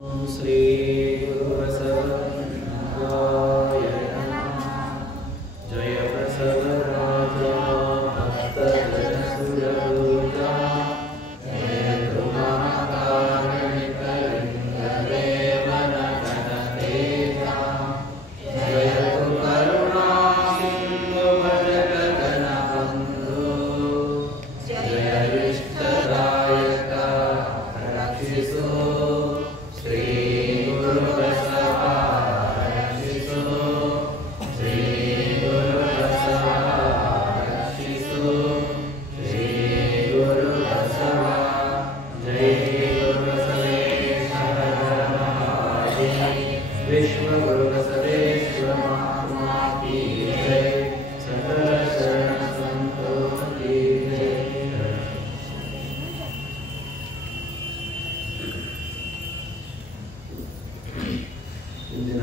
श्री गुरुबसवलिंगाय नमः। जय बसवराजा भक्तजनसुरपूजा जयतु महाकारुणिकलिंगदेव नगनतेजा जयतु करुणासिन्धु भजगगनबन्धु जय इष्टदायक रक्षिसु श्री गुरुबसवा रक्षिसु श्री गुरुबसवा रक्षिसु श्री गुरुबसवा जय गुरुबसवेश्वर महादेव विश्व गुरुबसवेश्वर महात्मा की जय सकल शरण संतों की जय। ಇಂದಿನ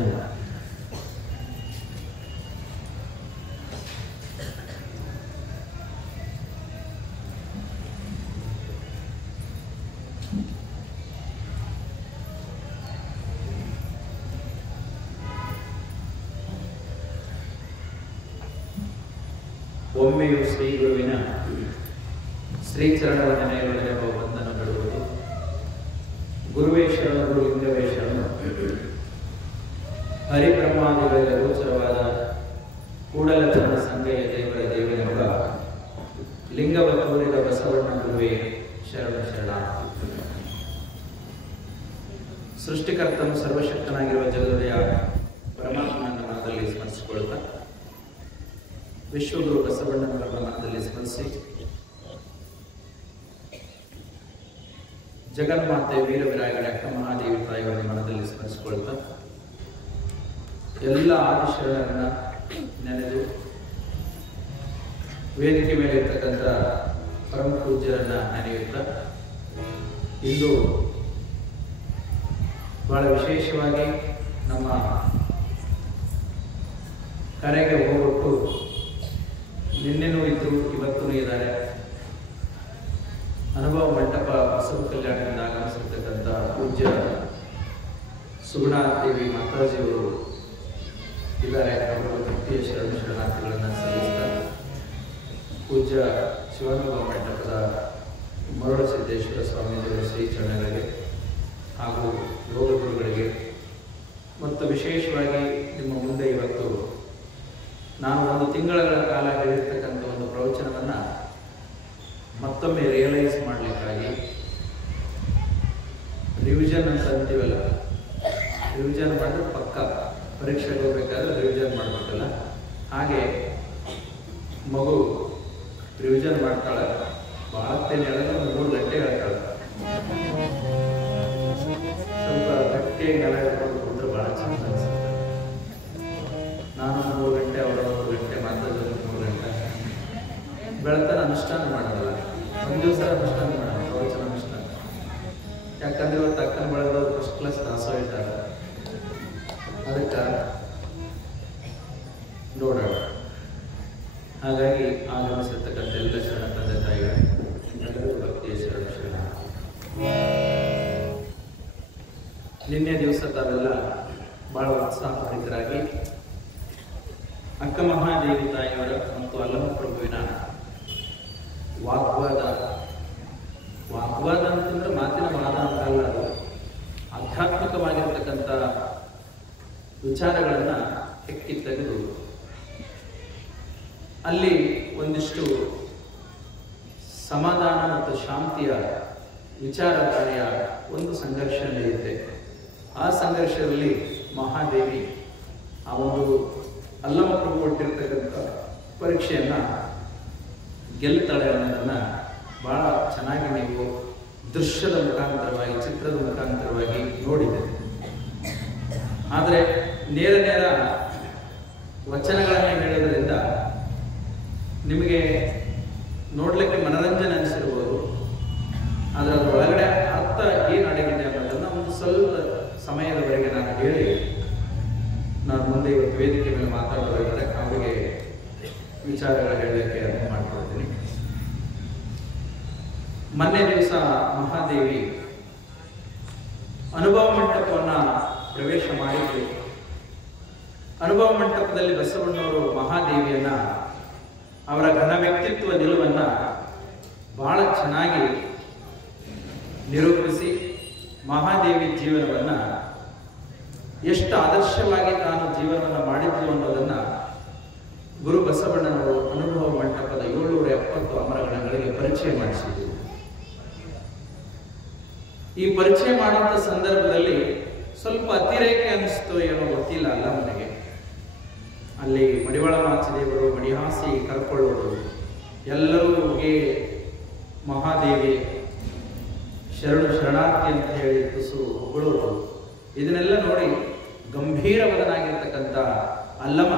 ಒಮ್ಮೆಯೂ ಶ್ರೀ ಗುರುವಿನ ಶ್ರೀಚರಣವ ನೆನೆಯುವುದೆಂಬ ವಂದನ ಬಿಡುವುದು. ಗುರುವೇ ಶರಣ ಗುರು ಲಿಂಗವೇ ಶರಣು. ಹರಿಬ್ರಹ್ಮಾದಿಗಳಿಗೆ ಗೋಚರವಾದ ಕೂಡಲಚರಣ ಸಂಗಯ್ಯ ದೇವರ ದೇವನೆಂಬ ಲಿಂಗವ ತೋರಿದ ಬಸವಣ್ಣ ಗುರುವೇ ಶರಣ ಶರಣಾರ್ಥಿ. ಸೃಷ್ಟಿಕರ್ತನು ಸರ್ವಶಕ್ತನಾಗಿರುವ ಜಗದೊಡೆಯ ಪರಮಾತ್ಮನ ಮನದಲ್ಲಿ ಸ್ಮರಿಸಿಕೊಳ್ಳುತ್ತಾ ವಿಶ್ವಗುರು ಬಸವಣ್ಣನವರ ಮನದಲ್ಲಿ ಸ್ಮರಿಸಿ ಜಗನ್ಮಾತೆ ವೀರವಿರಾಯಗಳ ಅಕ್ಕ ಮಹಾದೇವಿ ತಾಯಿಯವರ ಮನದಲ್ಲಿ ಸ್ಮರಿಸಿಕೊಳ್ಳುತ್ತಾ ಎಲ್ಲ ಆದಿಶರಣರನ್ನ ನೆನೆದು ವೇದಿಕೆ ಮೇಲೆ ಇರ್ತಕ್ಕಂಥ ಪರಮ ಪೂಜ್ಯರನ್ನ ನೆನೆಯುತ್ತಾ ಇಂದು ಬಹಳ ವಿಶೇಷವಾಗಿ ನಮ್ಮ ಕರೆಗೆ ಹೋಗ್ಬಿಟ್ಟು ನಿನ್ನೆನೂ ಇದ್ರು ಇವತ್ತೂ ಇದ್ದಾರೆ. ಅನುಭವ ಮಂಟಪ ಬಸವ ಕಲ್ಯಾಣದಿಂದ ಆಗಮಿಸಿರ್ತಕ್ಕಂಥ ಪೂಜ್ಯ ಸುಗುಣಾದೇವಿ ಮಾತಾಜಿಯವರು ಇದ್ದಾರೆ. ಅವರು ಭಕ್ತಿಯ ಶರಣ ಶರಣಾರ್ಥಿಗಳನ್ನು ಸಲ್ಲಿಸ್ತಾ ಪೂಜ್ಯ ಶಿವಾನುಭವ ಮಂಟಪದ ಮರುಳ ಸಿದ್ದೇಶ್ವರ ಸ್ವಾಮೀಜಿಯವರ ಶ್ರೀ ಚರಣಗಳಿಗೆ ಹಾಗೂ ಯೋಗ ಗುರುಗಳಿಗೆ ಮತ್ತು ವಿಶೇಷವಾಗಿ ನಿಮ್ಮ ಮುಂದೆ ಇವತ್ತು ನಾನು ಒಂದು ತಿಂಗಳ ಕಾಲ ಹೇಳಿರ್ತಕ್ಕಂಥ ಒಂದು ಪ್ರವಚನವನ್ನು ಮತ್ತೊಮ್ಮೆ ರಿಯಲೈಸ್ ಮಾಡಲಿಕ್ಕಾಗಿ ರಿವಿಷನ್ ಅಂತ ಅಂತೀವಲ್ಲ, ರಿವಿಷನ್ ಮಾಡಿದ್ರೆ ಪಕ್ಕ ಪರೀಕ್ಷೆಗೆ ಹೋಗ್ಬೇಕಾದ್ರೆ ರಿವಿಷನ್ ಮಾಡಬೇಕಲ್ಲ, ಹಾಗೆ ಮಗು ರಿವಿಷನ್ ಮಾಡ್ತಾಳೆ. ಭಾಳತ್ತೇನೆ ಹೇಳಿದ್ರೆ 3 ಗಂಟೆ ಹೇಳ್ತಾಳೆ. ಸ್ವಲ್ಪ ಗಟ್ಟಿಯಾಗಿ ನೆಲ ಹಿಡ್ಕೊಂಡು ಕೂತ್ರೆ ಭಾಳ ಚಂದ ಅನಿಸುತ್ತೆ. ನಾನು 3 ಗಂಟೆ, ಅವರ 1 ಗಂಟೆ, ಮಾತಾಡೋದು 3 ಗಂಟೆ. ಬೆಳತನ ಅನುಷ್ಠಾನ ಮಾಡೋಲ್ಲ, ಒಂದು ದಿವಸ ಅನುಷ್ಠಾನ ಮಾಡೋಣ, ಪ್ರವಚನ ಅನುಷ್ಠಾನ. ಯಾಕಂದ್ರೆ ಇವತ್ತು ಅಕ್ಕನ ಬಳಗದವ್ರು ಫಸ್ಟ್ ಕ್ಲಾಸ್ ದಾಸೋಹ ಇದ್ದಾರೆ. ಅದಕ್ಕೆ ನೋಡೋಣ. ಹಾಗಾಗಿ ಆಗಮಿಸಿರ್ತಕ್ಕಂಥ ಎಲ್ಲ ಶರಣ ತಂದೆ ತಾಯಿಗಳು ಎಲ್ಲರಿಗೂ ಭಕ್ತಿಯ ಶರಣ ಶರಣ. ನಿನ್ನೆ ದಿವಸ ತಾವೆಲ್ಲ ಬಹಳ ಉತ್ಸಾಹಭರಿತರಾಗಿ ಅಕ್ಕ ಮಹಾದೇವಿ ತಾಯಿಯವರ ಮತ್ತು ಅಲ್ಲಮ ಪ್ರಭುವಿನ ವಾಗ್ವಾದ ಅಂತಂದ್ರೆ ಮಾತಿನ ವಾದ ಅಂತಲ್ಲ, ಅದು ಆಧ್ಯಾತ್ಮಿಕವಾಗಿರ್ತಕ್ಕಂಥ ವಿಚಾರಗಳನ್ನು ಹೆಕ್ಕಿ ತೆಗೆದು ಅಲ್ಲಿ ಒಂದಿಷ್ಟು ಸಮಾಧಾನ ಮತ್ತು ಶಾಂತಿಯ ವಿಚಾರಧಾರೆಯ ಒಂದು ಸಂಘರ್ಷ ನಡೆಯುತ್ತೆ. ಆ ಸಂಘರ್ಷದಲ್ಲಿ ಮಹಾದೇವಿ ಆ ಒಂದು ಅಲ್ಲಮ ಪ್ರಭು ಕೊಟ್ಟಿರ್ತಕ್ಕಂಥ ಪರೀಕ್ಷೆಯನ್ನು ಗೆಲ್ತಾಳೆ ಅನ್ನೋದನ್ನು ಬಹಳ ಚೆನ್ನಾಗಿ ನೀವು ದೃಶ್ಯದ ಮುಖಾಂತರವಾಗಿ, ಚಿತ್ರದ ಮುಖಾಂತರವಾಗಿ ನೋಡಿದೆ. ಆದರೆ ನೇರ ವಚನಗಳನ್ನು ಹೇಳೋದ್ರಿಂದ ನಿಮಗೆ ನೋಡಲಿಕ್ಕೆ ಮನರಂಜನೆ ಅನಿಸಿರ್ಬೋದು, ಆದರೆ ಅದರ ಒಳಗಡೆ ಅರ್ಥ ಏನು ಅಡಗಿದೆ ಅನ್ನೋದನ್ನು ಒಂದು ಸ್ವಲ್ಪ ಸಮಯದವರೆಗೆ ನಾನು ಹೇಳಿ ನಾನು ಮುಂದೆ ಇವತ್ತು ವೇದಿಕೆ ಮೇಲೆ ಮಾತಾಡೋದಾದರೆ ಅವರಿಗೆ ವಿಚಾರಗಳು ಹೇಳಲಿಕ್ಕೆ ಅರ್ಥ ಮಾಡ್ಕೊಳ್ತೀನಿ. ಮೊನ್ನೆ ದಿವಸ ಮಹಾದೇವಿ ಅನುಭವ ಮಂಟಪವನ್ನು ಪ್ರವೇಶ ಮಾಡಿದ್ವಿ. ಅನುಭವ ಮಂಟಪದಲ್ಲಿ ಬಸವಣ್ಣವರು ಮಹಾದೇವಿಯನ್ನ, ಅವರ ಘನ ವ್ಯಕ್ತಿತ್ವ ನಿಲುವನ್ನ ಬಹಳ ಚೆನ್ನಾಗಿ ನಿರೂಪಿಸಿ ಮಹಾದೇವಿ ಜೀವನವನ್ನ ಎಷ್ಟು ಆದರ್ಶವಾಗಿ ತಾನು ಜೀವನವನ್ನು ಮಾಡಿದ್ರು ಅನ್ನೋದನ್ನ ಗುರು ಬಸವಣ್ಣನವರು ಅನುಭವ ಮಂಟಪದ 770 ಅಮರಗಣಗಳಿಗೆ ಪರಿಚಯ ಮಾಡಿಸಿದ್ರು. ಈ ಪರಿಚಯ ಮಾಡುವಂತ ಸಂದರ್ಭದಲ್ಲಿ ಸ್ವಲ್ಪ ಅತಿರೇಕ ಅನಿಸ್ತು ಏನೋ ಗೊತ್ತಿಲ್ಲ ಅಲ್ಲ ನನಗೆ. ಅಲ್ಲಿ ಮಡಿವಾಳ ಮಾಚಿದೇವರು ಮಡಿಹಾಸಿ ಕರ್ಕೊಳ್ಳೋದು, ಎಲ್ಲರೂ ಹೋಗಿ ಮಹಾದೇವಿ ಶರಣಾರ್ಥಿ ಅಂತ ಹೇಳಿ ತುಸು ಹೊಗಳೋದು, ಇದನ್ನೆಲ್ಲ ನೋಡಿ ಗಂಭೀರವದನಾಗಿರ್ತಕ್ಕಂಥ ಅಲ್ಲಮ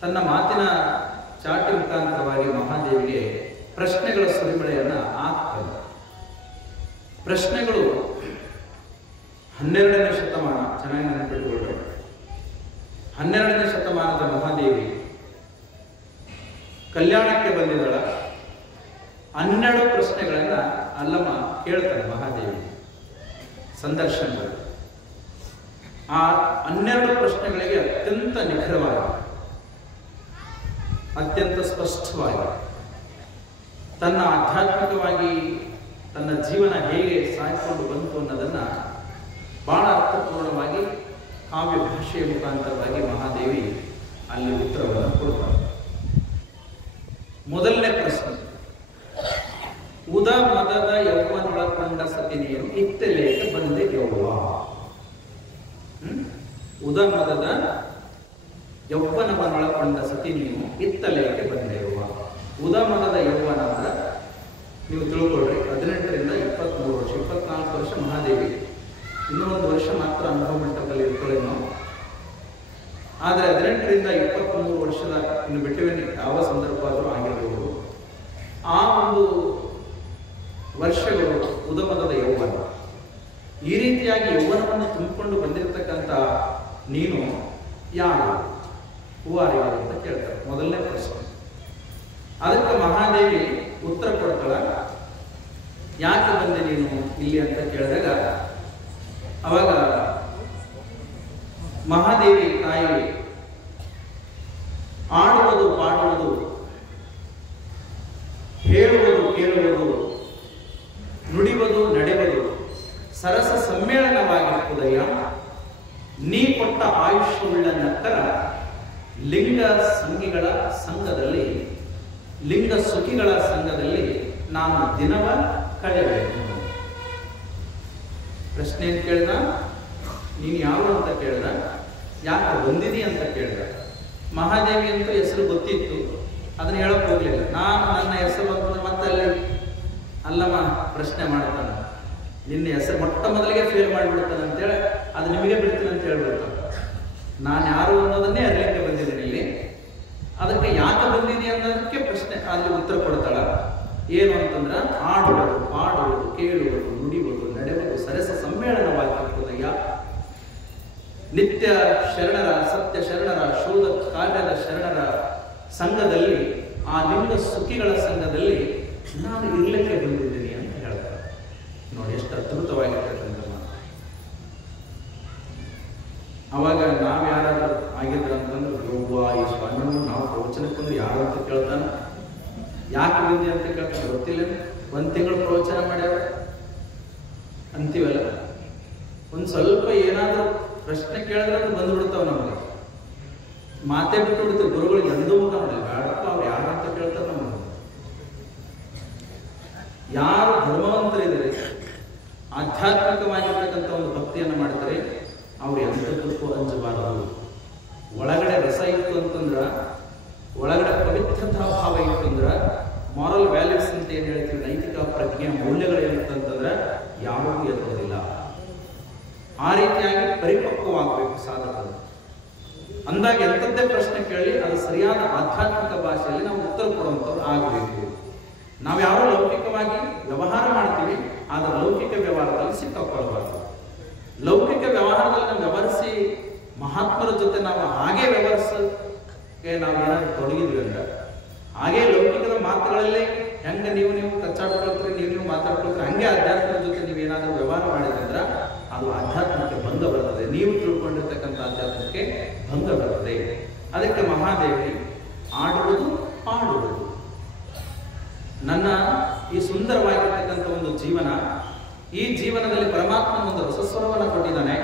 ತನ್ನ ಮಾತಿನ ಚಾಟಿ ಮುಖಾಂತರವಾಗಿ ಮಹಾದೇವಿಗೆ ಪ್ರಶ್ನೆಗಳ ಸುರಿಮಳೆಯನ್ನ ಹಾಕ್ತಾರೆ. ಪ್ರಶ್ನೆಗಳು 12ನೇ ಶತಮಾನ, ಚೆನ್ನಾಗಿ ನೆನಪಿಟ್ಟುಕೊಳ್ಳಿ. 12ನೇ ಶತಮಾನದ ಮಹಾದೇವಿ ಕಲ್ಯಾಣಕ್ಕೆ ಬಂದಿದ್ದಳ. 12 ಪ್ರಶ್ನೆಗಳನ್ನ ಅಲ್ಲಮ ಕೇಳ್ತಾರೆ ಮಹಾದೇವಿ ಸಂದರ್ಶನದಲ್ಲಿ. ಆ 12 ಪ್ರಶ್ನೆಗಳಿಗೆ ಅತ್ಯಂತ ನಿಖರವಾಗಿ, ಅತ್ಯಂತ ಸ್ಪಷ್ಟವಾಗಿ ತನ್ನ ಆಧ್ಯಾತ್ಮಿಕವಾಗಿ ತನ್ನ ಜೀವನ ಹೇಗೆ ಸಾಗಿಕೊಂಡು ಬಂತು ಅನ್ನೋದನ್ನ ಬಹಳ ಅರ್ಥಪೂರ್ಣವಾಗಿ ಕಾವ್ಯ ಭಾಷೆಯ ಮುಖಾಂತರವಾಗಿ ಮಹಾದೇವಿ ಅಲ್ಲಿ ಉತ್ತರವನ್ನು ಕೊಡ್ತಾರೆ. ಮೊದಲನೇ ಪ್ರಶ್ನೆ, ಉದ ಮದದ ಯೌವನೊಳಕೊಂಡ ಸತಿನಿಯರು ಇತ್ತಲೇಕೆ ಬಂದೆ ಯೌವ. ಉದ ಮದದ ಯೌವನವನ್ನೊಳಕೊಂಡ ಸತಿ ನೀವು ಇತ್ತಲೇಕೆ ಬಂದೆ ಯೌವ. ಉದ ಮದದ ಯೌವನ ಅಂದ್ರೆ ನೀವು ತಿಳ್ಕೊಳ್ರಿ, 18ರಿಂದ 23 ವರ್ಷ, 24 ವರ್ಷ ಮಹಾದೇವಿ. ಇನ್ನೂ 1 ವರ್ಷ ಮಾತ್ರ ಅನುಭವ ಮಂಟಪದಲ್ಲಿ ಇರ್ಕೊಳ್ಳಿ ನಾವು. ಆದರೆ 18ರಿಂದ 23 ವರ್ಷದ ಇನ್ನು ಬಿಟ್ಟುವೇನೆ ಯಾವ ಸಂದರ್ಭ ಆದರೂ ಆಗಿರಬಹುದು. ಆ ಒಂದು ವರ್ಷಗಳು ಉದಮದದ ಯೌವನ. ಈ ರೀತಿಯಾಗಿ ಯೌವನವನ್ನು ತುಂಬಿಕೊಂಡು ಬಂದಿರತಕ್ಕಂಥ ನೀನು ಯಾರು, ಹೂವಾರಿಗಳು ಅಂತ ಕೇಳ್ತಾರೆ. ಮೊದಲನೇ ಪ್ರಶ್ನೆ. ಅದಕ್ಕೆ ಮಹಾದೇವಿ ಉತ್ತರ ಕೊಡ್ತಾಳ, ಯಾಕೆ ಬಂದೆ ನೀನು ಇಲ್ಲಿ ಅಂತ ಕೇಳಿದಾಗ ಅವಾಗ ಮಹಾದೇವಿ ತಾಯಿ ಆಡುವುದು, ಪಾಡುವುದು, ಹೇಳುವುದು, ಕೇಳುವುದು, ನುಡಿಯುವುದು, ನಡೆಯುವುದು ಸರಸ ಸಮ್ಮೇಳನವಾಗಿರುವುದಯ್ಯ. ನೀ ಕೊಟ್ಟ ಆಯುಷ್ಯವುಳ್ಳ ನಕ್ಕರ ಲಿಂಗ ಸಂಗಿಗಳ ಸಂಘದಲ್ಲಿ, ಲಿಂಗ ಸುಖಿಗಳ ಸಂಘದಲ್ಲಿ ನಾನು ದಿನವ ಕಳೆಯಬೇಕು. ಪ್ರಶ್ನೆ ಏನು ಕೇಳ್ದ? ನೀನು ಯಾರು ಅಂತ ಕೇಳ್ದ, ಯಾಕೆ ಬಂದಿದಿ ಅಂತ ಕೇಳ್ದ. ಮಹಾದೇವಿ ಅಂತೂ ಹೆಸರು ಗೊತ್ತಿತ್ತು, ಅದನ್ನ ಹೇಳಕ್ ಹೋಗ್ಲಿಲ್ಲ. ನಾನು ನನ್ನ ಹೆಸರು ಅಂತಂದ್ರೆ ಮತ್ತೆ ಅಲ್ಲಿ ಅಲ್ಲಮ್ಮ ಪ್ರಶ್ನೆ ಮಾಡ್ತಾನೆ, ನಿನ್ನ ಹೆಸರು ಮೊಟ್ಟ ಮೊದಲಿಗೆ ಫೇಲ್ ಮಾಡಿಬಿಡ್ತಾನೆ ಅಂತೇಳಿ ಅದು ನಿಮಗೆ ಬಿಡ್ತೀನಿ ಅಂತ ಹೇಳ್ಬಿಡ್ತಾನೆ. ನಾನು ಯಾರು ಅನ್ನೋದನ್ನೇ ಅರಿಯಕ್ಕೆ ಬಂದಿದ್ದೀನಿ ಇಲ್ಲಿ. ಅದಕ್ಕೆ ಯಾಕೆ ಬಂದಿದೆ ಅನ್ನೋದಕ್ಕೆ ಪ್ರಶ್ನೆ ಅಲ್ಲಿ ಉತ್ತರ ಕೊಡ್ತಾಳ. ಏನು ಅಂತಂದ್ರೆ ಆಡುವುದು, ಪಾಡುವುದು, ಕೇಳುವುದು, ನುಡಿಯುವುದು, ನಡೆಯುವುದು ಸರಸ ಸಮ್ಮೇಳನವಾಗಿರುವುದಯ್ಯ. ನಿತ್ಯ ಶರಣರ, ಸತ್ಯ ಶರಣರ, ಶೋಧ ಕಾರ್ಯದ ಶರಣರ ಸಂಘದಲ್ಲಿ, ಆ ಲಿಂಗ ಸುಖಿಗಳ ಸಂಘದಲ್ಲಿ ನಾನು ಇರ್ಲಿಕ್ಕೆ ಬಂದಿದ್ದೀನಿ ಅಂತ ಹೇಳ್ತಾರೆ. ನೋಡಿ ಎಷ್ಟು ಅದ್ಭುತವಾಗಿರ್ತಕ್ಕಂಥ ಮಾತು. ಅವಾಗ ನಾವ್ ಯಾರಾದ್ರೂ ಆಗಿದ್ರ ಅಂತಂದ್ರೆ ಯೋಗ ಈ ಸ್ವಾಮಿ ನಾವು ಪ್ರವಚನಕ್ಕಂದ್ರೆ ಯಾರು ಅಂತ ಕೇಳ್ತಾನ, ಯಾಕೆ ಬಂದಿ ಅಂತ ಕೇಳ್ತಾನೆ, ಗೊತ್ತಿಲ್ಲ. 1 ತಿಂಗಳು ಪ್ರವಚನ ಮಾಡ್ಯಾರ ಅಂತೀವಲ್ಲ, ಒಂದ್ ಸ್ವಲ್ಪ ಏನಾದ್ರೂ ಪ್ರಶ್ನೆ ಕೇಳಿದ್ರೆ ಅದು ಬಂದ್ಬಿಡ್ತಾವ ನಮ್ಗೆ. ಮಾತೇ ಬಿಟ್ಟು ಬಿಡ್ತೀವಿ. ಗುರುಗಳಿಗೆ ಎಂದೂ ಮುಖ ನೋಡಿಲ್ಲ, ಬೇಡಪ್ಪ ಅವ್ರು ಯಾರು ಅಂತ ಕೇಳ್ತಾರೆ ನಮ್ಗೆ. ಯಾರು ಧರ್ಮವಂತರಿದ್ದಾರೆ, ಆಧ್ಯಾತ್ಮಿಕವಾಗಿರ್ತಕ್ಕಂಥ ಒಂದು ಭಕ್ತಿಯನ್ನು ಮಾಡ್ತಾರೆ, ಅವ್ರು ಎಂಥದಕ್ಕೂ ಅಂಜಬಾರದು. ಒಳಗಡೆ ರಸ ಇತ್ತು ಅಂತಂದ್ರ, ಒಳಗಡೆ ಪವಿತ್ರತಾ ಭಾವ ಇತ್ತು ಅಂದ್ರ, ಮಾರಲ್ ವ್ಯಾಲ್ಯೂಸ್ ಅಂತ ಏನ್ ಹೇಳ್ತೀವಿ, ನೈತಿಕ ಪ್ರಜ್ಞೆ ಮೌಲ್ಯಗಳು ಏನಿರ್ತಂತಂದ್ರೆ ಯಾರಿಗೂ ಎದುರೋದಿಲ್ಲ. ಆ ರೀತಿಯಾಗಿ ಪರಿಪಕ್ವವಾಗಬೇಕು ಸಾಧಕರು. ಅಂದಾಗ ಎಂಥದ್ದೇ ಪ್ರಶ್ನೆ ಕೇಳಿ ಅದು ಸರಿಯಾದ ಆಧ್ಯಾತ್ಮಿಕ ಭಾಷೆಯಲ್ಲಿ ನಾವು ಉತ್ತರ ಕೊಡುವಂಥವ್ರು ಆಗಬೇಕು. ನಾವು ಯಾರೋ ಲೌಕಿಕವಾಗಿ ವ್ಯವಹಾರ ಮಾಡ್ತೀವಿ, ಆದ್ರೆ ಲೌಕಿಕ ವ್ಯವಹಾರದಲ್ಲಿ ಸಿಕ್ಕಾಕೊಳ್ಳಬಾರ್ದು. ಲೌಕಿಕ ವ್ಯವಹಾರದಲ್ಲಿ ನಾವು ವ್ಯವಹರಿಸಿ ಮಹಾತ್ಮರ ಜೊತೆ ನಾವು ಹಾಗೆ ವ್ಯವಹರಿಸಕ್ಕೆ ನಾವು ಏನಾದ್ರು ತೊಡಗಿದ್ವಿ ಅಂದ್ರೆ, ಹಾಗೆ ಲೌಕಿಕದ ಮಾತುಗಳಲ್ಲೇ ಹೆಂಗೆ ನೀವು ಕಚ್ಚಾಡ್ಕೊಳ್ತೀರಿ, ನೀವು ಮಾತಾಡ್ಕೊಳ್ತೀರಿ, ಹಂಗೆ ಅಧ್ಯಾತ್ಮದ ಜೊತೆ ನೀವೇನಾದ್ರೂ ವ್ಯವಹಾರ ಮಾಡಿದ್ರೆ ಅಂದ್ರೆ ಆ ಅದು ಆಧ್ಯಾತ್ಮಕ್ಕೆ ಭಂಗ ಬರ್ತದೆ. ನೀವು ತಿಳ್ಕೊಂಡಿರ್ತಕ್ಕಂಥ ಆಧ್ಯಾತ್ಮಕ್ಕೆ ಭಂಗ ಬರ್ತದೆ. ಅದಕ್ಕೆ ಮಹಾದೇವಿ ಆಡುವುದು ಪಾಡುವುದು. ನನ್ನ ಈ ಸುಂದರವಾಗಿರ್ತಕ್ಕಂಥ ಒಂದು ಜೀವನ, ಈ ಜೀವನದಲ್ಲಿ ಪರಮಾತ್ಮ ಒಂದು ರಸಸ್ವರವನ್ನು ಕೊಟ್ಟಿದ್ದಾನೆ.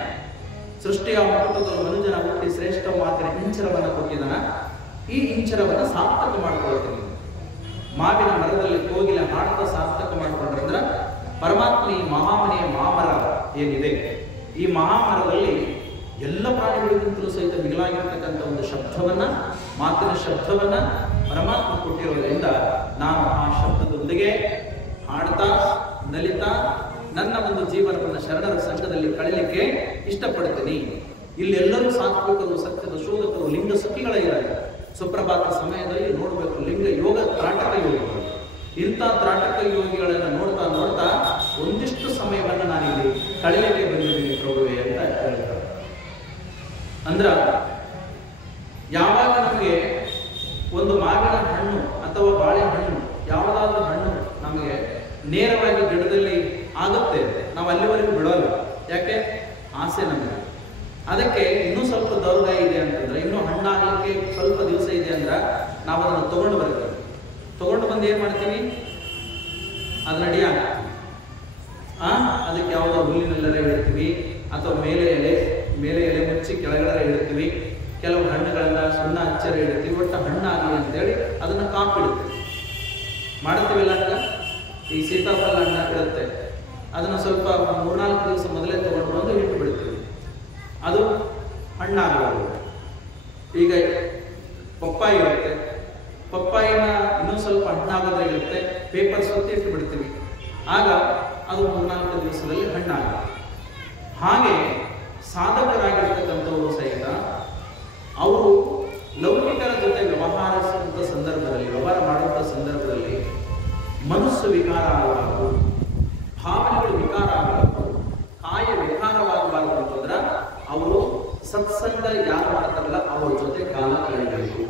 ಸೃಷ್ಟಿಯ ಮುಕುಟದಲ್ಲಿ ಮನುಜನ ಹುಟ್ಟಿ ಶ್ರೇಷ್ಠ ಮಾತಿನ ಇಂಚರವನ್ನು ಕೊಟ್ಟಿದ್ದಾನ. ಈ ಇಂಚರವನ್ನು ಸಾರ್ಥಕ ಮಾಡ್ಕೊಳ್ತೀನಿ. ಮಾವಿನ ಮರದಲ್ಲಿ ಕೋಗಿಲೆ ಹಾಡ್ತಾ ಸಾರ್ಥಕ ಮಾಡ್ಕೊಂಡ್ರೆ ಅಂದ್ರೆ ಪರಮಾತ್ಮ ಈ ಮಹಾಮನೆಯ ಮಾಮರ ಏನಿದೆ, ಈ ಮಹಾಮರದಲ್ಲಿ ಎಲ್ಲ ಪ್ರಾಣಿಗಳಿಗಿಂತಲೂ ಸಹಿತ ಮಿಗಿಲಾಗಿರ್ತಕ್ಕಂಥ ಒಂದು ಶಬ್ದವನ್ನ, ಮಾತಿನ ಶಬ್ದವನ್ನ ಪರಮಾತ್ಮ ಕೊಟ್ಟಿರೋದ್ರಿಂದ ನಾನು ಆ ಶಬ್ದದೊಂದಿಗೆ ಹಾಡ್ತಾ ನಲಿತಾ ನನ್ನ ಒಂದು ಜೀವನವನ್ನು ಶರಣರ ಸಂಘದಲ್ಲಿ ಕಳೀಲಿಕ್ಕೆ ಇಷ್ಟಪಡ್ತೀನಿ. ಇಲ್ಲೆಲ್ಲರೂ ಸಾತ್ವಿಕರು, ಸತ್ಯದ ಶೋಧಕರು, ಲಿಂಗ ಸಖಿಗಳಿದ್ದಾರೆ. ಸುಪ್ರಭಾತ ಸಮಯದಲ್ಲಿ ನೋಡಬೇಕು ಲಿಂಗ ಯೋಗ ತ್ರಾಟಕ ಯೋಗಿಗಳು. ಇಂಥ ತ್ರಾಟಕ ಯೋಗಿಗಳನ್ನು ನೋಡ್ತಾ ನೋಡ್ತಾ ಒಂದಿಷ್ಟು ಸಮಯವನ್ನು ನಾನಿಲ್ಲಿ ಕಳೀಲಿಕ್ಕೆ ಬಂದಿದ್ದೀನಿ ಪ್ರಭುವೆ ಅಂತ ಹೇಳ್ತಾರೆ. ಅಂದ್ರ ಯಾವಾಗ ನಮಗೆ ಒಂದು ಮಾವಿನ ಹಣ್ಣು ಅಥವಾ ಬಾಳೆಹಣ್ಣು ಯಾವುದಾದ್ರೂ ಹಣ್ಣು ನಮಗೆ ನೇರವಾಗಿ ಗಿಡದಲ್ಲಿ ಆಗುತ್ತೆ, ನಾವು ಅಲ್ಲಿವರೆಗೂ ಬಿಡೋಲ್ಲ. ಯಾಕೆ? ಆಸೆ ನಮಗೆ. ಅದಕ್ಕೆ ಇನ್ನೂ ಸ್ವಲ್ಪ ದೌರ್ಗ ಇದೆ ಅಂತಂದ್ರೆ, ಇನ್ನೂ ಹಣ್ಣಾಗಲಿಕ್ಕೆ ಸ್ವಲ್ಪ ದಿವಸ ಇದೆ ಅಂದ್ರೆ ನಾವು ಅದನ್ನು ತಗೊಂಡು ಬರ್ತೀವಿ. ತಗೊಂಡು ಬಂದು ಏನ್ ಮಾಡ್ತೀವಿ? ಅದನ್ನ ಅಡಿ ಹಾಕ್ತೀವಿ. ಅದಕ್ಕೆ ಯಾವುದೋ ಹುಲ್ಲಿನೆಲ್ಲರ ಇಡ್ತೀವಿ ಅಥವಾ ಮೇಲೆ ಎಲೆ ಮುಚ್ಚಿ ಕೆಳಗಡೆ ಇಡ್ತೀವಿ. ಕೆಲವು ಹಣ್ಣುಗಳನ್ನ ಸುಣ್ಣ ಹಚ್ಚರ ಇಡ್ತೀವಿ. ಒಟ್ಟು ಹಣ್ಣಾಗಲಿ ಅಂತೇಳಿ ಅದನ್ನ ಕಾಪಿಡ್ತೀವಿ. ಮಾಡ್ತೀವಿಲ್ಲ ಅಂತ. ಈ ಸೀತಾಫಲ ಹಣ್ಣು ಇರುತ್ತೆ, ಅದನ್ನು ಸ್ವಲ್ಪ 3-4 ದಿವಸ ಮೊದಲೇ ತಗೊಂಡು ಬಂದು ಇಟ್ಟು ಬಿಡ್ತೀವಿ. ಅದು ಹಣ್ಣಾಗಲ್ಲ. ಈಗ ಪಪ್ಪಾಯಿ ಇರುತ್ತೆ, ಪಪ್ಪಾಯಿನ ಇನ್ನೂ ಸ್ವಲ್ಪ ಹಣ್ಣಾಗೋದಾಗಿರುತ್ತೆ, ಪೇಪರ್ ಸುತ್ತಿ ಇಟ್ಟು ಬಿಡ್ತೀವಿ. ಆಗ ಅದು 3-4 ದಿವಸದಲ್ಲಿ ಹಣ್ಣಾಗಲ್ಲ. ಹಾಗೆ ಸಾಧಕರಾಗಿರ್ತಕ್ಕಂಥವರು ಸಹಿತ ಅವರು ಲೌಕಿಕರ ಜೊತೆ ವ್ಯವಹಾರ ಮಾಡುವಂಥ ಸಂದರ್ಭದಲ್ಲಿ ಮನಸ್ಸು ವಿಕಾರ ಆಗಬಾರದು, ಭಾವನೆಗಳು ವಿಕಾರ ಆಗಬಾರದು, ಕಾಯ ವಿಕಾರವಾಗಬಾರದು ಅಂತಂದ್ರೆ ಅವರು ಸತ್ಸಂಗ ಯಾರು ಮಾಡ್ತಾರಲ್ಲ ಅವ್ರ ಜೊತೆ ಕಾಲ ಕಳೆಯಬೇಕು.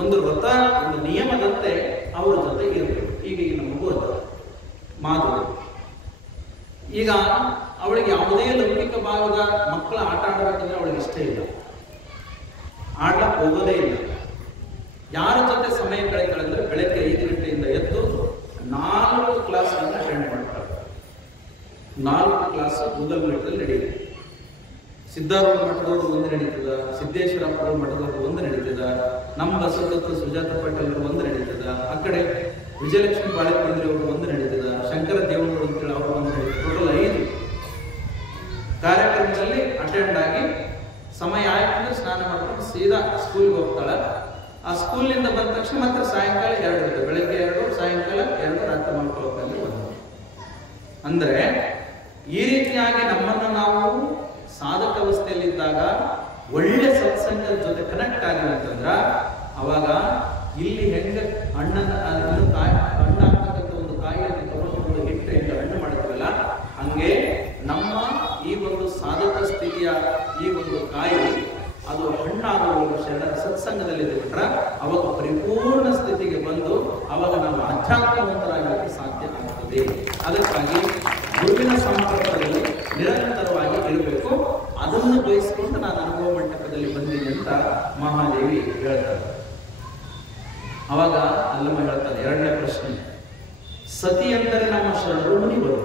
ಒಂದು ವ್ರತ, ಒಂದು ನಿಯಮದಂತೆ ಅವ್ರ ಜೊತೆ ಇರಬೇಕು. ಈಗ ನಮಗೂ ಮಾತು, ಈಗ ಅವಳಿಗೆ ಯಾವುದೇ ಲೌಕಿಕ ಭಾಗದ ಮಕ್ಕಳ ಆಟ ಆಡಬೇಕಂದ್ರೆ ಅವಳಿಗೆ ಇಷ್ಟ ಇಲ್ಲ, ಆಡ್ಲಕ್ಕೆ ಹೋಗೋದೇ ಇಲ್ಲ. ಯಾರ ಜೊತೆ ಸಮಯ ಕಳೀತಾಳೆ ಅಂದ್ರೆ ಬೆಳಗ್ಗೆ 5 ಗಂಟೆಯಿಂದ ಎದ್ದು 4 ಕ್ಲಾಸ್ ಅಟೆಂಡ್ ಮಾಡ್ತಾಳೆ. 4 ಕ್ಲಾಸ್ ಗೂಗಲ್ ಮೀಟಲ್ಲಿ ನಡೆಯುತ್ತೆ. ಸಿದ್ಧಾರೂಢ ಮಠದವರು ಒಂದು ನಡೀತದ, ಸಿದ್ದೇಶ್ವರಪ್ಪರ ಮಠದವರು ಒಂದು ನಡೀತದ, ನಮ್ಮ ಬಸವದತ್ತ ಸುಜಾತ ಪಾಟೀಲ್ ಒಂದು ನಡೀತದ, ಆ ಕಡೆ ವಿಜಯಲಕ್ಷ್ಮಿ ಬಾಳೆಕಂದ್ರಿ ಅವರು ಒಂದು ನಡೀತದ, ಶಂಕರ ದೇವನವರು ಅಂತೇಳಿ ಅವರು ಒಂದು ನಡೀತದೆ. ಟೋಟಲ್ 5 ಕಾರ್ಯಕ್ರಮದಲ್ಲಿ ಅಟೆಂಡ್ ಆಗಿ ಸಮಯ ಆಯ್ತಂದ್ರೆ ಸ್ನಾನ ಮಾಡ್ಕೊಂಡು ಸೀದಾ ಸ್ಕೂಲ್ಗೆ ಹೋಗ್ತಾಳೆ. ಆ ಸ್ಕೂಲಿಂದ ಬಂದ ತಕ್ಷಣ ಮಾತ್ರ ಸಾಯಂಕಾಲ 2 ಇರುತ್ತೆ. ಬೆಳಗ್ಗೆ 2, ಸಾಯಂಕಾಲ 2, ರಾತ್ರಿ ಮಲ್ಕೊಳ್ಳೋಕಲ್ಲಿ 1. ಅಂದ್ರೆ ಈ ರೀತಿಯಾಗಿ ನಮ್ಮನ್ನು ನಾವು ಸಾಧಕ ಅವಸ್ಥೆಯಲ್ಲಿದ್ದಾಗ ಒಳ್ಳೆ ಸತ್ಸಂಗದ ಜೊತೆ ಕನೆಕ್ಟ್ ಆಗಿಲ್ಲ ಅಂತಂದ್ರ ಅವಾಗ ಇಲ್ಲಿ ಹೆಂಗ ಹಣ್ಣಾಗ್ತಕ್ಕಂಥ ಒಂದು ಕಾಯಿಯನ್ನು ತಗೊಂಡು ಹಿಟ್ಟು ಹೆಂಗೆ ಹಣ್ಣು ಮಾಡ್ತೀವಲ್ಲ, ಹಂಗೆ ನಮ್ಮ ಈ ಒಂದು ಸಾಧಕ ಸ್ಥಿತಿಯ ಈ ಒಂದು ಕಾಯಿ ಅದು ಹಣ್ಣಾಗುವ ಶರಣರ ಸತ್ಸಂಗದಲ್ಲಿ ಬಿಟ್ರೆ ಅವಾಗ ಪರಿಪೂರ್ಣ ಸ್ಥಿತಿಗೆ ಬಂದು ಅವಾಗ ನಾವು ಆಧ್ಯಾತ್ಮವಂತರಾಗಲಿಕ್ಕೆ ಸಾಧ್ಯ ಆಗ್ತದೆ. ಅದಕ್ಕಾಗಿ ಗುರುವಿನ ಸಂಪರ್ಕದಲ್ಲಿ ನಿರಂತರವಾಗಿ ಇರಬೇಕು. ಅದನ್ನು ಬಯಸಿಕೊಂಡು ನಾನು ಅನುಭವ ಮಂಟಪದಲ್ಲಿ ಬಂದೀನಿ ಅಂತ ಮಹಾದೇವಿ ಹೇಳ್ತಾರೆ. ಅವಾಗ ಅಲ್ಲಮ್ಮ ಹೇಳ್ತಾರೆ, 2ನೇ ಪ್ರಶ್ನೆ, ಸತಿ ಅಂದರೆ ನಮ್ಮ ಶರಣರು ಮುನಿವರು.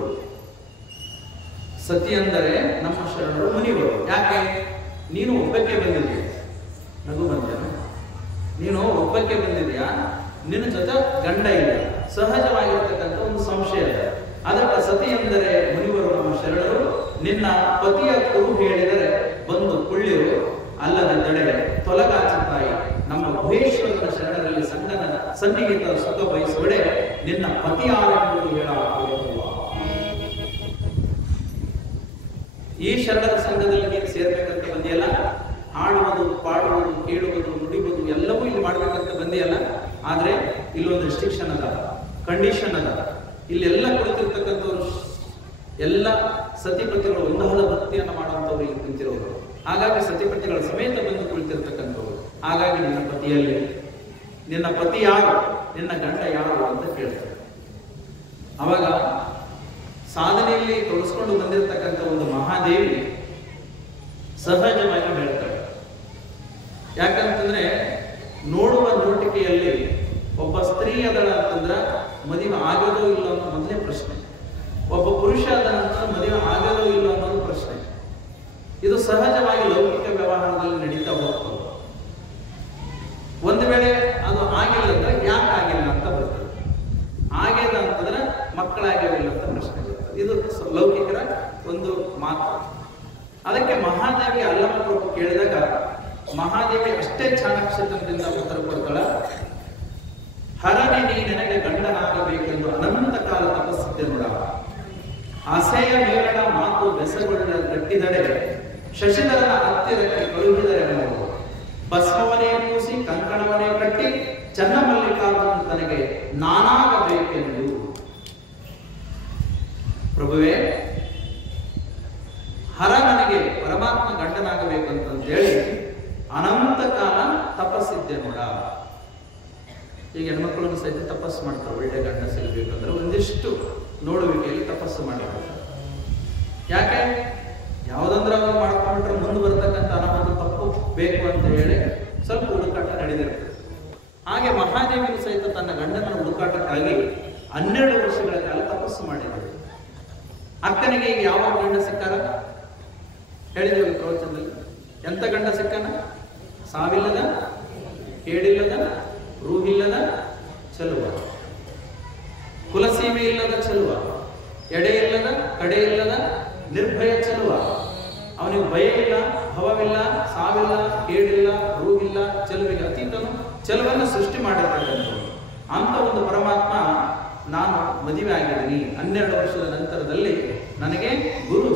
ಸತಿ ಅಂದರೆ ನಮ್ಮ ಶರಣರು ಮುನಿವರು. ಯಾಕೆ? ನೀನು ಒಬ್ಬಕ್ಕೆ ಬಂದಿದ್ಯಾ, ನಗು ಬಂದೇನು, ನೀನು ಒಬ್ಬಕ್ಕೆ ಬಂದಿದ್ಯಾ, ನಿನ್ನ ಜೊತೆ ಗಂಡ ಇಲ್ಲ, ಸಹಜವಾಗಿರ್ತಕ್ಕಂಥ ಒಂದು ಸಂಶಯ. ಅದಕ್ಕೆ ಸತಿ ಎಂದರೆ ಮುನಿವರು ನಮ್ಮ ಶರಣರು. ನಿನ್ನ ಪತಿಯ ಕುರು ಹೇಳಿದರೆ ಬಂದು ಕುಳ್ಳಿರು, ಅಲ್ಲದೆ ತಡೆ ತೊಲಗಾಚುತ್ತಾಯಿ. ನಮ್ಮ ಗುಹೇಶ್ವರನ ಶರಣರಲ್ಲಿ ಸನ್ನಿಹಿತ ಸುಖ ಬಯಸುವಡೆ ನಿನ್ನ ಪತಿಯಾರೆಂಬುದು ಹೇಳಬಹುದು. ಈ ಶರಣರ ಸಂಘದಲ್ಲಿ ನೀನು ಸೇರ್ಬೇಕಂತ ಬಂದಿಯಲ್ಲ, ಹಾಡುವುದು, ಪಾಡುವುದು, ಕೇಳುವುದು, ನುಡಿಯುವುದು ಎಲ್ಲವೂ ಇಲ್ಲಿ ಮಾಡ್ಬೇಕಂತ ಬಂದಿಯಲ್ಲ. ಆದ್ರೆ ಇಲ್ಲೊಂದು ರಿಸ್ಟ್ರಿಕ್ಷನ್ ಅದ, ಕಂಡೀಷನ್ ಅದ. ಇಲ್ಲೆಲ್ಲ ಕುಳಿತಿರ್ತಕ್ಕಂಥವ್ರು ಎಲ್ಲ ಸತಿಪತಿಗಳು ಒಂದಾದ ಭಕ್ತಿಯನ್ನು ಮಾಡುವಂಥವ್ರು ಇಲ್ಲಿ ಕುಳಿತಿರೋರು. ಹಾಗಾಗಿ ಸತಿಪತಿಗಳ ಸಮೇತ ಬಂದು ಕುಳಿತಿರ್ತಕ್ಕಂಥವ್ರು. ಹಾಗಾಗಿ ನಿನ್ನ ಪತಿಯಲ್ಲಿ, ನಿನ್ನ ಪತಿ ಯಾರು, ನಿನ್ನ ಗಂಡ ಯಾರು ಅಂತ ಕೇಳ್ತಾರೆ. ಅವಾಗ ಸಾಧನೆಯಲ್ಲಿ ತೊಡಸ್ಕೊಂಡು ಬಂದಿರತಕ್ಕಂಥ ಒಂದು ಮಹಾದೇವಿ ಸಹಜವಾಗಿ ಹೇಳ್ತಾಳೆ. ಯಾಕಂತಂದ್ರೆ ನೋಡುವ ನೋಟಿಕೆಯಲ್ಲಿ ಒಬ್ಬ ಸ್ತ್ರೀ ಅದಳ ಅಂತಂದ್ರೆ ಮದುವೆ ಆಗೋದೋ ಇಲ್ಲ ಅನ್ನೋ ಮೊದಲೇ ಪ್ರಶ್ನೆ, ಒಬ್ಬ ಪುರುಷ ಅದ ನಂತರ ಮದುವೆ ಆಗೋದೋ ಇಲ್ಲ ಅನ್ನೋದು ಪ್ರಶ್ನೆ. ಇದು ಸಹಜವಾಗಿ ಲೌಕಿಕ ವ್ಯವಹಾರದಲ್ಲಿ ನಡೀತಾ ಹೋಗ್ತದೆ. ಒಂದು ವೇಳೆ ಅದು ಆಗಿಲ್ಲ ಅಂದ್ರೆ ಯಾಕೆ ಆಗಿಲ್ಲ ಅಂತ ಬರ್ತದೆ, ಆಗ್ಯದ ಅಂತಂದ್ರೆ ಮಕ್ಕಳಾಗ್ಯಾವಿಲ್ಲ ಅಂತ ಪ್ರಶ್ನೆ ಬರ್ತದೆ. ಇದು ಲೌಕಿಕರ ಒಂದು ಮಾತು. ಅದಕ್ಕೆ ಮಹಾದೇವಿ ಅಲ್ಲಮ ಪ್ರಭು ಕೇಳಿದಾಗ ಮಹಾದೇವಿ ಅಷ್ಟೇ ಚಾಣಾಕ್ಷತನದಿಂದ ಉತ್ತರ ಕೊಡ್ತಾಳ. ಹರನೆ ನೀ ನನಗೆ ಗಂಡನಾಗಬೇಕೆಂದು ಅನಂತ ಕಾಲ ತಪಸ್ಸಿದ್ದೆ ನೋಡ. ಆಸೆಯ ಮೇಲಣ ಮಾತು ಬೆಸಗೊಳ್ಳ ಗಟ್ಟಿದರೆ ಶಶಿಧರನ ಹತ್ತಿರಕ್ಕೆ ಕಳುಹಿದರೆ ನಾವು ಭಸ್ಮವನೇ ಕೂಸಿ ಕಂಕಣವನೇ ಕಟ್ಟಿ ಚನ್ನಮಲ್ಲಿಕಾರ್ಜುನ ತನಗೆ ನಾನಾಗಬೇಕೆಂದು. ಪ್ರಭುವೇ, ಹರ ನನಗೆ ಪರಮಾತ್ಮ ಗಂಡನಾಗಬೇಕಂತಂತೇಳಿ ಅನಂತ ಕಾಲ ತಪಸ್ಸಿದ್ದೆ ನೋಡ. ಈಗ ಹೆಣ್ಮಕ್ಳನ್ನು ಸಹಿತ ತಪಸ್ಸು ಮಾಡ್ತಾರೆ, ಒಳ್ಳೆ ಗಂಡ ಸಿಗಬೇಕಂದ್ರೆ ಒಂದಿಷ್ಟು ನೋಡುವಿಕೆಯಲ್ಲಿ ತಪಸ್ಸು ಮಾಡಿರ್ತಾರೆ. ಯಾಕೆ? ಯಾವುದಂದ್ರೆ ಅವ್ರು ಮಾಡ್ಕೊಂಡ್ರೆ ಮುಂದೆ ಬರ್ತಕ್ಕಂಥ ಅನಾಹುತ ತಪ್ಪು ಬೇಕು ಅಂತ ಹೇಳಿ ಸ್ವಲ್ಪ ಹುಡುಕಾಟ ನಡೆದಿರ್ತದೆ. ಹಾಗೆ ಮಹಾದೇವಿಯು ಸಹಿತ ತನ್ನ ಗಂಡನ ಹುಡುಕಾಟಕ್ಕಾಗಿ 12 ವರ್ಷಗಳ ಕಾಲ ತಪಸ್ಸು ಮಾಡಿದರು. ಅಕ್ಕನಿಗೆ ಈಗ ಯಾವ ಗಂಡ ಸಿಕ್ಕಾರ ಹೇಳಿದ್ದೇವೆ ಪ್ರವಚನದಲ್ಲಿ. ಎಂತ ಗಂಡ ಸಿಕ್ಕನ? ಸಾವಿಲ್ಲದ, ಕೇಡಿಲ್ಲದ, ರೂಹಿಲ್ಲದ ಚೆಲುವ, ಕುಲಸೀಮೆ ಇಲ್ಲದ ಚೆಲುವ, ಎಡೆ ಇಲ್ಲದ, ಕಡೆ ಇಲ್ಲದ ನಿರ್ಭಯ ಚೆಲುವ. ಅವನಿಗೆ ಭಯ ಇಲ್ಲ, ಭವವಿಲ್ಲ, ಸಾವಿಲ್ಲ, ಕೇಡಿಲ್ಲ, ರೂಹಿಲ್ಲ, ಚೆಲುವಿಗೆ ಅತೀತನು ಚೆಲುವನ್ನು ಸೃಷ್ಟಿ ಮಾಡಿರ್ತಕ್ಕಂಥದ್ದು. ಅಂತ ಒಂದು ಪರಮಾತ್ಮ ನಾನು ಮದುವೆ ಆಗಿದ್ದೀನಿ. 12 ವರ್ಷದ ನಂತರದಲ್ಲಿ ನನಗೆ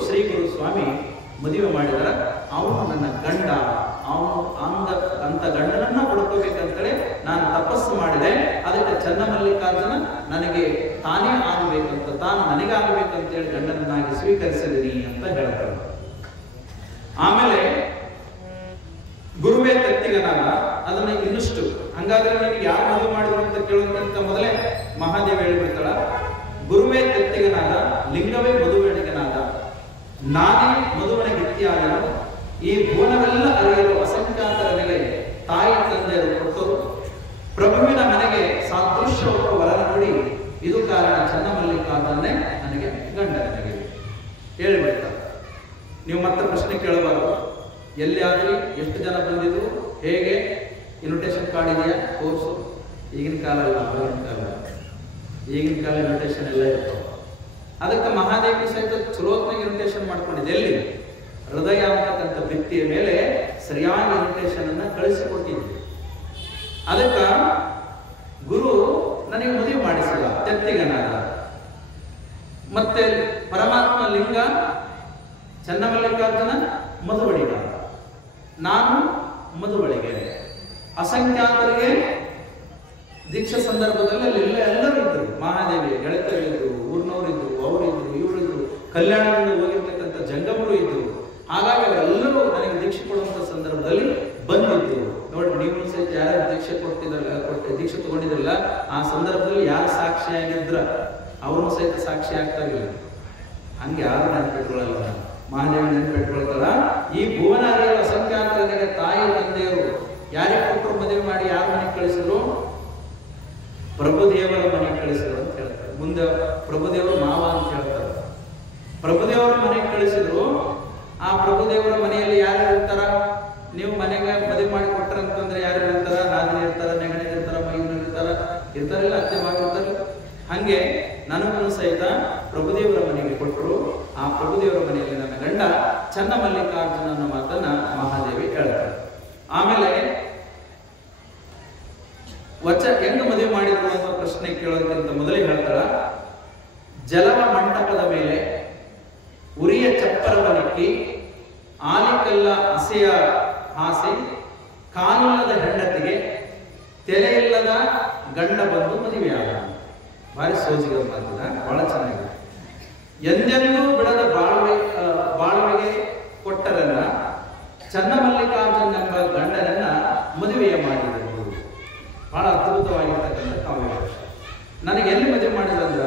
ಶ್ರೀ ಗುರು ಸ್ವಾಮಿ ಮದುವೆ ಮಾಡಿದಾರ. ಅವನು ನನ್ನ ಗಂಡ. ಅವನು ಅಂತ ಗಂಡನನ್ನ ಪಡ್ಕೋಬೇಕಂತೇಳಿ ನಾನು ತಪಸ್ಸು ಮಾಡಿದೆ. ಅದಕ್ಕೆ ಚನ್ನಮಲ್ಲಿಕಾರ್ಜುನ ನನಗೆ ತಾನೇ ಆಗಬೇಕಂತ, ತಾನು ನನಗಾಗಬೇಕಂತೇಳಿ ಗಂಡನನ್ನಾಗಿ ಸ್ವೀಕರಿಸಿದೀನಿ ಅಂತ ಹೇಳ್ತಾರೆ. ಆಮೇಲೆ ಗುರುವೇ ಕತ್ತಿಗನಾದ, ಅದನ್ನ ಇನ್ನಷ್ಟು ಹಂಗಾದ್ರೆ ನನಗೆ ಯಾರು ಮದುವೆ ಮಾಡಿದ್ರು ಅಂತ ಕೇಳೋದಕ್ಕಿಂತ ಮೊದಲೇ ಮಹಾದೇವಿ ಹೇಳಿಬಿಡ್ತಾಳ. ಗುರುವೇ ಕತ್ತಿಗನಾದ, ಲಿಂಗವೇ ಮದುವೆಣಿಗನಾದ, ನಾನೇ ಮದುವನ ಗಿತ್ತಿಯಾದನು. ಈ ಭುವನವೆಲ್ಲ ಅರಿಯಲು ಅಸಂಖ್ಯಾತರನಿಗೆ ತಾಯಿ ತಂದೆಯರು ಕೊಟ್ಟರು. ಪ್ರಭುವಿನ ಮನೆಗೆ ಸಾದೃಶ್ಯ ಒಬ್ಬ ವರನ ನೋಡಿ, ಇದು ಕಾರಣ ಚನ್ನಮಲ್ಲಿಕಾರ್ಜುನನೇ ನನಗೆ ಗಂಡನಿಗೆ ಹೇಳಿಬಿಡ್ತಾರೆ. ನೀವು ಮತ್ತೆ ಪ್ರಶ್ನೆ ಕೇಳಬಾರದು. ಎಲ್ಲಿ ಆಗಲಿ, ಎಷ್ಟು ಜನ ಬಂದಿದ್ರು, ಹೇಗೆ, ಇನ್ವಿಟೇಷನ್ ಕಾರ್ಡ್ ಇದೆಯಾ ತೋರಿಸು. ಈಗಿನ ಕಾಲ ಅಲ್ಲ, ಆಗಿನ ಕಾಲ. ಈಗಿನ ಕಾಲ ಇನ್ವಿಟೇಷನ್ ಎಲ್ಲ ಇರ್ತವೆ. ಅದಕ್ಕೆ ಮಹಾದೇವಿ ಸಹಿತ ಚಲೋತ್ನಾಗ ಇನ್ವಿಟೇಷನ್ ಮಾಡ್ಕೊಂಡಿದೆ. ಎಲ್ಲಿ? ಹೃದಯ ಅಂತಕ್ಕಂಥ ವ್ಯಕ್ತಿಯ ಮೇಲೆ ಸರಿಯಾದ ಇನ್ವಿಟೇಷನ್ ಅನ್ನ ಕಳಿಸಿಕೊಟ್ಟಿದ್ದೆ. ಅದಕ್ಕೆ ಗುರು ನನಗೆ ಮದುವೆ ಮಾಡಿಸಿದ, ತೆತ್ತಿಗನಾದ. ಮತ್ತೆ ಪರಮಾತ್ಮ ಲಿಂಗ ಚನ್ನಮಲ್ಲಿಕಾರ್ಜುನ ಮಧುವಳಿಗ, ನಾನು ಮಧುವಳಿಗೆ. ಅಸಂಖ್ಯಾತರಿಗೆ ದೀಕ್ಷಾ ಸಂದರ್ಭದಲ್ಲಿ ಅಲ್ಲೆಲ್ಲ ಎಲ್ಲರೂ ಇದ್ರು. ಮಹಾದೇವಿ ಗೆಳತಿಯರಿದ್ರು, ಊರಿನವರಿದ್ರು, ಅವರಿದ್ರು, ಇವರಿದ್ರು, ಕಲ್ಯಾಣದಿಂದ ಹೋಗಿರ್ತಕ್ಕಂಥ ಜಂಗಮರು ಇದ್ರು. ಹಾಗಾಗಿ ಅವರೆಲ್ಲರೂ ನನಗೆ ದೀಕ್ಷೆ ಕೊಡುವಂತ ಸಂದರ್ಭದಲ್ಲಿ ಬಂದಿದ್ರು. ನೋಡಿ, ನೀವು ಸಹಿತ ಯಾರು ದೀಕ್ಷೆ ದೀಕ್ಷೆ ತಗೊಂಡಿದ್ರಲ್ಲ, ಆ ಸಂದರ್ಭದಲ್ಲಿ ಯಾರು ಸಾಕ್ಷಿಯಾಗಿದ್ರ ಅವನು ಸಹಿತ ಸಾಕ್ಷಿ ಆಗ್ತಾ ಇಲ್ಲ. ಹಂಗೆ ಯಾರು ನೆನಪಿಟ್ಕೊಳ್ಳಲ್ಲ. ಮಹಾದೇವಿ ನೆನಪಿಟ್ಕೊಳ್ತಾರ. ಈ ಭುವನ ಅರಿಯಲು ಅಸಂಖ್ಯಾತರಿಗೆ ತಾಯಿ ತಂದೆಯರು ಯಾರಿಗೆ ಕೊಟ್ಟರು ಮದುವೆ ಮಾಡಿ, ಯಾರ ಮನೆಗೆ ಕಳಿಸಿದ್ರು? ಪ್ರಭುದೇವರ ಮನೆಗೆ ಕಳಿಸಿದ್ರು ಅಂತ ಹೇಳ್ತಾರೆ. ಮುಂದೆ ಪ್ರಭುದೇವರು ಮಾವ ಅಂತ ಹೇಳ್ತಾರೆ. ಪ್ರಭುದೇವರ ಮನೆಗೆ ಕಳಿಸಿದ್ರು. ಆ ಪ್ರಭುದೇವರ ಮನೆಯಲ್ಲಿ ಯಾರು ಇರ್ತಾರ? ನೀವು ಮನೆಗೆ ಮದುವೆ ಮಾಡಿ ಕೊಟ್ಟರಂತಂದ್ರೆ ಯಾರು ಇರ್ತಾರ? ನಾದಿನಿ ಇರ್ತಾರ, ನೆಗಣಿ ಇರ್ತಾರ, ಮೈನ ಇರ್ತಾರಿಲ್ಲ, ಅತ್ತೆ ಮಾಡಿರ್ತಾರೆ. ಹಂಗೆ ನನಗೂ ಸಹಿತ ಪ್ರಭುದೇವರ ಮನೆಗೆ ಕೊಟ್ಟರು. ಆ ಪ್ರಭುದೇವರ ಮನೆಯಲ್ಲಿ ನನ್ನ ಗಂಡ ಚನ್ನಮಲ್ಲಿಕಾರ್ಜುನ ಅನ್ನೋ ಮಾತನ್ನ ಮಹಾದೇವಿ ಹೇಳ್ತಾರೆ. ಆಮೇಲೆ ಹೆಂಗ ಮದುವೆ ಮಾಡಿದ್ರು ಅಂತ ಪ್ರಶ್ನೆ ಕೇಳೋದಕ್ಕಿಂತ ಮೊದಲೇ ಹೇಳ್ತಾಳ, ಜಲವ ಮಂಟಪದ ಮೇಲೆ ಉರಿಯ ಚಪ್ಪರವನಿಕ್ಕಿ ಆಲಿಕಲ್ಲ ಹಸೆಯ ಹಾಸಿ ಕಾಲಿಲ್ಲದ ಹೆಂಡತಿಗೆ ತೆರೆಯಿಲ್ಲದ ಗಂಡ ಬಂದು ಮದುವೆಯಾದ. ಭಾರಿ ಸೋಜಿಗ ಮಾತಿನ, ಬಹಳ ಚೆನ್ನಾಗಿದೆ. ಎಂದೆಂದೂ ಬಿಡದ ಬಾಳುವೆಗೆ ಕೊಟ್ಟರನ್ನ ಚನ್ನಮಲ್ಲಿಕಾರ್ಜುನ ಎಂಬ ಗಂಡನನ್ನ ಮದುವೆಯ ಮಾಡಿದರು. ಬಹಳ ಅದ್ಭುತವಾಗಿರ್ತಕ್ಕಂಥ ಕಾವ್ಯ. ನನಗೆ ಎಲ್ಲಿ ಮದುವೆ ಮಾಡಿದಂದ್ರ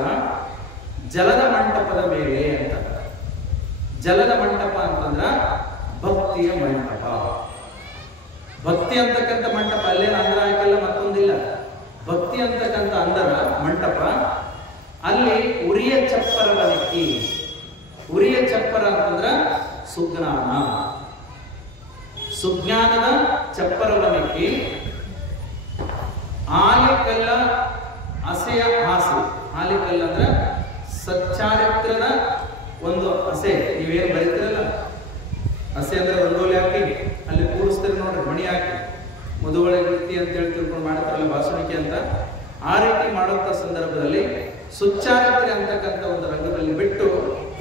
ಜಲದ ಮಂಟಪದ ಮೇಲೆ ಜಲದ ಮಂಟಪ ಅಂತಂದ್ರ ಭಕ್ತಿಯ ಮಂಟಪ. ಭಕ್ತಿ ಅಂತಕ್ಕಂಥ ಮಂಟಪ ಅಲ್ಲೇನು ಅಂದ್ರ ಹಾಕಿಲ್ಲ, ಮತ್ತೊಂದಿಲ್ಲ. ಭಕ್ತಿ ಅಂತಕ್ಕಂಥ ಅಂದರ ಮಂಟಪ ಅಲ್ಲಿ ಉರಿಯ ಚಪ್ಪರದ ನೆಕ್ಕಿ. ಉರಿಯ ಚಪ್ಪರ ಅಂತಂದ್ರ ಸುಜ್ಞಾನ. ಸುಜ್ಞಾನದ ಚಪ್ಪರದ ನೆಕ್ಕಿ ಆಲಿಕಲ್ಲ ಹಸೆಯ ಹಾಸು. ಆಲಿಕಲ್ಲ ಅಂದ್ರೆ ಸಚ್ಚಾರಿತ್ರದ ಒಂದು ಹಸೆ. ನೀವೇನು ಬರೀತಿರಲ್ಲ, ಹಸೆ ಅಂದ್ರೆ ರಂಗೋಲಿ ಹಾಕಿ ಅಲ್ಲಿ ಕೂಡಿಸ್ತಾರೆ ನೋಡ್ರಿ, ಮಣಿ ಹಾಕಿ ಮದುವೆ ವೃತ್ತಿ ಅಂತ ಹೇಳಿ ತಿಳ್ಕೊಂಡು ಮಾಡ್ತಾರಲ್ಲ ಬಾಸುಣಿಕೆ ಅಂತ. ಆ ರೀತಿ ಮಾಡುವಂತ ಸಂದರ್ಭದಲ್ಲಿ ಸುಚ್ಚಾರಿತ್ರೆ ಅಂತಕ್ಕಂಥ ಒಂದು ರಂಗದಲ್ಲಿ ಬಿಟ್ಟು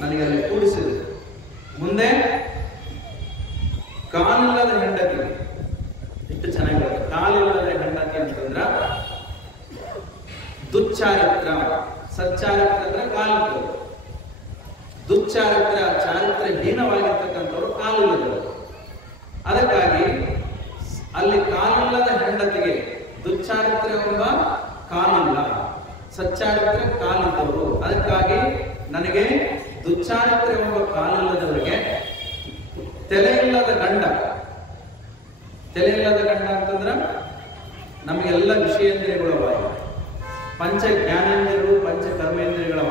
ನನಗೆ ಅಲ್ಲಿ ಕೂಡಿಸಿದೆ. ಮುಂದೆ ಕಾಲಿಲ್ಲದ ಹೆಂಡತಿ. ಎಷ್ಟು ಚೆನ್ನಾಗಿರುತ್ತೆ ಕಾಲಿಲ್ಲದ ಹೆಂಡತಿ ಅಂತಂದ್ರ ದುಚ್ಚಾರಿತ್ರ. ಸಚ್ಚಾರಿತ್ರ ಅಂದ್ರೆ ಕಾಲಿಲ್ಲದವರು, ದುಚ್ಚಾರಿತ್ರ ಚಾರಿತ್ರ ಹೀನವಾಗಿರ್ತಕ್ಕಂಥವ್ರು ಕಾಲಿಲ್ಲದವರು. ಅದಕ್ಕಾಗಿ ಅಲ್ಲಿ ಕಾಲಿಲ್ಲದ ಹೆಂಡತಿಗೆ ದುಚ್ಚಾರಿತ್ರ ಎಂಬ ಕಾಲಿಲ್ಲ, ಸಚ್ಚಾರಿತ್ರ ಕಾಲಿದ್ದವರು. ಅದಕ್ಕಾಗಿ ನನಗೆ ದುಚ್ಚಾರಿತ್ರ ಎಂಬ ಕಾಲಿಲ್ಲದವರಿಗೆ ತಲೆ ಇಲ್ಲದ ಗಂಡ. ತಲೆ ಇಲ್ಲದ ಗಂಡ ಅಂತಂದ್ರ ನಮಗೆಲ್ಲ ವಿಷಯೇಂದ್ರಿಯಗಳವ, ಪಂಚ ಜ್ಞಾನೇಂದ್ರಿಯಗಳು, ಪಂಚ ಕರ್ಮೇಂದ್ರಿಯಗಳವ.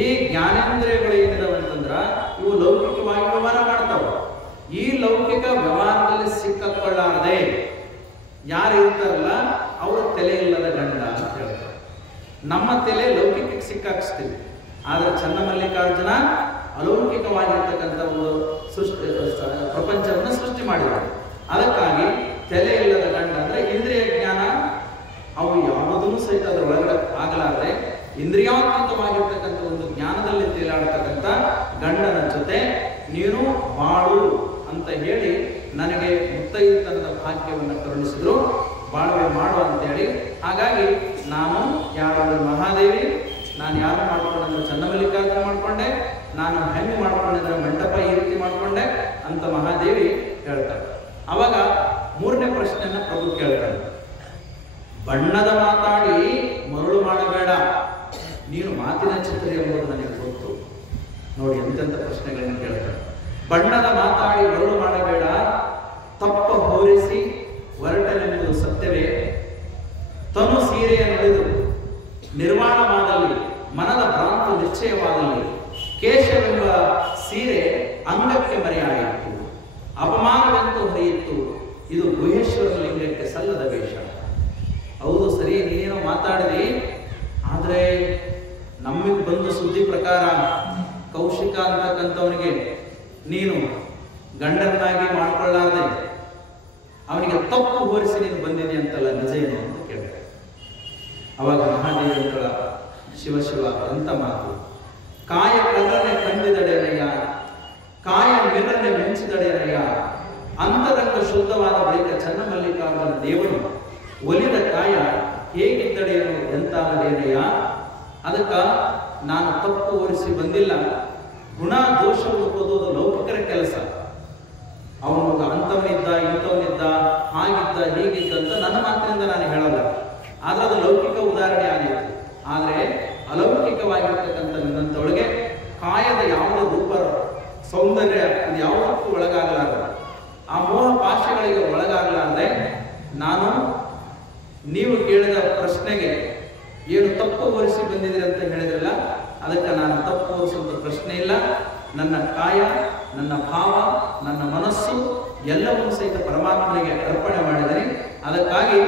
ಈ ಜ್ಞಾನೇಂದ್ರಿಯಗಳು ಏನಿದಾವ ಅಂತಂದ್ರ ಇವು ಲೌಕಿಕವಾಗಿ ವ್ಯವಹಾರ ಮಾಡ್ತಾವ. ಈ ಲೌಕಿಕ ವ್ಯವಹಾರದಲ್ಲಿ ಸಿಕ್ಕಾಕೊಳ್ಳಾರದೆ ಯಾರು ಇರ್ತಾರಲ್ಲ ಅವರು ತಲೆ ಇಲ್ಲದ ಗಂಡ ಅಂತ ಹೇಳ್ತಾರೆ. ನಮ್ಮ ತಲೆ ಲೌಕಿಕಕ್ಕೆ ಸಿಕ್ಕಾಕಿಸ್ತೀವಿ, ಆದ್ರೆ ಚನ್ನಮಲ್ಲಿಕಾರ್ಜುನ ಅಲೌಕಿಕವಾಗಿರ್ತಕ್ಕಂಥ ಒಂದು ಪ್ರಪಂಚವನ್ನು ಸೃಷ್ಟಿ ಮಾಡಿದ್ದಾರೆ. ಅದಕ್ಕಾಗಿ ತಲೆ ಇಲ್ಲದ ಗಂಡ ಅಂದ್ರೆ ಇಂದ್ರಿಯ ಜ್ಞಾನ ಅವು ಯಾವುದನ್ನು ಸಹಿತ ಅದರ ಒಳಗಡೆ ಆಗಲಾರದೆ ಇಂದ್ರಿಯಾತ್ಮಕವಾಗಿರ್ತಕ್ಕಂಥ ಒಂದು ಜ್ಞಾನದಲ್ಲಿ ತೇಲಾಡ್ತಕ್ಕಂಥ ಗಂಡನ ಜೊತೆ ನೀನು ಬಾಳು ಅಂತ ಹೇಳಿ ನನಗೆ ಮುತ್ತೈದತನದ ಭಾಗ್ಯವನ್ನು ಕರುಣಿಸಿದ್ರು, ಬಾಳುವೆ ಮಾಡು ಅಂತೇಳಿ. ಹಾಗಾಗಿ ನಾನು ಯಾರಾದ್ರೂ ಮಹಾದೇವಿ, ನಾನು ಯಾರು ಮಾಡ್ಕೊಂಡ್ರೆ ಚನ್ನಮಲ್ಲಿಕಾರ್ಜುನ ಮಾಡ್ಕೊಂಡೆ, ನಾನು ಹೆಣ್ಣು ಮಾಡ್ಕೊಂಡಿದ್ರೆ ಮಂಟಪ ಈ ರೀತಿ ಮಾಡ್ಕೊಂಡೆ ಅಂತ ಮಹಾದೇವಿ ಹೇಳ್ತಾರೆ. ಅವಾಗ ಮೂರನೇ ಪ್ರಶ್ನೆಯನ್ನ ಪ್ರಭು ಕೇಳ್ತಾನೆ, ಬಣ್ಣದ ಮಾತಾಡಿ ಮರಳು ಮಾಡಬೇಡ, ನೀನು ಮಾತಿನ ಚಿತ್ರ ಎಂಬುದು ನನಗೆ ಗೊತ್ತು. ನೋಡಿ ಎಂತೆಂಥ ಪ್ರಶ್ನೆಗಳನ್ನು ಕೇಳ್ತಾರೆ. ಬಣ್ಣದ ಮಾತಾಡಿ ಮರಳು ಮಾಡಬೇಡ, ತಪ್ಪ ಹೋರಿಸಿ ಹೊರಟನೆಂಬುದು ಸತ್ಯವೇ? ತನು ಸೀರೆಯ ನಡೆದು ನಿರ್ವಾಣವಾದಲ್ಲಿ, ಮನದ ಭ್ರಾಂತು ನಿಶ್ಚಯವಾದಲ್ಲಿ, ಕೇಶವೆಂಬ ಸೀರೆ ಅಂಗಕ್ಕೆ ಮರೆಯಾಯಿತು, ಅಪಮಾನವೆಂತೂ ಹರಿಯಿತು, ಇದು ಗುಹೇಶ್ವರ ಲಿಂಗಕ್ಕೆ ಸಲ್ಲದ ವೇಷ. ಹೌದು ಸರಿ, ನೀನೇನೋ ಮಾತಾಡಿದಿ, ಆದರೆ ನಮಗೆ ಬಂದು ಸುದ್ದಿ ಪ್ರಕಾರ ಕೌಶಿಕ ಅಂತಕ್ಕಂಥವನಿಗೆ ನೀನು ಗಂಡನಾಗಿ ಮಾಡ್ಕೊಳ್ಳಾರ್ದೆ ಅವನಿಗೆ ತಪ್ಪು ಹೋರಿಸಿ ನೀನು ಬಂದಿದೆ ಅಂತಲ್ಲ, ನಿಜ ಏನು ಅಂತ ಕೇಳಿದೆ. ಅವಾಗ ಮಹಾದೇವಂತರ ಶಿವ ಶಿವ ಎಂತ ಮಾತು. ಕಾಯ ಕಲ್ಲನೆ ಕಂಡಿದಡೆನಯ್ಯ, ಕಾಯ ಮಿರನೆ ಮೆಂಚಿದಡೆನಯ್ಯ, ಅಂತರಂಗ ಶುದ್ಧವಾದ ಬಳಿಕ ಚನ್ನಮಲ್ಲಿಕಾರ್ಜುನ ದೇವರು ಒಲಿದ ಕಾಯ ಹೇಗಿದ್ದಡೆಯನು ಎಂತಾದರೇನಯ್ಯ. ಅದಕ್ಕ ನಾನು ತಪ್ಪು ಹೋರಿಸಿ ಬಂದಿಲ್ಲ. ಗುಣ ದೋಷ ಹುಡುಕೋದು ಲೌಕಿಕರ ಕೆಲಸ. ಅವನು ಅಂಥವನಿದ್ದ, ಇಂಥವನಿದ್ದ, ಹಾಗಿದ್ದ, ಹೀಗಿದ್ದ ಅಂತ ನನ್ನ ಮಾತಿನಿಂದ ನಾನು ಹೇಳಲ್ಲ. ಆದ್ರೆ ಅದು ಲೌಕಿಕ ಉದಾಹರಣೆ ಆಗಿತ್ತು. ಆದರೆ ಅಲೌಕಿಕವಾಗಿರ್ತಕ್ಕಂಥ ನನ್ನಂತೊಳಗೆ ಕಾಯದ ಯಾವುದೇ ರೂಪ ಸೌಂದರ್ಯ ಇದು ಯಾವುದಕ್ಕೂ ಒಳಗಾಗಲಾರದು. ಆ ಮೋಹ ಪಾಶಗಳಿಗೆ ಒಳಗಾಗಲಾರದೆ ನಾನು ನೀವು ಕೇಳಿದ ಪ್ರಶ್ನೆಗೆ ಏನು ತಪ್ಪು ಹೋರಿಸಿ ಬಂದಿದ್ದೀರಿ ಅಂತ ಹೇಳಿದ್ರಲ್ಲ, ಅದಕ್ಕೆ ನಾನು ತಪ್ಪು ಹೋರಿಸುವಂಥ ಪ್ರಶ್ನೆ ಇಲ್ಲ. ನನ್ನ ಕಾಯ, ನನ್ನ ಭಾವ, ನನ್ನ ಮನಸ್ಸು ಎಲ್ಲವನ್ನೂ ಸಹಿತ ಪರಮಾತ್ಮನಿಗೆ ಅರ್ಪಣೆ ಮಾಡಿದರೆ, ಅದಕ್ಕಾಗಿ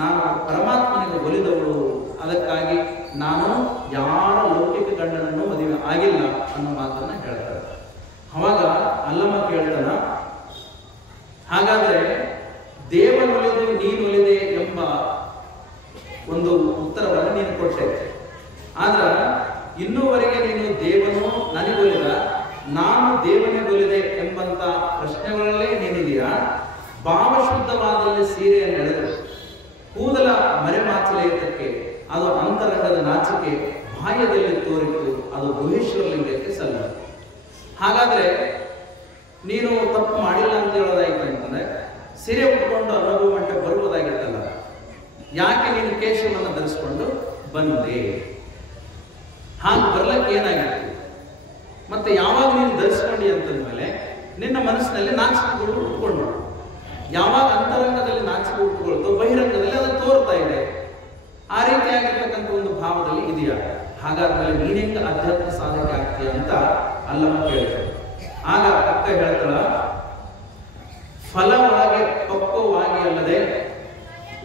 ನಾನು ಪರಮಾತ್ಮನಿಗೆ ಒಲಿದವಳು. ಅದಕ್ಕಾಗಿ ನಾನು ಯಾರ ಲೌಕಿಕ ಗಂಡನನ್ನು ಮದುವೆ ಆಗಿಲ್ಲ ಅನ್ನೋ ಮಾತನ್ನ ಹೇಳ್ತಾರೆ. ಅವಾಗ ಅಲ್ಲಮ್ಮ ಕೇಳ್ತಾನ, ಹಾಗಾದ್ರೆ ದೇವನೊಲಿದು ನೀನೊಲಿದೆ ಎಂಬ ಒಂದು ಉತ್ತರವನ್ನು ನೀನು ಕೊಟ್ಟೆ. ಆದ್ರ ಇನ್ನೂವರೆಗೆ ನೀನು ದೇವನು ನನಗೊಲಿದ, ನಾನು ದೇವನಿಗೊಲಿದೆ ಎಂಬಂತ ಪ್ರಶ್ನೆಗಳಲ್ಲೇ ನೀನಿದೆಯಾ? ಭಾವಶುದ್ಧವಾದಲ್ಲಿ ಸೀರೆಯನ್ನು ಎಳೆದು ಕೂದಲ ಮರೆಮಾಚಲೆಯತಕ್ಕೆ ಅದು ಅಂತರಂಗದ ನಾಚಿಕೆ ಬಾಹ್ಯದಲ್ಲಿ ತೋರಿತು, ಅದು ಗುಹೇಶ್ವರ ಲಿಂಗಕ್ಕೆ ಸಲ್ಲ. ಹಾಗಾದ್ರೆ ನೀನು ತಪ್ಪು ಮಾಡಿಲ್ಲ ಅಂತ ಹೇಳೋದಾಯ್ತು ಅಂತಂದ್ರೆ ಸೀರೆ ಉಟ್ಕೊಂಡು ಅನುಭವ ಮಂಟಕ್ಕೆ ಬರ್ಬೋದಾಗಿತ್ತಲ್ಲ, ಯಾಕೆ ನೀನು ಕೇಶವನ್ನು ಧರಿಸ್ಕೊಂಡು ಬಂದೆ? ಹಾಗೆ ಬರ್ಲಕ್ಕೆ ಏನಾಗಿತ್ತು? ಮತ್ತೆ ಯಾವಾಗ ನೀನು ಧರಿಸ್ಕೊಂಡಿ ಅಂತಂದ್ಮೇಲೆ ನಿನ್ನ ಮನಸ್ಸಿನಲ್ಲಿ ನಾಚಿಕೆಗಳು ಉಟ್ಕೊಂಡು, ಯಾವಾಗ ಅಂತರಂಗದಲ್ಲಿ ನಾಚಿಕೆ ಉಟ್ಕೊಳ್ತೋ ಬಹಿರಂಗದಲ್ಲಿ ಅದು ತೋರ್ತಾ ಇದೆ. ಆ ರೀತಿಯಾಗಿರ್ತಕ್ಕಂಥ ಒಂದು ಭಾವದಲ್ಲಿ ಇದೆಯಾ? ಹಾಗಾದ್ಮೇಲೆ ನೀನೆಂಗ ಅಧ್ಯಾತ್ಮ ಸಾಧನೆ ಆಗ್ತೀಯ ಅಂತ ಅಲ್ಲಮ್ಮ ಕೇಳ್ತಾರೆ. ಆಗ ಅಕ್ಕ ಹೇಳ್ತಾಳ, ಫಲ ಒಳಗೆ ಪಕ್ವವಾಗಿ ಅಲ್ಲದೆ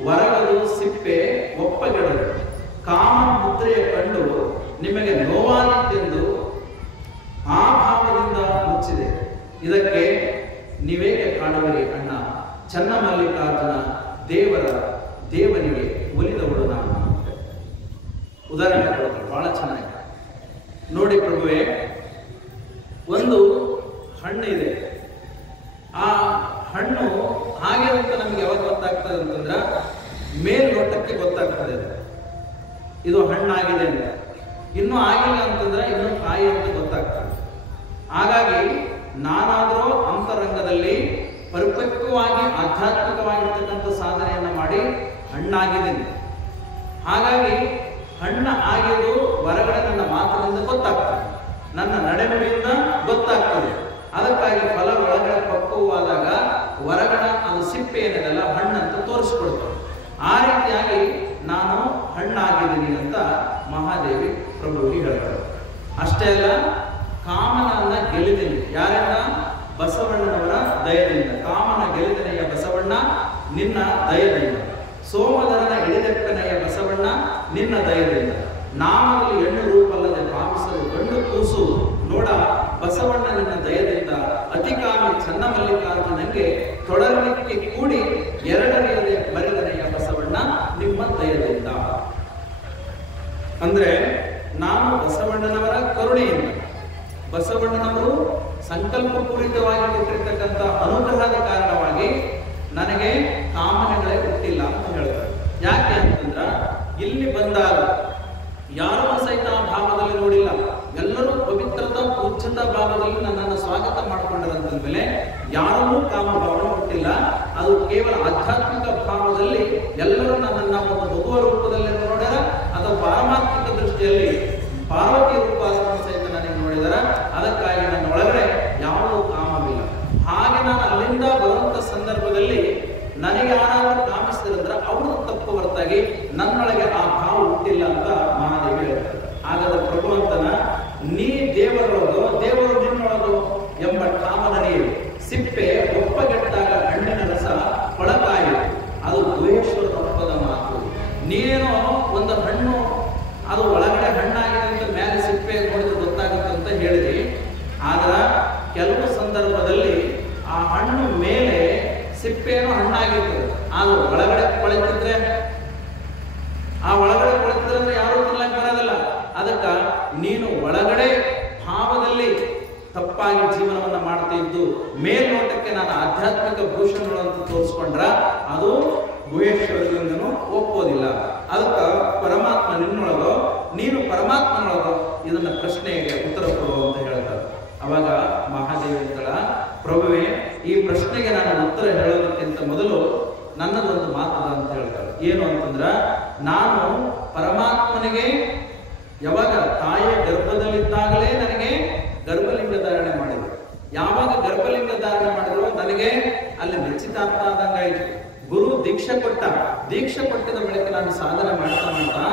ಹೊರಗದು ಸಿಪ್ಪೆ ಒಪ್ಪಗೆಡದು ಕಾಮ ಮುದ್ರೆಯ ಕಂಡು ನಿಮಗೆ ನೋವಾದಿತ್ತೆಂದು ಆ ಭಾವದಿಂದ ಮುಚ್ಚಿದೆ. ಇದಕ್ಕೆ ನೀವೇಕೆ ಕಾಣುವಿರಿ ಅಣ್ಣ, ಚನ್ನಮಲ್ಲಿಕಾರ್ಜುನ ದೇವನಿಗೆ ಒಲಿದವಳು ನಾನು. ಉದಾಹರಣೆ ಕೊಡ್ತಾರೆ, ಬಹಳ ಚೆನ್ನಾಗಿ ನೋಡಿ ಪ್ರಭುವೇ. ಒಂದು ಹಣ್ಣು ಇದೆ, ಆ ಹಣ್ಣು ಹಾಗೆ ಅಂತ ನಮ್ಗೆ ಯಾವಾಗ ಗೊತ್ತಾಗ್ತದೆ ಅಂತಂದ್ರೆ ಮೇಲ್ನೋಟಕ್ಕೆ ಗೊತ್ತಾಗ್ತದೆ ಇದು ಹಣ್ಣಾಗಿದೆ ಅಂತ. ಇನ್ನೂ ಆಗಿಲ್ಲ ಅಂತಂದ್ರೆ ಇನ್ನೂ ಕಾಯಿ ಅಂತ ಗೊತ್ತಾಗ್ತದೆ. ಹಾಗಾಗಿ ನಾನಾದರೂ ಅಂತರಂಗದಲ್ಲಿ ಪರಿಪಕ್ವವಾಗಿ ಆಧ್ಯಾತ್ಮಿಕವಾಗಿರ್ತಕ್ಕಂಥ ಸಾಧನೆಯನ್ನು ಮಾಡಿ ಹಣ್ಣಾಗಿದ್ದೇನೆ. ಹಾಗಾಗಿ ಹಣ್ಣು ಆಗಿದ್ದು ಹೊರಗಡೆ ನನ್ನ ಮಾತಿನಿಂದ ಗೊತ್ತಾಗ್ತದೆ, ನನ್ನ ನಡೆನುಡಿಯಿಂದ ಗೊತ್ತಾಗ್ತದೆ. ಅದಕ್ಕಾಗಿ ಫಲ ಒಳಗಡೆ ಪಕ್ವವಾದಾಗ ಹೊರಗಡೆ ಅದು ಸಿಪ್ಪೆ ಏನಿದೆಲ್ಲ ಹಣ್ಣಂತ ತೋರಿಸ್ಕೊಡ್ತದೆ. ಆ ರೀತಿಯಾಗಿ ನಾನು ಹಣ್ಣಾಗಿದ್ದೀನಿ ಅಂತ ಮಹಾದೇವಿ ಪ್ರಭುವಿಗೆ ಹೇಳ್ತಾರೆ. ಅಷ್ಟೇ ಅಲ್ಲ, ಕಾಮನನ್ನ ಗೆಲ್ಲಿದ್ದೀನಿ. ಯಾರಿಂದ? ಬಸವಣ್ಣನವರ ದಯದಿಂದ. ಕಾಮನ ಗೆಲಿದನೆಯ ಬಸವಣ್ಣ ನಿನ್ನ ದಯದಿಂದ. ಸೋಮಧರನ ಹಿಡಿದೆಪ್ಪನೆಯ ಬಸವಣ್ಣ ನಿನ್ನ ದಯದಿಂದ. ನಾಮದಲ್ಲಿ ಹೆಣ್ಣು ರೂಪಲ್ಲದೆ ಭಾವಿಸಲು ಗಂಡು ಕೂಸು ನೋಡ ಬಸವಣ್ಣ ನಿನ್ನ ದಯದಿಂದ. ಅತಿಕಾಮಿ ಚನ್ನಮಲ್ಲಿಕಾರ್ಜುನಂಗೆ ತೊಡರಲಿಕ್ಕೆ ಕೂಡಿ ಎರಡನೆಯದೇ ಬರೆದನೆಯ ಬಸವಣ್ಣ ನಿಮ್ಮ ದಯದಿಂದ. ಅಂದ್ರೆ ನಾನು ಬಸವಣ್ಣನವರ ಕರುಣೆಯಿಂದ, ಬಸವಣ್ಣನವರು ಸಂಕಲ್ಪ ಪೂರಿತವಾಗಿ ಕೊಟ್ಟಿರ್ತಕ್ಕಂಥ ಅನುಗ್ರಹದ ಕಾರಣವಾಗಿ ನನಗೆ ಕಾಮನೆಗಳೇ ಹುಟ್ಟಿಲ್ಲ ಅಂತ ಹೇಳ್ತಾರೆ. ಯಾಕೆ ಅಂತಂದ್ರ ಇಲ್ಲಿ ಬಂದಾಗ ಯಾರೂ ಸಹಿತ ಆ ಭಾವದಲ್ಲಿ ನೋಡಿಲ್ಲ. ಎಲ್ಲರೂ ಪವಿತ್ರತಾ ಪೂಜ್ಯತಾ ಭಾವದಲ್ಲಿ ನನ್ನನ್ನು ಸ್ವಾಗತ ಮಾಡಿಕೊಂಡರಂತಂದ್ಮೇಲೆ ಯಾರೂ ಕಾಮಭಾವನೆ ಹುಟ್ಟಿಲ್ಲ. ಅದು ಕೇವಲ ಆಧ್ಯಾತ್ಮಿಕ ಭಾವದಲ್ಲಿ ಎಲ್ಲರೂ ನನ್ನನ್ನು ಒಂದು ಭಗವ ರೂಪದಲ್ಲಿ ನೋಡ್ಯಾರ, ಅಥವಾ ಪಾರಮಾರ್ಥಿಕ ದೃಷ್ಟಿಯಲ್ಲಿ ಪಾರ್ವತಿ ರೂಪ ಸಹಿತ ನನಗೆ ನೋಡಿದಾರ. ಅದಕ್ಕಾಗಿ ನನ್ನ ಒಳಗಡೆ ಯಾವುದೂ ಕಾಮವಿಲ್ಲ. ಹಾಗೆ ನಾನು ಅಲ್ಲಿಂದ ಬರುವಂತ ಸಂದರ್ಭದಲ್ಲಿ ನನಗೆ ಯಾರಾದರೂ ಕಾಮಿಸಿದ್ರೆ ಅವ್ರದ್ದು ತಪ್ಪು ಹೊರತಾಗಿ ನನ್ನೊಳಗೆ ಆ ಭಾವ ಹುಟ್ಟಿಲ್ಲ ಅಂತ ಮಹಾದೇವಿ ಹೇಳ್ತಾರೆ. ಹಾಗಾದ್ರೆ ಭಗವಂತನ ನೀ ದೇವರೊಳಗೋ ದೇವರು ನಿನ್ನೊಳಗೋ ಎಂಬ ಕಾಮನರಿಯು ಸಿಪ್ಪೆ ಒಪ್ಪಗೆಟ್ಟಾಗ ಹಣ್ಣಿನ ರಸ ಕೊಳಕಾಯಿ. ಅದು ಗುಹೇಶ್ವರ ತತ್ವದ ಮಾತು. ನೀನೇನೋ ಒಂದು ಹಣ್ಣು ಅದು ಒಳಗಡೆ ಹಣ್ಣಾಗಿದೆ ಅಂತ ಮೇಲೆ ಸಿಪ್ಪೆ ನೋಡಿದ್ರೆ ಗೊತ್ತಾಗುತ್ತೆ ಅಂತ ಹೇಳಿದ್ರಿ. ಆದ್ರೆ ಕೆಲವು ಸಂದರ್ಭದಲ್ಲಿ ಆ ಹಣ್ಣು ಮೇಲೆ ಸಿಪ್ಪೆಯನ್ನು ಹಣ್ಣಾಗಿರ್ತದೆ, ಅದು ಒಳಗಡೆ ಕೊಳೆತಿದ್ರೆ ಅಂದ್ರೆ ಯಾರು ತಿನ್ನಕ್ಕೆ ಬರೋದಿಲ್ಲ. ಅದಕ್ಕ ನೀನು ಒಳಗಡೆ ಭಾವದಲ್ಲಿ ತಪ್ಪಾಗಿ ಜೀವನವನ್ನ ಮಾಡ್ತಿದ್ದು ಮೇಲ್ನೋಟಕ್ಕೆ ನಾನು ಆಧ್ಯಾತ್ಮಿಕ ಭೂಷಣಗಳು ಅಂತ ತೋರಿಸ್ಕೊಂಡ್ರ ಅದು ಗುಹೇಶ್ವರದಿಂದನೂ ಒಪ್ಪೋದಿಲ್ಲ. ಅದಕ್ಕ ಪರಮಾತ್ಮ ನಿನ್ನೊಳಗೋ ನೀನು ಪರಮಾತ್ಮನೊಳಗೋ ಇದನ್ನ ಪ್ರಶ್ನೆಗೆ ಉತ್ತರ ಕೊಡು ಅಂತ ಹೇಳ್ತಾರೆ. ಅವಾಗ ಮಹಾದೇವಿ ಅಂತಳ, ಪ್ರಭುವೇ ಈ ಪ್ರಶ್ನೆಗೆ ನಾನು ಉತ್ತರ ಹೇಳೋದಕ್ಕಿಂತ ಮೊದಲು ನನ್ನದೊಂದು ಮಾತದ ಅಂತ ಹೇಳ್ತಾರೆ. ಏನು ಅಂತಂದ್ರ, ನಾನು ಪರಮಾತ್ಮನಿಗೆ ಯಾವಾಗ ತಾಯಿಯ ಗರ್ಭದಲ್ಲಿದ್ದಾಗಲೇ ನನಗೆ ಗರ್ಭಲಿಂಗ ಧಾರಣೆ ಮಾಡಿದ್ರು. ಯಾವಾಗ ಗರ್ಭಲಿಂಗ ಧಾರಣೆ ಮಾಡಿದ್ರು ನನಗೆ ಅಲ್ಲಿ ನಿಶ್ಚಿತಾರ್ಥ ಆದಂಗಾಯ್ತು. ಗುರು ದೀಕ್ಷೆ ಕೊಟ್ಟಿದ ಬಳಿಕ ನಾನು ಸಾಧನೆ ಮಾಡ್ತಾ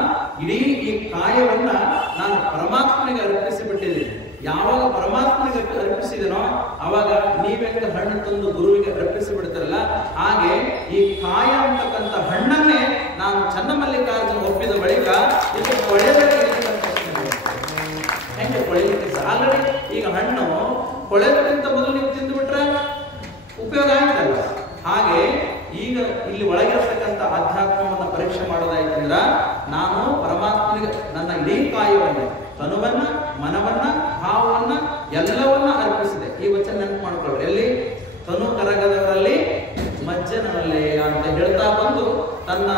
ಇಡೀ ಈ ಕಾಯವನ್ನ ನಾನು ಪರಮಾತ್ಮನಿಗೆ ಅರ್ಪಿಸಿ ಬಿಟ್ಟಿದ್ದೀನಿ. ಯಾವಾಗ ಪರಮಾತ್ಮನಿಗೆ ಅರ್ಪಿಸಿದನೋ ಅವಾಗ ನೀವೆಂಗ ಹಣ್ಣು ತಂದು ಗುರುವಿಗೆ ಅರ್ಪಿಸಿ ಬಿಡ್ತಾರಲ್ಲ, ಹಾಗೆ ಈ ಕಾಯ ಅಂತಕ್ಕಂಥ ಹಣ್ಣನ್ನೇ ನಾನು ಚನ್ನಮಲ್ಲಿಕಾರ್ಜುನ ಒಪ್ಪಿದ ಬಳಿಕ ಇದು ಹೆಂಗೆ ಕೊಳೆಯಲಿಕ್ಕೆ ಆಲ್ರೆಡಿ ಈಗ ಹಣ್ಣು ಕೊಳೆಯೋದಕ್ಕಿಂತ ಮೊದಲು ನೀವು ತಿಂದು ಬಿಟ್ರೆ ಉಪಯೋಗ ಆಯ್ತಲ್ಲ. ಹಾಗೆ ಈಗ ಇಲ್ಲಿ ಒಳಗಿರತಕ್ಕಂಥ ಆಧ್ಯಾತ್ಮವನ್ನು ಪರೀಕ್ಷೆ ಮಾಡೋದಾಯ್ತಂದ್ರ ನಾನು ಪರಮಾತ್ಮನಿಗೆ ನನ್ನ ಇಡೀ ಕಾಯವನ್ನ, ತನುವನ್ನ, ಮನವನ್ನ, ಭಾವವನ್ನ ಎಲ್ಲವನ್ನ ಅರ್ಪಿಸಿದೆ. ಈ ವಚನ ನೆನಪು ಮಾಡ್ಕೊಳ್ರಿ. ಎಲ್ಲಿ ತನು ಕರಗದವರಲ್ಲಿ ಮಜ್ಜನಲ್ಲೇ ಅಂತ ಹೇಳ್ತಾ ಬಂದು ತನ್ನ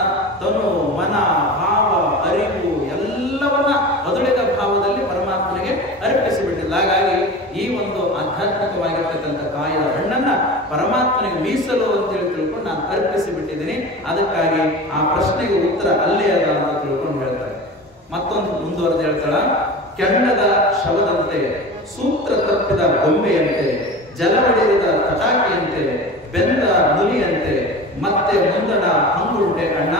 ತನು, ಮನ, ಭಾವ, ಅರಿವು ಎಲ್ಲವನ್ನ ಮೊದಲಿನ ಭಾವದಲ್ಲಿ ಪರಮಾತ್ಮನಿಗೆ ಅರ್ಪಿಸಿಬಿಟ್ಟಿಲ್ಲ. ಹಾಗಾಗಿ ಈ ಒಂದು ಆಧ್ಯಾತ್ಮಿಕವಾಗಿರ್ತಕ್ಕಂಥ ಕಾಯದ ಹಣ್ಣನ್ನ ಪರಮಾತ್ಮನಿಗೆ ಮೀಸಲು ಅಂತೇಳಿ ತಿಳ್ಕೊಂಡು ನಾನು ಅರ್ಪಿಸಿ ಬಿಟ್ಟಿದ್ದೀನಿ. ಅದಕ್ಕಾಗಿ ಆ ಪ್ರಶ್ನೆಗೆ ಉತ್ತರ ಅಲ್ಲೇ ಅದ ಅಂತ ತಿಳ್ಕೊಂಡು ಹೇಳ್ತಾರೆ. ಮತ್ತೊಂದು ಮುಂದುವರೆದು ಹೇಳ್ತಾಳ, ಕೆಂಡದ ಶವದಂತೆ ಸೂತ್ರ ತಪ್ಪಿದ ಗೊಂಬೆಯಂತೆ, ಜಲವಡಿದ ತಟಾಕಿಯಂತೆ, ಬೆಂದ ಮುಲಿಯಂತೆ, ಮತ್ತೆ ಮುಂದಣ ಹಂಗುಂಟೆ ಅಣ್ಣ,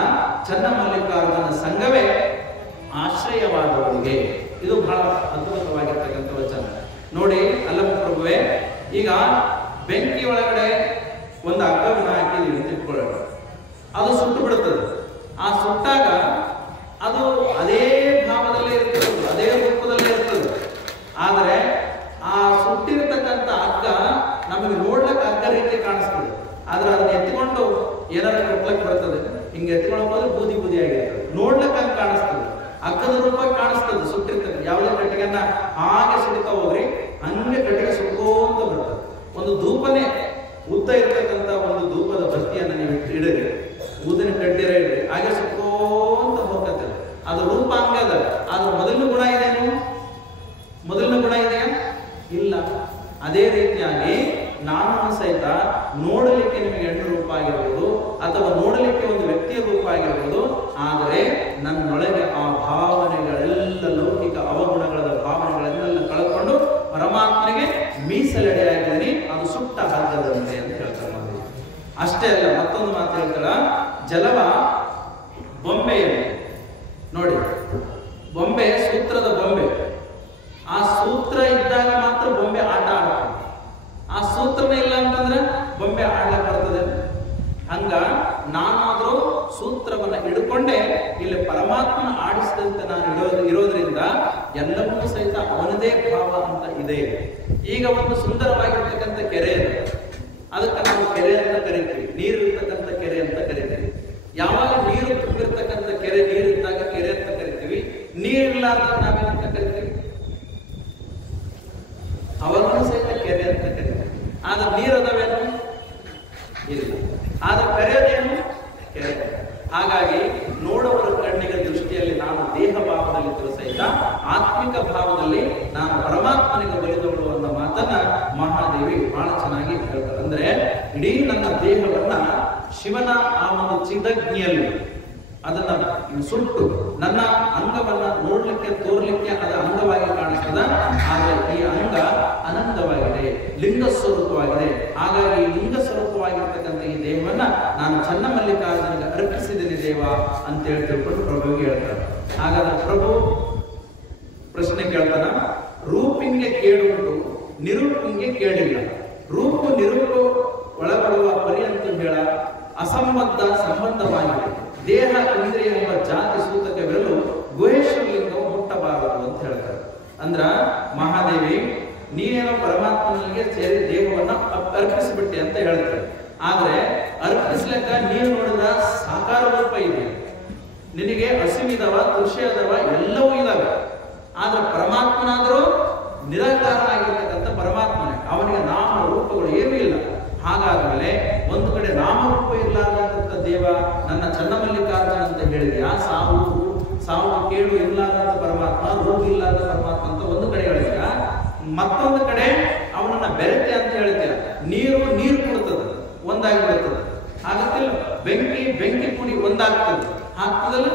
ಚನ್ನಮಲ್ಲಿಕಾರ್ಜುನ ಸಂಘವೇ ಆಶ್ರಯವಾದವರಿಗೆ. ಇದು ಬಹಳ ಅದ್ಭುತವಾಗಿರ್ತಕ್ಕಂಥ ವಚನ ನೋಡಿ. ಅಲ್ಲಮ್ಮ ಪ್ರಭುವೆ, ಈಗ ಬೆಂಕಿ ಒಳಗಡೆ ಒಂದು ಹಗ್ಗವನ್ನು ಹಾಕಿದೀವಿ ತಿಳ್ಕೊಳ್ಳೋಣ, ಅದು ಸುಟ್ಟು ಬಿಡುತ್ತದೆ. ಆ ಸುಟ್ಟಾಗ ಅದು ಅದೇ ಭಾವದಲ್ಲೇ ಇರ್ತದೆ, ಅದೇ ರೂಪದಲ್ಲೇ ಇರ್ತದೆ. ಆದರೆ ಆ ಸುಟ್ಟಿರತಕ್ಕಂಥ ಹಗ್ಗ ನಮಗೆ ನೋಡ್ಲಿಕ್ಕೆ ಹಗ್ಗ ರೀತಿ ಕಾಣಿಸ್ತದೆ. ಆದ್ರೆ ಅದನ್ನ ಎತ್ಕೊಂಡು ಏನಾರ ಕಟ್ಲಕ್ಕೆ ಬರ್ತದೆ, ಹಿಂಗೆ ಎತ್ಕೊಂಡು ಹೋದ್ರೆ ಬೂದಿ ಬೂದಿ ಆಗಿರ್ತದೆ, ನೋಡ್ಲಿಕ್ಕೆ ಹಂಗೆ ಕಾಣಿಸ್ತದೆ, ಹಗ್ಗದ ರೂಪ ಕಾಣಿಸ್ತದೆ. ಸುಟ್ಟಿರ್ತದೆ ಯಾವುದೇ ಕಟ್ಟಿಗೆಯನ್ನ ಹಾಗೆ ಸುಡ್ತಾ ಹೋಗ್ರಿ, ಹಂಗೆ ಕಟ್ಟಿಗೆ ಸುಟ್ಕೋಂತ ಬರ್ತದೆ. ಒಂದು ಧೂಪನೇ ಉದ್ದ ಇರ್ತಕ್ಕಂಥ ಒಂದು ಧೂಪದ ಬತ್ತಿಯನ್ನು ನೀವು ಇಡಿರಿ, ಊದಿನ ಕಡ್ಡಿರ ಇಡ್ರಿ, ಹಾಗೆ ಸುಟ್ಕೋಂತ ಹೋಗ್ತದೆ. ಅದು ರೂಪ ಹಂಗೆ ಅದ. ಆದ್ರೆ ಮೊದಲನೇ ಗುಣ ಇದೇನು? ಮೊದಲನೇ ಗುಣ ಇದೆಯಾ? ಇಲ್ಲ. ಅದೇ ರೀತಿಯಾಗಿ ನಾನು ಸಹಿತ ನೋಡಲಿಕ್ಕೆ ನಿಮಗೆ ಹೆಣ್ಣು ರೂಪ ಆಗಿರ್ಬೋದು, ಅಥವಾ ನೋಡಲಿಕ್ಕೆ ಒಂದು ವ್ಯಕ್ತಿಯ ರೂಪ ಆಗಿರ್ಬೋದು, ಆದರೆ ನನ್ನೊಳಗೆ ಆ ಭಾವನೆಗಳೆಲ್ಲ, ಲೌಕಿಕ ಅವಗುಣಗಳ ಭಾವನೆಗಳನ್ನೆಲ್ಲ ಕಳ್ಕೊಂಡು ಪರಮಾತ್ಮನಿಗೆ ಮೀಸಲೆಡೆಯಾಗಿದ್ದೀನಿ. ಅದು ಸುಟ್ಟ ಹಗ್ಗದಂತೆ ಅಂತ ಹೇಳ್ತಾರೆ. ಅಷ್ಟೇ ಅಲ್ಲ, ಮತ್ತೊಂದು ಮಾತು ಹೇಳ್ತಾಳ, ಜಲವ ಬೊಂಬೆಯಲ್ಲಿ ನೋಡಿ, ಬೊಂಬೆ ಸೂತ್ರದ ಬೊಂಬೆ. ಆ ಸೂತ್ರ ಇದ್ದಾಗ ಮಾತ್ರ ಬೊಂಬೆ ಆಟ ಆಡ್ತದೆ. ಆ ಸೂತ್ರನೇ ಇಲ್ಲ ಅಂತಂದ್ರೆ ಬೊಂಬೆ ಆಡ್ಲಕ್ಕೆ ಬರ್ತದೆ. ಹಂಗ ನಾನಾದ್ರೂ ಸೂತ್ರವನ್ನ ಹಿಡ್ಕೊಂಡೆ ಇಲ್ಲಿ ಪರಮಾತ್ಮನ ಆಡಿಸಿದಂತೆ ನಾನು ಇರೋದ್ರಿಂದ ಎಲ್ಲವನ್ನೂ ಸಹಿತ ಅವನದೇ ಭಾವ ಅಂತ ಇದೆ. ಈಗ ಒಂದು ಸುಂದರವಾಗಿರ್ತಕ್ಕಂಥ ಕೆರೆ ಇದೆ, ಅದಕ್ಕೆ ನಾವು ಕೆರೆ ಅಂತ ಕರಿತೀವಿ, ನೀರು ಇರ್ತಕ್ಕಂಥ ಕೆರೆ ಅಂತ ಕರಿತೀವಿ. ಯಾವಾಗ ನೀರು ತುಂಬಿರ್ತಕ್ಕಂಥ ಕೆರೆ, ನೀರಿದ್ದಾಗ ಕೆರೆ ಅಂತ ಕರಿತೀವಿ, ನೀರಿಲ್ಲಾರ್ದಾಗ ನಾವೇನಂತ ಕರಿತೀವಿ? ಅವಾಗೂ ಸಹಿತ ಕೆರೆ ಅಂತ ಕರಿತೀವಿ. ಆದ್ರೆ ನೀರು ಅದಾವೇನು? ಇಲ್ಲ. ಆದ್ರೆ ಕರೆಯೋದೇನು? ಕೆರೆ. ಹಾಗಾಗಿ ನೋಡುವವರ ಕಣ್ಣಿಗೆ ದೃಷ್ಟಿಯಲ್ಲಿ ನಾನು ದೇಹ ಭಾವದಲ್ಲಿದ್ದರೂ ಸಹಿತ ಆತ್ಮಿಕ ಭಾವದಲ್ಲಿ ನಾನು ಪರಮಾತ್ಮನಿಗೆ ಒಲಿದವಳು ಅನ್ನೋ ಮಾತನ್ನ ಮಹಾದೇವಿ ಬಹಳ ಚೆನ್ನಾಗಿ ಹೇಳ್ತಾರೆ. ಅಂದ್ರೆ ಇಡೀ ನನ್ನ ದೇಹವನ್ನ ಶಿವನ ಆ ಒಂದು ಚಿದಗ್ನಿಯಲ್ಲಿ ಅದನ್ನ ಸುಟ್ಟು ನನ್ನ ಅಂಗವನ್ನ ನೋಡ್ಲಿಕ್ಕೆ ತೋರ್ಲಿಕ್ಕೆ ಅದ ಅಂಗವಾಗಿ ಕಾಣಿಸ್ತದ. ಆದ್ರೆ ಈ ಅಂಗ ಅನಂತವಾಗಿದೆ, ಲಿಂಗ ಸ್ವರೂಪವಾಗಿದೆ. ಹಾಗಾಗಿ ಲಿಂಗ ಸ್ವರೂಪವಾಗಿರ್ತಕ್ಕಂಥ ಈ ದೇಹವನ್ನ ನಾನು ಚನ್ನಮಲ್ಲಿಕಾರ್ಜುನಿಗೆ ಅರ್ಪಿಸಿದ್ದೀನಿ ದೇವ ಅಂತ ಹೇಳಿ ತಿಳ್ಕೊಂಡು ಪ್ರಭುವಿಗೆ ಹೇಳ್ತಾರೆ. ಹಾಗಾದ್ರೆ ಪ್ರಭು ಪ್ರಶ್ನೆ ಕೇಳ್ತಾನ, ರೂಪಿಂಗೆ ಕೇಳುಂಟು, ನಿರೂಪಿಂಗೆ ಕೇಳಿಲ್ಲ. ರೂಪು ನಿರೂಪು ಒಳಬರುವ ಪರ್ಯಂತ ಹೇಳ ಅಸಂಬದ್ಧ ಸಂಬಂಧವಾಗಿದೆ. ದೇಹ ಇಂದ್ರಿಯ ಎಂಬ ಜಾತಿ ಸೂತಕವಿರಲು ಗುಹೇಶ್ವರ ಲಿಂಗವು ಮುಟ್ಟಬಾರದು ಅಂತ ಹೇಳ್ತಾರೆ. ಅಂದ್ರ ಮಹಾದೇವಿ ನೀನೇನೋ ಪರಮಾತ್ಮನಿಗೆ ಸೇರಿ ದೇಹವನ್ನ ಅರ್ಪಿಸಿಬಿಟ್ಟೆ ಅಂತ ಹೇಳ್ತಾರೆ. ಆದ್ರೆ ಅರ್ಪಿಸ್ಲಿಕ್ಕ ನೀನು ನೋಡಿದ ಸಾಕಾರ ರೂಪ ಇದೆ, ನಿನಗೆ ಹಸಿವಿದವ, ಕೃಷಿ ಅದವ, ಎಲ್ಲವೂ ಇದಾವೆ. ಆದ್ರೆ ಪರಮಾತ್ಮನಾದರೂ ನಿರಾಕಾರನಾಗಿರ್ತಕ್ಕಂಥ ಪರಮಾತ್ಮನೇ, ಅವನಿಗೆ ನಾಮ ರೂಪಗಳು ಏನೂ ಇಲ್ಲ. ಹಾಗಾದ್ಮೇಲೆ ಒಂದು ಕಡೆ ನಾಮರೂಪ ಇರ್ಲಾರ್ದಂತ ದೇವ ನನ್ನ ಚನ್ನಮಲ್ಲಿಕಾರ್ಜುನ ಅಂತ ಹೇಳಿದ್ಯಾ, ಸಾವು ಕೇಳು ಇರ್ಲಾರ್ದಂತ ಪರಮಾತ್ಮ, ರೋಗ ಇಲ್ಲಾರ್ದ ಪರಮಾತ್ಮ ಅಂತ ಒಂದು ಕಡೆ ಹೇಳಿದ್ಯಾ, ಮತ್ತೊಂದು ಕಡೆ ಅವನನ್ನ ಬೆರೆತೆ ಅಂತ ಹೇಳ್ತೀಯ. ನೀರು ಕೊಡ್ತದೆ, ಒಂದಾಗಿ ಬಿಡುತ್ತದೆ. ಆಗತ್ತಿಲ್ಲ, ಬೆಂಕಿ ಪುಡಿ ಒಂದಾಗ್ತದೆ, ಆಗ್ತದಲ್ಲ.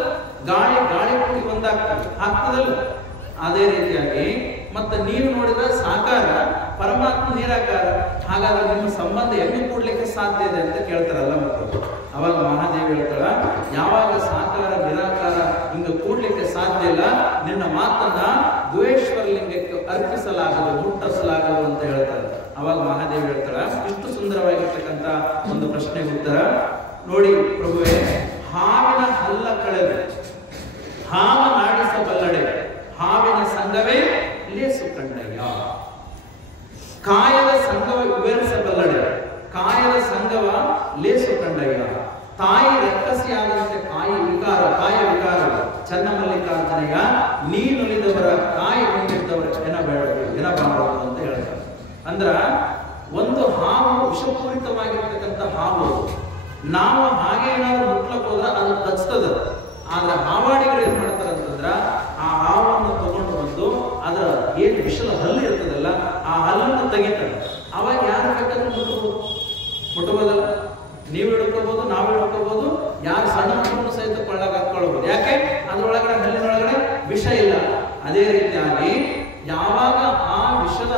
ಗಾಳಿ ಪುಡಿ ಒಂದಾಗ್ತದೆ, ಆಗ್ತದಲ್ಲ. ಅದೇ ರೀತಿಯಾಗಿ ಮತ್ತೆ ನೀವು ನೋಡಿದ ಸಾಕಾರ, ಪರಮಾತ್ಮ ನಿರಾಕಾರ. ಹಾಗಾದ್ರೆ ನಿಮ್ಮ ಸಂಬಂಧ ಹೆಂಗೆ ಕೂಡ್ಲಿಕ್ಕೆ ಸಾಧ್ಯ ಇದೆ ಅಂತ ಕೇಳ್ತಾರಲ್ಲ ಮಕ್ಕಳು. ಅವಾಗ ಮಹಾದೇವಿ ಹೇಳ್ತಾಳ, ಯಾವಾಗ ಸಾಕಾರ ನಿರಾಕಾರ ಹಿಂಗ ಕೂಡ್ಲಿಕ್ಕೆ ಸಾಧ್ಯ ಇಲ್ಲ, ನಿನ್ನ ಮಾತನ್ನ ಗುಹೇಶ್ವರ ಲಿಂಗಕ್ಕೆ ಅರ್ಪಿಸಲಾಗದು, ಮುಟ್ಟಿಸಲಾಗದು ಅಂತ ಹೇಳ್ತಾರೆ. ಅವಾಗ ಮಹಾದೇವಿ ಹೇಳ್ತಾಳ, ಇಷ್ಟು ಸುಂದರವಾಗಿರ್ತಕ್ಕಂಥ ಒಂದು ಪ್ರಶ್ನೆಗೆ ಉತ್ತರ ನೋಡಿ ಪ್ರಭುವೇ. ಹಾವಿನ ಹಲ್ಲ ಕಳೆದು ಹಾವ ನಾಡಿಸಬಲ್ಲಡೆ, ಹಾವಿನ ಸಂಘವೇ ಲೇಸು ಕಂಡಯ್ಯ. ಕಾಯದ ಸಂಘವ ವಿವರಿಸಬಲ್ಲಡೆ, ಕಾಯದ ಸಂಘವ ಲೇಸು ಕಂಡಯ್ಯ. ತಾಯಿ ರಕ್ಕಸಿಯಾದಂತೆ ಕಾಯ ವಿಕಾರ ಚನ್ನಮಲ್ಲಿಕಾರ್ಜುನಯ್ಯ, ನೀನುಳಿದವರ ಕಾಯಿ ಹೊಂದಿದ್ದವರ ಎನಬಾರದು ಅಂತ ಹೇಳ್ತಾರೆ. ಅಂದ್ರ ಒಂದು ಹಾವು ವಿಷಪೂರಿತವಾಗಿರ್ತಕ್ಕಂಥ ಹಾವು, ನಾವು ಹಾಗೆ ಏನಾದ್ರು ಮುಟ್ಲಕ್ ಹೋದ್ರೆ ಅದು ಕಚ್ತದ. ಆದ್ರೆ ಹಾವಾಡಿಗರು ಏನ್ ಮಾಡ್ತಾರೆ ಅಂತಂದ್ರ, ಆ ಹಾವನ್ನು ತಗೊಂಡು ಬಂದು ಅದರ ಏನ್ ವಿಷದ ಹಲ್ಲು ಇರ್ತದಲ್ಲ, ಆ ಹಲ್ಲನ್ನು ತೆಗಿತಾರೆ. ಅವಾಗ ಯಾರು ಬೇಕಾದ್ರೂ ಮುಟ್ಟಬಹುದಲ್ಲ. ನೀವು ಹಿಡ್ಕೋಬಹುದು, ನಾವು ಹಿಡ್ಕೋಬಹುದು, ಯಾರು ಸಣ್ಣ ಮಕ್ಕಳನ್ನು ಸಹಿತ ಕೊಳ್ಳಾಗ ಹಾಕೊಳ್ಬಹುದು. ಯಾಕೆ? ಅದ್ರೊಳಗಡೆ ಹಲ್ಲಿನೊಳಗಡೆ ವಿಷ ಇಲ್ಲ. ಅದೇ ರೀತಿಯಾಗಿ ಯಾವಾಗ ಆ ವಿಷದ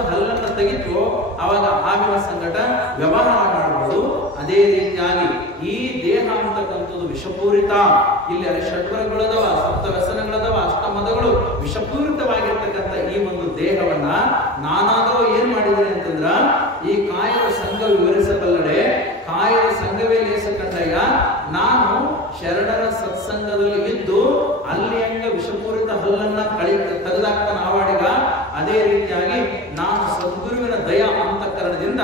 ಅದೇ ರೀತಿಯಾಗಿ ಈ ದೇಹ ಅಂತಕ್ಕಂಥದ್ದು ವಿಷಪೂರಿತ. ಇಲ್ಲಿ ಷಡ್ವರಗಳದವ, ಸಪ್ತ ವ್ಯಸನಗಳದವ, ಅಷ್ಟಮದಗಳು ವಿಷಪೂರಿತವಾಗಿರ್ತಕ್ಕಂಥ ಈ ಒಂದು ದೇಹವನ್ನ ನಾನಾದರೂ ಏನ್ ಮಾಡಿದ್ದೇನೆ ಅಂತಂದ್ರ, ಈ ಕಾಯದ ಸಂಘ ವಿವರಿಸಬಲ್ಲಡೆ, ಕಾಯದ ಸಂಘವೇ ಲೇಸ ಕಂಡಯ್ಯ. ನಾನು ಶರಣರ ಸತ್ಸಂಗದಲ್ಲಿ ಇದ್ದು ಅಲ್ಲಿ ಹಂಗ ವಿಷಪೂರಿತ ಹಲ್ಲನ್ನ ತೆಗೆದಾಕ್ತಾನ ಆವಾಡಿಗ. ಅದೇ ರೀತಿಯಾಗಿ ನಾನು ಸದ್ಗುರುವಿನ ದಯಾ ಅಂತಃಕರಣದಿಂದ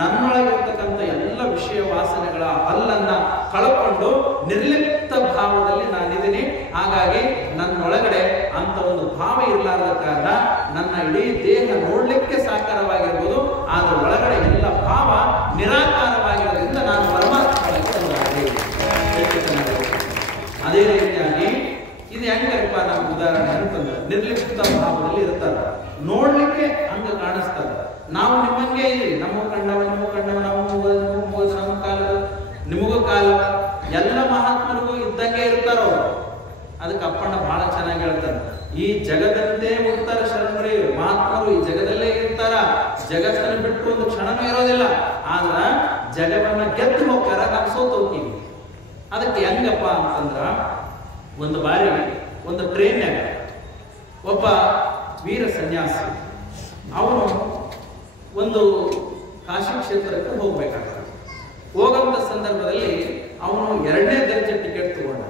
ನನ್ನೊಳಗಿರ್ತಕ್ಕಂಥ ಎಲ್ಲ ವಿಷಯ ವಾಸನೆಗಳ ಹಲ್ಲನ್ನ ಕಳಕೊಂಡು ನಿರ್ಲಿಪ್ತ ಭಾವದಲ್ಲಿ ನಾನಿದ್ದೀನಿ. ಹಾಗಾಗಿ ನನ್ನೊಳಗಡೆ ಅಂತ ಒಂದು ಭಾವ ಇರಲಾರದ ಕಾರಣ ನನ್ನ ಇಡೀ ದೇಹ ನೋಡ್ಲಿಕ್ಕೆ ಸಾಕಾರವಾಗಿರ್ಬೋದು, ಆದ್ರೆ ಒಳಗಡೆ ಎಲ್ಲ ಭಾವ ನಿರಾಕಾರವಾಗಿರೋದ್ರಿಂದ ನಾನು ಪರಮಾತ್ಮನಿಗೆ ಅದೇ ರೀತಿಯಾಗಿ ಇದು ಹೆಂಗಪ್ಪ ನಮ್ಗೆ ಉದಾಹರಣೆ ಅಂತಂದ್ರೆ, ನಿರ್ಲಿಪ್ತ ಭಾವದಲ್ಲಿ ಇರ್ತಾರ, ನೋಡ್ಲಿಕ್ಕೆ ಹಂಗ ಕಾಣಿಸ್ತಾರ. ನಾವು ನಿಮ್ಮಂಗೆ ಇದೀವಿ, ನಮಗೂ ಕಂಡವ ನಿಮಗೂ ಕಂಡವ, ನಮ್ಮ ಕಾಲ ನಿಮಗೂ ಕಾಲ, ಎಲ್ಲ ಮಹಾತ್ಮರಿಗೂ ಇದ್ದಂಗೆ ಇರ್ತಾರೋ. ಅದಕ್ಕೆ ಅಪ್ಪಣ್ಣ ಬಹಳ ಚೆನ್ನಾಗಿ ಹೇಳ್ತಾರೆ, ಈ ಜಗದಂತೆ ಹೋಗ್ತಾರ ಶರಣರು ಮಹಾತ್ಮರು, ಈ ಜಗದಲ್ಲೇ ಇರ್ತಾರ, ಜಗತ್ತನ್ನು ಬಿಟ್ಟು ಒಂದು ಕ್ಷಣನೂ ಇರೋದಿಲ್ಲ. ಆದ್ರ ಜಗವನ್ನ ಗೆದ್ದು ಹೋಗ್ತಾರ, ನಾವು ಸೋತು ಹೋಗ್ತೀವಿ. ಅದಕ್ಕೆ ಹೆಂಗಪ್ಪ ಅಂತಂದ್ರ, ಒಂದು ಬಾರಿ ಒಂದು ಟ್ರೈನ್ಯಾಗ ಒಬ್ಬ ವೀರ ಸನ್ಯಾಸಿ ಅವನು ಒಂದು ಕಾಶಿ ಕ್ಷೇತ್ರಕ್ಕೆ ಹೋಗ್ಬೇಕಾಗ್ತದೆ. ಹೋಗುವಂತ ಸಂದರ್ಭದಲ್ಲಿ ಅವನು 2ನೇ ದರ್ಜೆ ಟಿಕೆಟ್ ತಗೊಂಡ.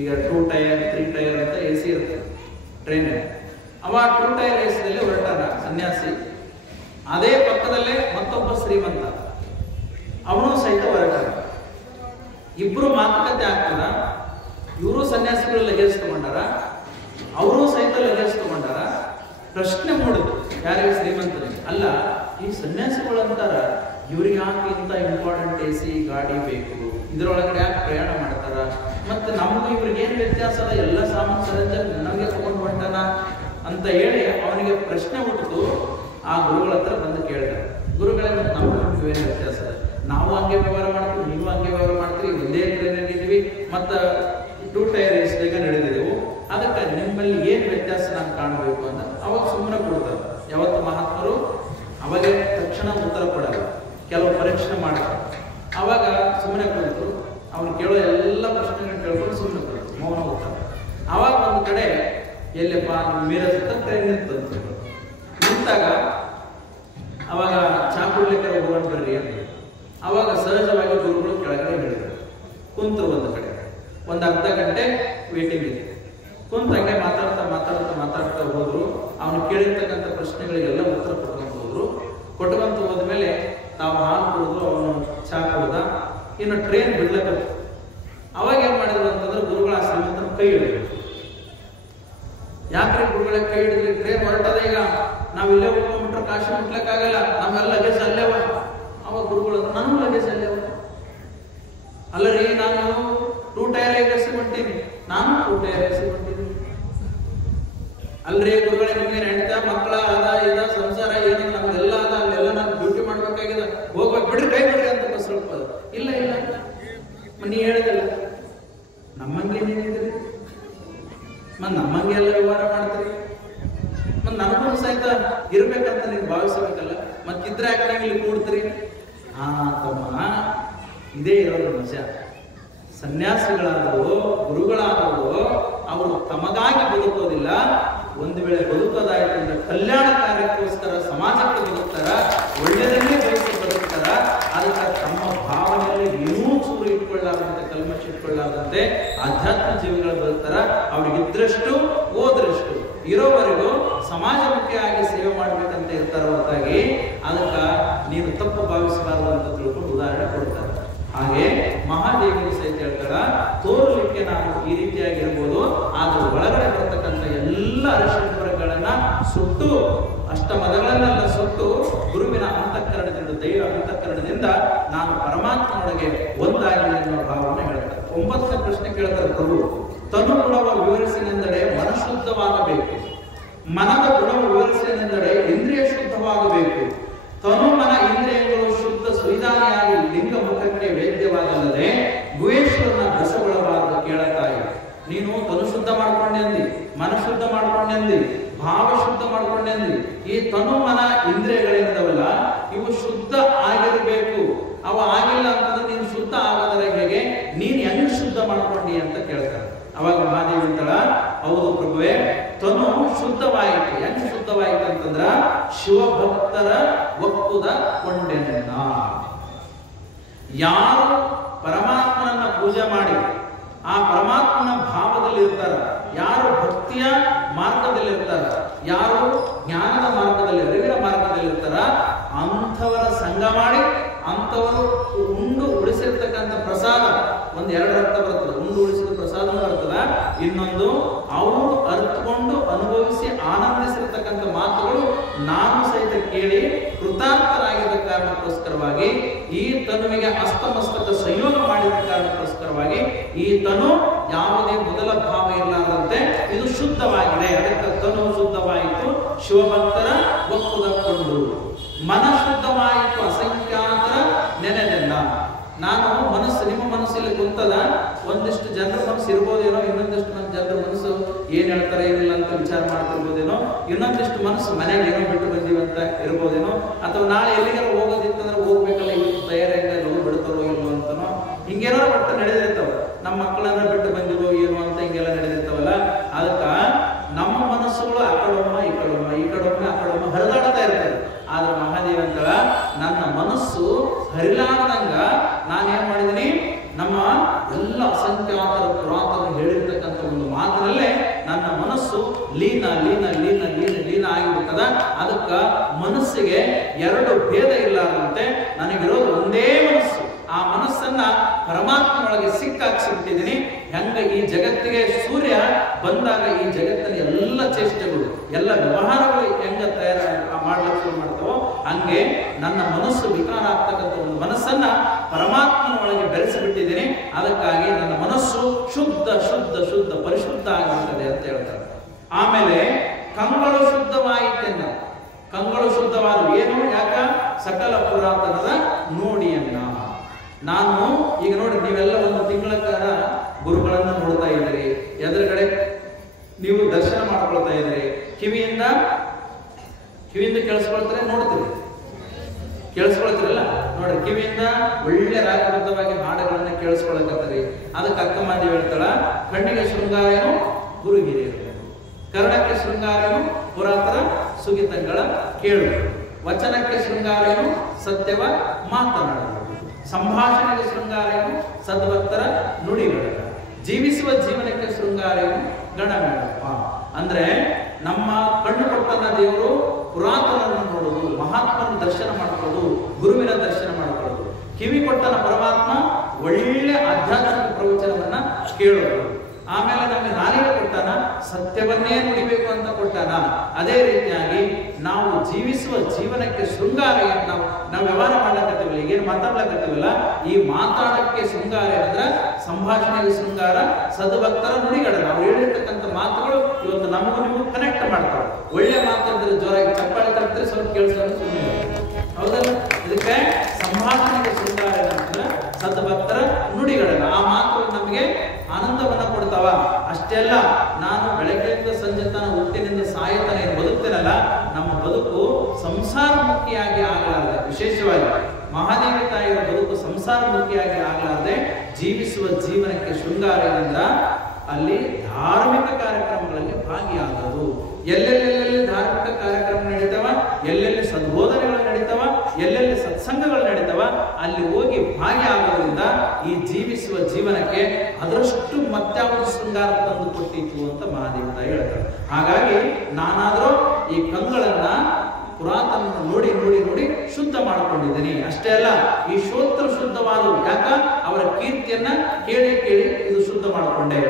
ಈಗ 2 ಟೈರ್ 3 ಟೈರ್ ಅಂತ AC ಇರುತ್ತೆ ಟ್ರೈನ್. ಅವ 2 ಟೈರ್ AC ಹೊರಟಾರ ಸನ್ಯಾಸಿ. ಅದೇ ಪಕ್ಕದಲ್ಲೇ ಮತ್ತೊಬ್ಬ ಶ್ರೀಮಂತ ಅವನು ಸಹಿತ ಹೊರಟಾರ. ಇಬ್ರು ಮಾತುಕತೆ ಆಗ್ತದ. ಇವರು ಸನ್ಯಾಸಿಗಳು ಲಗೇಜ್ ತಗೊಂಡಾರ, ಅವರು ಸಹಿತ ಲಗೇಜ್ ತಗೊಂಡಾರ. ಪ್ರಶ್ನೆ ಮೂಡಿದ್ರು ಯಾರಿಗೆ? ಶ್ರೀಮಂತನಿಗೆ. ಅಲ್ಲ, ಈ ಸನ್ಯಾಸಿಗಳು ಅಂತಾರ, ಇವ್ರಿಗೆ ಯಾಕೆ ಇಂತ ಇಂಪಾರ್ಟೆಂಟ್ AC ಗಾಡಿ ಬೇಕು, ಇದ್ರೊಳಗಡೆ ಯಾಕೆ ಪ್ರಯಾಣ ಮಾಡ್ತಾರ, ಮತ್ತೆ ನಮಗೂ ಇವ್ರಿಗೆ ಏನ್ ವ್ಯತ್ಯಾಸ ಅದ, ಎಲ್ಲ ಸಾಮಾನು ಸರಂಜ ನಮಗೆ ತಗೊಂಡು ಹೊಂಟಾನ ಅಂತ ಹೇಳಿ ಅವನಿಗೆ ಪ್ರಶ್ನೆ ಹುಟ್ಟಿತು. ಆ ಗುರುಗಳ ಹತ್ರ ಬಂದು ಕೇಳಿದ್ರು, ಗುರುಗಳೇ ಮತ್ತೆ ನಮಗೂ ಏನು ವ್ಯತ್ಯಾಸ ಅದ, ನಾವು ಹಂಗೆ ವ್ಯವಹಾರ ಮಾಡ್ತೀವಿ, ನೀವು ಹಂಗೆ ವ್ಯವಹಾರ ಮಾಡ್ತೀವಿ, ಒಂದೇ ಟ್ರೈನ್ ಇದ್ದೀವಿ, ಮತ್ತ 2 ಟೈರ್ AC ನಡೆದಿದ್ದೆವು, ಅದಕ್ಕೆ ನಿಮ್ಮಲ್ಲಿ ಏನ್ ವ್ಯತ್ಯಾಸ ನಾನು ಕಾಣಬೇಕು ಅಂತ ಅವಾಗ ಸುಮ್ಮನೆ ಕೊಡ್ತಾರೆ. ಯಾವತ್ತು ಮಹಾತ್ಮರು ಅವಾಗ ತಕ್ಷಣ ಉತ್ತರ ಕೊಡಲ್ಲ, ಕೆಲವು ಪರೀಕ್ಷೆ ಮಾಡ್ತಾರೆ. ಅವಾಗ ಸುಮ್ಮನೆ ಕುಳಿತು ಅವ್ನು ಕೇಳೋ ಎಲ್ಲ ಪ್ರಶ್ನೆಗಳನ್ನ ಕೇಳ್ಕೊಂಡು ಸುಮ್ಮನೆ ಕುಳಿತು ಮೌನ ಹೋಗ್ತಾರೆ. ಅವಾಗ ಒಂದು ಕಡೆ ಎಲ್ಲಪ್ಪ ಮೀರಜ್ ಟ್ರೈನ್ ನಿಂತಾಗ ಅವಾಗ ಚಾ ಕುಡ್ಲಿಕ್ಕೆ ಹೋಗೋಣ ಬರ್ರಿ ಅಂತ ಅವಾಗ ಸಹಜವಾಗಿ ಗುರುಗಳು ಕೆಳಗಡೆ ಹೇಳಿದ್ರು. ಕುಂತರು ಒಂದು ಕಡೆ, ಒಂದು ಅರ್ಧ ಗಂಟೆ ವೇಟಿಂಗ್ ಇದೆ. ಕುಂತಂಗೆ ಮಾತಾಡ್ತಾ ಹೋದ್ರು. ಅವನು ಕೇಳಿರ್ತಕ್ಕಂಥ ಪ್ರಶ್ನೆಗಳಿಗೆಲ್ಲ ಉತ್ತರ ಕೊಟ್ಕೊಂತ ಹೋದ್ರು. ಕೊಟ್ಕೊಂತ ಹೋದ್ಮೇಲೆ ತಾವು ಹಾಲು ಕುಡಿದ್ರು, ಅವನು ಚಾ ಕುಡ್ದ. ಇನ್ನು ಟ್ರೈನ್ ಬಿಡ್ಲಕ್ಕ ಅವಾಗ ಏನ್ ಮಾಡಿದ್ರು ಅಂತಂದ್ರೆ ಗುರುಗಳ ಶ್ರೀಮಂತನ ಕೈ ಹಿಡಿದ್ರು. ಯಾಕ್ರಿ ಗುರುಗಳ ಕೈ ಹಿಡಿದ್ರಿ, ಟ್ರೈನ್ ಹೊರಟದ, ಈಗ ನಾವ್ ಇಲ್ಲೇ ಹೋಗ್ಕೊಂಡ್ಬಿಟ್ರೆ ಕಾಶಿ ಮುಟ್ಲಕ್ಕಾಗಲ್ಲ, ನಮ್ಮೆಲ್ಲ ಲಗೇಜ್ ಅಲ್ಲೇವ. ಅವಾಗ ಗುರುಗಳು ನಾನು ಲಗೇಜ್ ಅಲ್ಲೇವ. ಅಲ್ಲರಿ ನಾನು 2 ಟೈರ್ AC ಹೊಂಟೀನಿ, ನಾನು 2 ಟೈರ್ AC ಹೊಂಟಿದ್ದೀನಿ. ಅಲ್ರಿ ಗುರುಗಳೇ ನಿಮ್ಗೆ ಹೆಂಡತ ಮಕ್ಕಳ ಅದ ಇದ ಸಂಸಾರ ಏನು ನಮ್ಗೆಲ್ಲ ಅದ, ಅಲ್ಲೆಲ್ಲ ನಾನು ಡ್ಯೂಟಿ ಮಾಡ್ಬೇಕಾಗಿದೆ, ಹೋಗ್ಬೇಕು ಬಿಡ್ರಿ, ಕೈ ಬಿಡ್ರಿ ಅಂತ ಸ್ವಲ್ಪ. ಇಲ್ಲ ಇಲ್ಲ ನೀ ಹೇಳಿದಲ್ಲ ನಮ್ಮಂಗೇನೇನಿದ್ರಿ, ಮತ್ ನಮ್ಮಂಗೆ ಎಲ್ಲ ವ್ಯವಹಾರ ಮಾಡ್ತೀರಿ, ಮತ್ ನನಗೂ ಸಹಿತ ಇರ್ಬೇಕಂತ ನೀವು ಭಾವಿಸಬೇಕಲ್ಲ, ಮತ್ತಿದ್ರೆ ಯಾಕೆ ನೀವು ಇಲ್ಲಿ ಕೂಡ್ತೀರಿ? ಹಾ ತಮ್ಮ, ಇದೇ ಇರೋದು ಮಜಾ. ಸನ್ಯಾಸಿಗಳಾದವು, ಗುರುಗಳಾದವು, ಅವರು ತಮಗಾಗಿ ಬದುಕೋದಿಲ್ಲ. ಒಂದು ವೇಳೆ ಬದುಕೋದಾಯ್ತು ಅಂದ್ರೆ ಕಲ್ಯಾಣ ಕಾರ್ಯಕ್ಕೋಸ್ಕರ ಸಮಾಜಕ್ಕೆ ಬದುಕ್ತಾರ, ಒಳ್ಳೆಯದನ್ನೇ ಬಯಸಿ ಬದುಕ್ತಾರ. ಅದಕ್ಕೆ ತಮ್ಮ ಭಾವನೆಯಲ್ಲಿ ಏನೂ ಚೂರು ಇಟ್ಕೊಳ್ಳಾದಂತೆ, ಕಲ್ಮಶ ಇಟ್ಕೊಳ್ಳಾದಂತೆ ಆಧ್ಯಾತ್ಮ ಜೀವಿಗಳು ಬದುಕ್ತಾರ. ಅವ್ರಿಗೆ ಇದ್ರಷ್ಟು ಓದ್ರಷ್ಟು ಇರೋವರೆಗೂ ಸಮಾಜಮುಖಿಯಾಗಿ ಸೇವೆ ಮಾಡ್ಬೇಕಂತ ಇರ್ತಾರ ಹೊರತಾಗಿ ಅದಕ್ಕೆ ನೀನು ತಪ್ಪು ಭಾವಿಸಬಾರದು ಅಂತ ತಿಳ್ಕೊಂಡು ಉದಾಹರಣೆ ಕೊಡ್ತಾರೆ. ಹಾಗೆ ಮಹಾದೇವಿಗೆ ಸಹಿತ ಹೇಳ್ತಾರ, ತೋರಲಿಕ್ಕೆ ನಾವು ಈ ರೀತಿಯಾಗಿರ್ಬೋದು, ಆದ್ರೆ ಒಳಗಡೆ ಬರತಕ್ಕಂಥ ಎಲ್ಲ ಅರಿಷಡ್ವರ್ಗಗಳನ್ನ ಸುಟ್ಟು, ಅಷ್ಟಮದಗಳನ್ನೆಲ್ಲ ಸುಟ್ಟು ಗುರುವಿನ ಅಂತಃಕರಣದಿಂದ, ದೈವ ಅಂತಃಕರಣದಿಂದ ನಾನು ಪರಮಾತ್ಮನೊಳಗೆ ಒಂದಾಗಿ ಎನ್ನುವ ಭಾವನೆ ಹೇಳ್ತಾರೆ. 9ನೇ ಪ್ರಶ್ನೆ ಕೇಳ್ತಾರೆ ಪ್ರಭು, ತನು ಗುಣವ ವಿವರಿಸಿನೆಂದರೆ ಮನಶುದ್ಧವಾಗಬೇಕು, ಮನದ ಗುಣವ ವಿವರಿಸಿನೆಂದರೆ ಇಂದ್ರಿಯ ಶುದ್ಧವಾಗಬೇಕು. ತನು ಮನ ಇಂದ್ರಿಯಗಳು ಶುದ್ಧ ಸುವಿಧಾನಿಯಾಗಿ ಲಿಂಗ ಮುಖಕ್ಕೆ ವೇದ್ಯವಾಗಲ್ಲದೆ ಗುಹೇಶ್ವರನ ರಸಗೊಳಬಾರದು. ಕೇಳತಾಯಿ, ನೀನು ತನು ಶುದ್ಧ ಮಾಡ್ಕೊಂಡೆಂದಿ, ಮನ ಶುದ್ಧ ಮಾಡ್ಕೊಂಡೆಂದಿ, ಭಾವ ಶುದ್ಧ ಮಾಡ್ಕೊಂಡೆಂದಿ. ಈ ತನು ಮನ ಇಂದ್ರಿಯಗಳಿಂದವಲ್ಲ, ಇವು ಶುದ್ಧ ಆಗಿರಬೇಕು. ಅವ ಆಗಿಲ್ಲ ಯಾರು ಪರಮಾತ್ಮನನ್ನ ಪೂಜೆ ಮಾಡಿ ಆ ಪರಮಾತ್ಮನ ಭಾವದಲ್ಲಿ ಇರ್ತಾರ, ಯಾರು ಭಕ್ತಿಯ ಮಾರ್ಗದಲ್ಲಿ ಇರ್ತಾರ, ಯಾರು ಜ್ಞಾನದ ಮಾರ್ಗದಲ್ಲಿ ಅರಿವಿನ ಮಾರ್ಗದಲ್ಲಿ ಇರ್ತಾರ, ಅಂಥವರ ಸಂಘ ಮಾಡಿ ಅಂಥವರು ಉಂಡು ಉಳಿಸಿರ್ತಕ್ಕಂಥ ಪ್ರಸಾದ ಒಂದೆರಡು ಅರ್ಥ ಬರ್ತದೆ. ಉಂಡು ಉಳಿಸಿದ ಪ್ರಸಾದನೂ ಬರ್ತದ, ಇನ್ನೊಂದು ಅವರು ಅರ್ಥಕೊಂಡು ಅನುಭವಿಸಿ ಆನಂದಿಸಿರ್ತಕ್ಕಂಥ ಮಾತುಗಳು ನಾನು ಸಹಿತ ಕೇಳಿ ಕೃತಾರ್ಥರಾಗಿದ್ದ ಕಾರಣಕ್ಕೋಸ್ಕರವಾಗಿ, ಈ ತನುವಿಗೆ ಅಸ್ತಮಸ್ತಕ ಸಂಯೋಗ ಮಾಡಿದ ಕಾರಣಕ್ಕೋಸ್ಕರವಾಗಿ ಈ ತನು ಯಾವುದೇ ಮೊದಲ ಭಾವ ಇರಲಾರದಂತೆ ಇದು ಶುದ್ಧವಾಗಿದೆ. ಅದಕ್ಕೆ ತನು ಶುದ್ಧವಾಯಿತು ಶಿವಭಕ್ತರ ಒಪ್ಪುದಕ್ಕೊಂಡು, ಮನ ಶುದ್ಧವಾಯಿತು ಅಸಂಖ್ಯಾತರ ನೆನೆದೆಲ್ಲ. ನಾನು ಮನಸ್ಸು, ನಿಮ್ಮ ಮನಸ್ಸಲ್ಲಿ ಕುಂತದ, ಒಂದಿಷ್ಟು ಜನರ ಮನಸ್ಸು ಇರ್ಬೋದೇನೋ, ಇನ್ನೊಂದಿಷ್ಟು ಜನರ ಮನಸ್ಸು ಏನ್ ಹೇಳ್ತಾರೆ ಏನಿಲ್ಲ ಅಂತ ವಿಚಾರ ಮಾಡ್ತಿರ್ಬೋದೇನೋ, ಇನ್ನೊಂದಿಷ್ಟು ಮನಸ್ಸು ಮನೆಗೆ ಏನೋ ಬಿಟ್ಟು ಬಂದಿವಂತ ಇರ್ಬೋದೇನೋ, ಅಥವಾ ನಾಳೆ ಎಲ್ಲಿಗಾರ ಹೋಗೋದಿತ್ತಂದ್ರೆ ಹೋಗ್ಬೇಕಲ್ಲ, ಇವತ್ತು ತಯಾರಾಗಿ ಬಿಡ್ತಾರೋ ಇಲ್ವೋ ಅಂತನೋ, ಹಿಂಗೇನೋ ಒಟ್ಟು ನಡೆದಿರ್ತಾವ. ನಮ್ಮ ಮಕ್ಕಳನ್ನ ಬಿಟ್ಟು ಬಂದಿರೋ ಏನೋ ಅಂತ ಹಿಂಗೆಲ್ಲ ನಡೆದಿರ್ತಾವಲ್ಲ. ಅದಕ್ಕ ನಮ್ಮ ಮನಸ್ಸುಗಳು ಆ ಕಡೊಮ್ಮ ಈ ಕಡೊಮ್ಮ, ಈ ಕಡೊಮ್ಮೆ ಆ ಕಡೊಮ್ಮ ಹರಿದಾಡ್ತಾ ಇರ್ತಾರೆ. ಆದ್ರೆ ಮಹಾದೇವಂತಳ ನನ್ನ ಮನಸ್ಸು ಹರಿಲಾರ್ದಂಗ ನಾನೇನ್ ಮಾಡಿದೀನಿ, ನಮ್ಮ ಎಲ್ಲ ಅಸಂಖ್ಯಾತರ ಪುರಾತನ ಹೇಳಿರ್ತಕ್ಕಂಥ ಒಂದು ಮಾತಿನಲ್ಲೇ ನನ್ನ ಮನಸ್ಸು ಲೀನ ಲೀನ ಲೀನ ಲೀನ ಲೀನ ಆಗಿಬಿಟ್ಟದ. ಅದಕ್ಕ ಮನಸ್ಸಿಗೆ ಎರಡು ಭೇದ ಇಲ್ಲಾರಂತೆ ನನಗಿರೋದು ಒಂದೇ ಮನಸ್ಸು. ಆ ಮನಸ್ಸನ್ನ ಪರಮಾತ್ಮನೊಳಗೆ ಸಿಕ್ಕಾಕ್ಸಿಬಿಟ್ಟಿದ್ದೀನಿ. ಹೆಂಗ ಈ ಜಗತ್ತಿಗೆ ಸೂರ್ಯ ಬಂದಾಗ ಈ ಜಗತ್ತಿನ ಎಲ್ಲ ಚೇಷ್ಟೆಗಳು, ಎಲ್ಲ ವ್ಯವಹಾರಗಳು ಹೆಂಗ ತಯಾರ ಮಾಡ್ಲಿಕ್ಕೆ ಶುರು ಮಾಡ್ತಾವೋ, ಹಂಗೆ ನನ್ನ ಮನಸ್ಸು ವಿಕಾರ ಆಗ್ತಕ್ಕಂಥ ಒಂದು ಮನಸ್ಸನ್ನ ಪರಮಾತ್ಮನ ಒಳಗೆ ಬೆರೆಸಿಬಿಟ್ಟಿದ್ದೀನಿ. ಅದಕ್ಕಾಗಿ ನನ್ನ ಮನಸ್ಸು ಶುದ್ಧ ಶುದ್ಧ ಶುದ್ಧ ಪರಿಶುದ್ಧ ಆಗಿರ್ತದೆ ಅಂತ ಹೇಳ್ತಾರೆ. ಆಮೇಲೆ ಕಂಗಳು ಶುದ್ಧವಾಯಿತೆನ್ನ, ಕಂಗಳು ಶುದ್ಧವಾದ ಏನು, ಯಾಕ ಸಕಲ ಪುರಾತನದ ನೋಡಿಯನ್ನ. ನಾನು ಈಗ ನೋಡಿ, ನೀವೆಲ್ಲ ಒಂದು ತಿಂಗಳ ಕಾಲ ಗುರುಗಳನ್ನ ನೋಡ್ತಾ ಇದ್ದೀರಿ, ಎದುರುಗಡೆ ನೀವು ದರ್ಶನ ಮಾಡ್ಕೊಳ್ತಾ ಇದ್ದೀರಿ, ಕಿವಿಯಿಂದ ಕೇಳಿಸ್ಕೊಳ್ತಾರೆ, ನೋಡ್ತೀರಿ, ಕೇಳಿಸ್ಕೊಳ್ತೀರಲ್ಲ ನೋಡ್ರಿ, ಕಿವಿಯಿಂದ ಒಳ್ಳೆ ರಾಗಬದ್ಧವಾಗಿ ಹಾಡುಗಳನ್ನ ಕೇಳಿಸ್ಕೊಳಕತ್ತೀರಿ. ಅದಕ್ಕೆ ಅಕ್ಕಮಾದಿ ಹೇಳ್ತಾಳ, ಕಣ್ಣಿಗೆ ಶೃಂಗಾರ ಏನು ಗುರು ಹಿರಿಯರು, ಕರ್ಣಕ್ಕೆ ಶೃಂಗಾರ ಏನು ಪುರಾತನ ಸುಗಿತಗಳ ಕೇಳು, ವಚನಕ್ಕೆ ಶೃಂಗಾರ ಏನು ಸತ್ಯವ ಮಾತನಾಡುವುದು, ಸಂಭಾಷಣೆಗೆ ಶೃಂಗಾರ ಏನು ಸದ್ಭಕ್ತರ ನುಡಿಗಳ, ಜೀವಿಸುವ ಜೀವನಕ್ಕೆ ಶೃಂಗಾರ ಏನು ಗಣಮೇಳಪ್ಪ. ಅಂದ್ರೆ ನಮ್ಮ ಕಣ್ಣು ಕೊಟ್ಟನ ದೇವರು ಪುರಾತನನ್ನು ನೋಡುವುದು, ಮಹಾತ್ಮನ ದರ್ಶನ ಮಾಡ್ಕೊಳ್ಳೋದು, ಗುರುವಿನ ದರ್ಶನ ಮಾಡ್ಕೊಳ್ಳೋದು. ಕಿವಿ ಕೊಟ್ಟನ ಪರಮಾತ್ಮ ಒಳ್ಳೆ ಆಧ್ಯಾತ್ಮಿಕ ಪ್ರವಚನವನ್ನ ಕೇಳೋದು. ಆಮೇಲೆ ನಮಗೆ ನಾಲಿಗೆ ಕೊಟ್ಟಾನ, ಸತ್ಯವನ್ನೇ ನುಡಿಬೇಕು ಅಂತ ಕೊಟ್ಟಾನ. ಅದೇ ರೀತಿಯಾಗಿ ನಾವು ಜೀವಿಸುವ ಜೀವನಕ್ಕೆ ಶೃಂಗಾರ ನಾವು ವ್ಯವಹಾರ ಮಾಡ್ಲಕತ್ತೀವಲ್ಲ, ಈಗೇನು ಮಾತಾಡ್ಲಕತ್ತೀವಲ್ಲ, ಈ ಮಾತಾಡಕ್ಕೆ ಶೃಂಗಾರ ಅಂದ್ರೆ ಸಂಭಾಷಣೆಗೆ ಶೃಂಗಾರ ಸದ್ಭಕ್ತರ ನುಡಿಗಳ. ನಾವು ಹೇಳಿರ್ತಕ್ಕಂಥ ಮಾತುಗಳು ಇವತ್ತು ನಮಗೂ ನಿಮಗೂ ಕನೆಕ್ಟ್ ಮಾಡ್ತಾವೆ. ಒಳ್ಳೆ ಮಾತಾಡಿದ್ರೆ ಜೋರಾಗಿ ಚಪ್ಪಾಳೆ ತಟ್ಟಿದ್ರೆ ಸ್ವಲ್ಪ ಕೇಳಿಸೋದು ಸುಮ್ಮನೆ, ಹೌದಲ್ಲ? ಇದಕ್ಕೆ ಸಂಭಾಷಣೆಗೆ ಶೃಂಗಾರ ಏನಂದ್ರೆ ಸದ್ಭಕ್ತರ ನುಡಿಗಳಲ್ಲ. ಆ ಮಾತುಗಳು ನಮಗೆ ಆನಂದವನ್ನ ಕೊಡ್ತಾವ. ಅಷ್ಟೇ ಅಲ್ಲ, ನಾನು ಬೆಳಗ್ಗೆಯಿಂದ ಸಂಜೆ ತನ ಹುಟ್ಟಿನಿಂದ ಸಾಯತನ ಏನು ಬದುಕ್ತೇನಲ್ಲ, ನಮ್ಮ ಬದುಕು ಸಂಸಾರ ಮುಖಿಯಾಗಿ ಆಗಲಾರದೆ, ವಿಶೇಷವಾಗಿ ಮಹಾದೇವಿ ತಾಯಿಯ ಬದುಕು ಸಂಸಾರ ಮುಖಿಯಾಗಿ ಆಗಲಾರದೆ ಜೀವಿಸುವ ಜೀವನಕ್ಕೆ ಶೃಂಗಾರ ಏನಂದ್ರ ಅಲ್ಲಿ ಧಾರ್ಮಿಕ ಕಾರ್ಯಕ್ರಮಗಳಲ್ಲಿ ಭಾಗಿಯಾಗೋದು. ಎಲ್ಲೆಲ್ಲೆಲ್ಲಿ ಧಾರ್ಮಿಕ ಕಾರ್ಯಕ್ರಮ ನಡೀತಾವ, ಎಲ್ಲೆಲ್ಲಿ ಸದ್ಬೋಧನೆಗಳು ನಡೀತಾವ, ಎಲ್ಲೆಲ್ಲಿ ಸತ್ಸಂಗಗಳು ನಡೀತಾವ, ಅಲ್ಲಿ ಹೋಗಿ ಭಾಗಿಯಾಗೋದ್ರಿಂದ ಈ ಜೀವಿಸುವ ಜೀವನಕ್ಕೆ ಅದರಷ್ಟು ಮತ್ಯಾವುದು ಶೃಂಗಾರ ತಂದು ಕೊಟ್ಟಿತ್ತು ಅಂತ ಮಹಾದೇವಿ ತಾಯಿ ಹೇಳ್ತಾರೆ. ಹಾಗಾಗಿ ನಾನಾದ್ರೂ ಈ ಕಂಗಳನ್ನ ಪುರಾತನ ನೋಡಿ ನೋಡಿ ನೋಡಿ ಶುದ್ಧ ಮಾಡಿಕೊಂಡಿದ್ದೀನಿ. ಅಷ್ಟೇ ಅಲ್ಲ, ಈ ಶ್ರೋತ್ರ ಶುದ್ಧವಾದವು. ಯಾಕ? ಅವರ ಕೀರ್ತಿಯನ್ನ ಕೇಳಿ ಕೇಳಿ ಇದು ಶುದ್ಧ ಮಾಡಿಕೊಂಡೆ.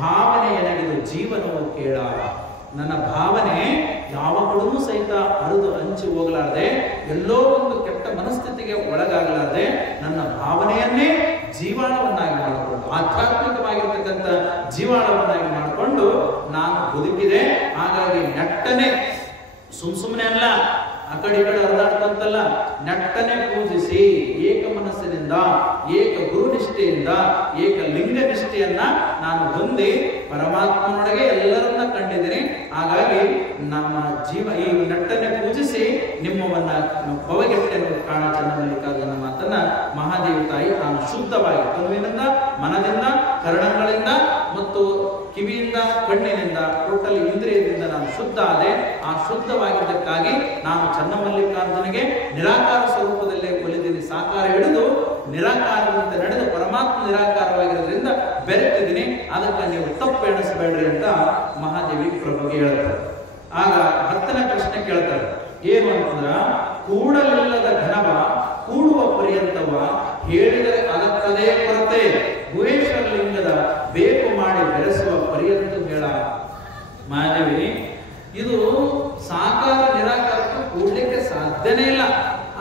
ಭಾವನೆ ಏನಾಗಿದೆ, ಜೀವನವು ಕೇಳ. ನನ್ನ ಭಾವನೆ ಯಾವ ಕಡೆಗೂ ಸಹಿತ ಹರಿದು ಹಂಚಿ ಹೋಗಲಾರದೆ, ಎಲ್ಲೋ ಒಂದು ಕೆಟ್ಟ ಮನಸ್ಥಿತಿಗೆ ಒಳಗಾಗಲಾರದೆ ನನ್ನ ಭಾವನೆಯನ್ನೇ ಜೀವಾಳವನ್ನಾಗಿ ಮಾಡಿಕೊಂಡು, ಆಧ್ಯಾತ್ಮಿಕವಾಗಿರ್ತಕ್ಕಂಥ ಜೀವಾಳವನ್ನಾಗಿ ಮಾಡಿಕೊಂಡು ನಾನು ಬದುಕಿದೆ. ಹಾಗಾಗಿ ನೆಟ್ಟನೆ ಸುಮ್ಮನೆ ಅಲ್ಲ, ಆ ಕಡೆ ಈ ಕಡೆ ಹರಿದಾಡ್ಕೊಂತಲ್ಲ, ನೆಟ್ಟನೆ ಪೂಜಿಸಿ ಏಕ ಮನಸ್ಸಿನಿಂದ, ಏಕ ಗುರುನಿಷ್ಠೆಯಿಂದ, ಏಕ ಲಿಂಗ ನಿಷ್ಠೆಯನ್ನ ನಾನು ಹೊಂದಿ ಪರಮಾತ್ಮನೊಳಗೆ ಎಲ್ಲರನ್ನ ಕಂಡಿದ್ದೀನಿ. ಹಾಗಾಗಿ ನಮ್ಮ ಈ ನೆಟ್ಟನೆ ಪೂಜಿಸಿ ನಿಮ್ಮವನ್ನ ಪವಗೆಟ್ಟೆನು ಕಾಣ ಚನ್ನಮಲ್ಲಿಕಾರ್ಜುನ ಮಾತನ್ನ ಮಹಾದೇವಿ ತಾಯಿ ನಾನು ಶುದ್ಧವಾಗಿ ತನುವಿನಿಂದ, ಮನದಿಂದ, ಕರ್ಣಗಳಿಂದ ಮತ್ತು ಕಿವಿಯಿಂದ, ಕಣ್ಣಿನಿಂದ, ಟೋಟಲ್ ಇಂದ್ರಿಯದಿಂದ ನಾನು ಶುದ್ಧ ಆದೆ. ಆ ಶುದ್ಧವಾಗಿದ್ದಕ್ಕಾಗಿ ನಾನು ಚನ್ನಮಲ್ಲಿಕಾರ್ಜುನಿಗೆ ನಿರಾಕಾರ ಸ್ವರೂಪದಲ್ಲೇ ಒಲಿದಿನಿ. ಸಾಕಾರ ಹಿಡಿದು ನಿರಾಕಾರದಂತೆ ನಡೆದು ಪರಮಾತ್ಮ ನಿರಾಕಾರವಾಗಿರೋದ್ರಿಂದ ಬೆರೆತಿದ್ದೀನಿ, ಅದಕ್ಕೆ ನೀವು ತಪ್ಪು ಎಣಿಸಬೇಡ್ರಿ ಅಂತ ಮಹಾದೇವಿ ಪ್ರಭುಗೆ ಹೇಳ್ತಾರೆ. ಆಗ 10ನೇ ಪ್ರಶ್ನೆ ಕೇಳ್ತಾರೆ, ಏನು ಅಂತಂದ್ರ ಕೂಡಲಿಲ್ಲದ ಘನವ ಕೂಡುವ ಪರ್ಯಂತವ ಹೇಳಿದರೆ ಅದಕ್ಕದೇ ಕೊರತೆ ಗುಹೇಶ್ವರ ಲಿಂಗದ ಬೇಕು ಮಾಡಿ ಬೆರೆಸುವ ಪರ್ಯಂತ ಹೇಳ. ಮಹಾದೇವಿ, ಇದು ಸಾಕಾರ ನಿರಾಕಾರಕ್ಕೆ ಕೂಡ್ಲಿಕ್ಕೆ ಸಾಧ್ಯನೇ ಇಲ್ಲ.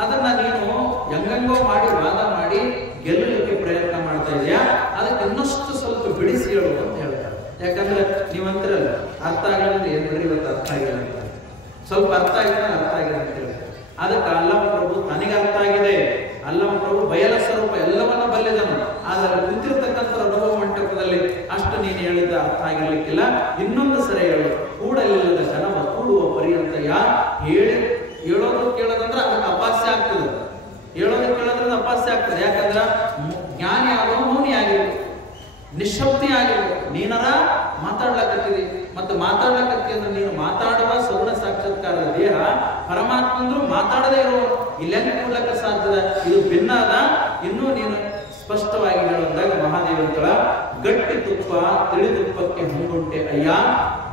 ಅದನ್ನ ನೀನು ಹೆಂಗಂಗೋ ಮಾಡಿ ವಾದ ಮಾಡಿ ಗೆಲ್ಲಲಿಕ್ಕೆ ಪ್ರಯತ್ನ ಮಾಡ್ತಾ ಇದೆಯಾ, ಅದಕ್ಕೆ ಇನ್ನಷ್ಟು ಸ್ವಲ್ಪ ಬಿಡಿಸಿ ಹೇಳು ಅಂತ ಹೇಳ್ತಾರೆ. ಯಾಕಂದ್ರೆ ನೀವಂತರಲ್ಲ ಅರ್ಥ ಆಗಲ್ಲ ಏನ್ ಬಿಡ್ರಿ, ಇವತ್ತು ಅರ್ಥ ಆಗಿಲ್ಲ ಅಂತ, ಸ್ವಲ್ಪ ಅರ್ಥ ಆಗಿದೆ ಅರ್ಥ ಆಗಿದೆ ಅಂತ ಹೇಳ್ತಾರೆ. ಅದಕ್ಕೆ ಅಲ್ಲಮ ಪ್ರಭು ತನಗೆ ಅರ್ಥ ಆಗಿದೆ, ಅಲ್ಲಮ ಪ್ರಭು ಬಯಲ ಸ್ವರೂಪ ಎಲ್ಲವನ್ನ ಬಲ್ಲೆದನು, ಆದರೆ ಕುಂತಿರ್ತಕ್ಕಂಥ ಅನುಭವ ಮಂಟಪದಲ್ಲಿ ಅಷ್ಟು ನೀನು ಹೇಳಿದ್ದ ಅರ್ಥ ಆಗಿರ್ಲಿಕ್ಕಿಲ್ಲ. ಇನ್ನೊಂದು ಸರಿ ಹೇಳು, ಕೂಡಲಿಲ್ಲದ ಜನವ ಕೂಡುವ ಪರ್ಯಂತ ಹೇಳೋದು ಕೇಳೋದಂದ್ರೆ ಅದಕ್ಕೆ ಅಪಾಸ್ಯ ಆಗ್ತದೆ. ಹೇಳೋದು ಕೇಳೋದ್ರಿಂದ ಅಪಾಸ್ಯ ಆಗ್ತದೆ. ಯಾಕಂದ್ರೆ ಜ್ಞಾನಿ ಆಗೋ ಮೌನಿ ಆಗಿರ್ಬೇಕು, ನಿಶಬ್ದಿ ಆಗಿರ್ಬೇಕು. ನೀನರ ಮಾತಾಡ್ಲಕತ್ತಿದಿ, ಮತ್ತು ಮಾತಾಡ್ಲಕತ್ತಿ ಅಂದ್ರೆ ನೀನು ಮಾತಾಡುವ ಸಗುಣ ಸಾಕ್ಷಾತ್ಕಾರದ ದೇಹ ಪರಮಾತ್ಮ ಅಂದ್ರೂ ಮಾತಾಡದೇ ಇರೋ ಇಲ್ಲೆಂಗೆ ಕೂಡ್ಲಕ್ಕ ಸಾಧ್ಯದ? ಇದು ಭಿನ್ನ ಅದ. ಇನ್ನೂ ನೀನು ಸ್ಪಷ್ಟವಾಗಿ ಹೇಳೋದಾಗ ಮಹಾದೇವಿ ಅಂತಳ, ಗಟ್ಟಿ ತುಪ್ಪ ತಿಳಿದುಪ್ಪಕ್ಕೆ ಹಂಗುಂಟೆ ಅಯ್ಯ,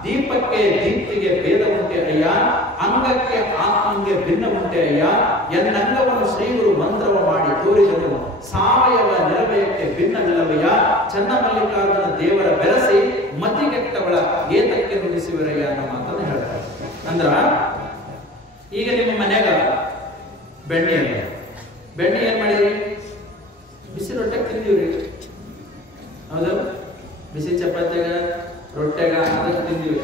ದೀಪಕ್ಕೆ ದೀಪ್ತಿಗೆ ಭೇದ ಉಂಟೆ ಅಯ್ಯ, ಅಂಗಕ್ಕೆ ಆತ್ಮಂಗೆ ಭಿನ್ನ ಉಂಟೆ ಅಯ್ಯ, ಎನ್ನಂಗವನ್ನು ಶ್ರೀಗುರು ಮಂತ್ರವ ಮಾಡಿ ತೋರಿದನು, ಸಾವಯವ ನಿರವಯಕ್ಕೆ ಭಿನ್ನವಿಲ್ಲವಯ್ಯ, ಚನ್ನಮಲ್ಲಿಕಾರ್ಜುನ ದೇವರ ಬೆರೆಸಿ ಮತಿಗೆಟ್ಟವಳ ಏತಕ್ಕೆ ನುಡಿಸುವಿರಯ್ಯ ಅನ್ನೋ ಮಾತನ್ನು ಹೇಳ್ತಾರೆ. ಅಂದ್ರ ಈಗ ನಿಮ್ಮ ಮನ್ಯಾಗ ಬೆಣ್ಣೆ ಏನ್ ಮಾಡಿರಿ? ಬಿಸಿ ರೊಟ್ಟೆ ತಿಂದೀವ್ರಿ, ಹೌದು? ಬಿಸಿ ಚಪಾತಿಗ ರೊಟ್ಟೆಗ ಅದಕ್ಕೆ ತಿಂದೀವಿ.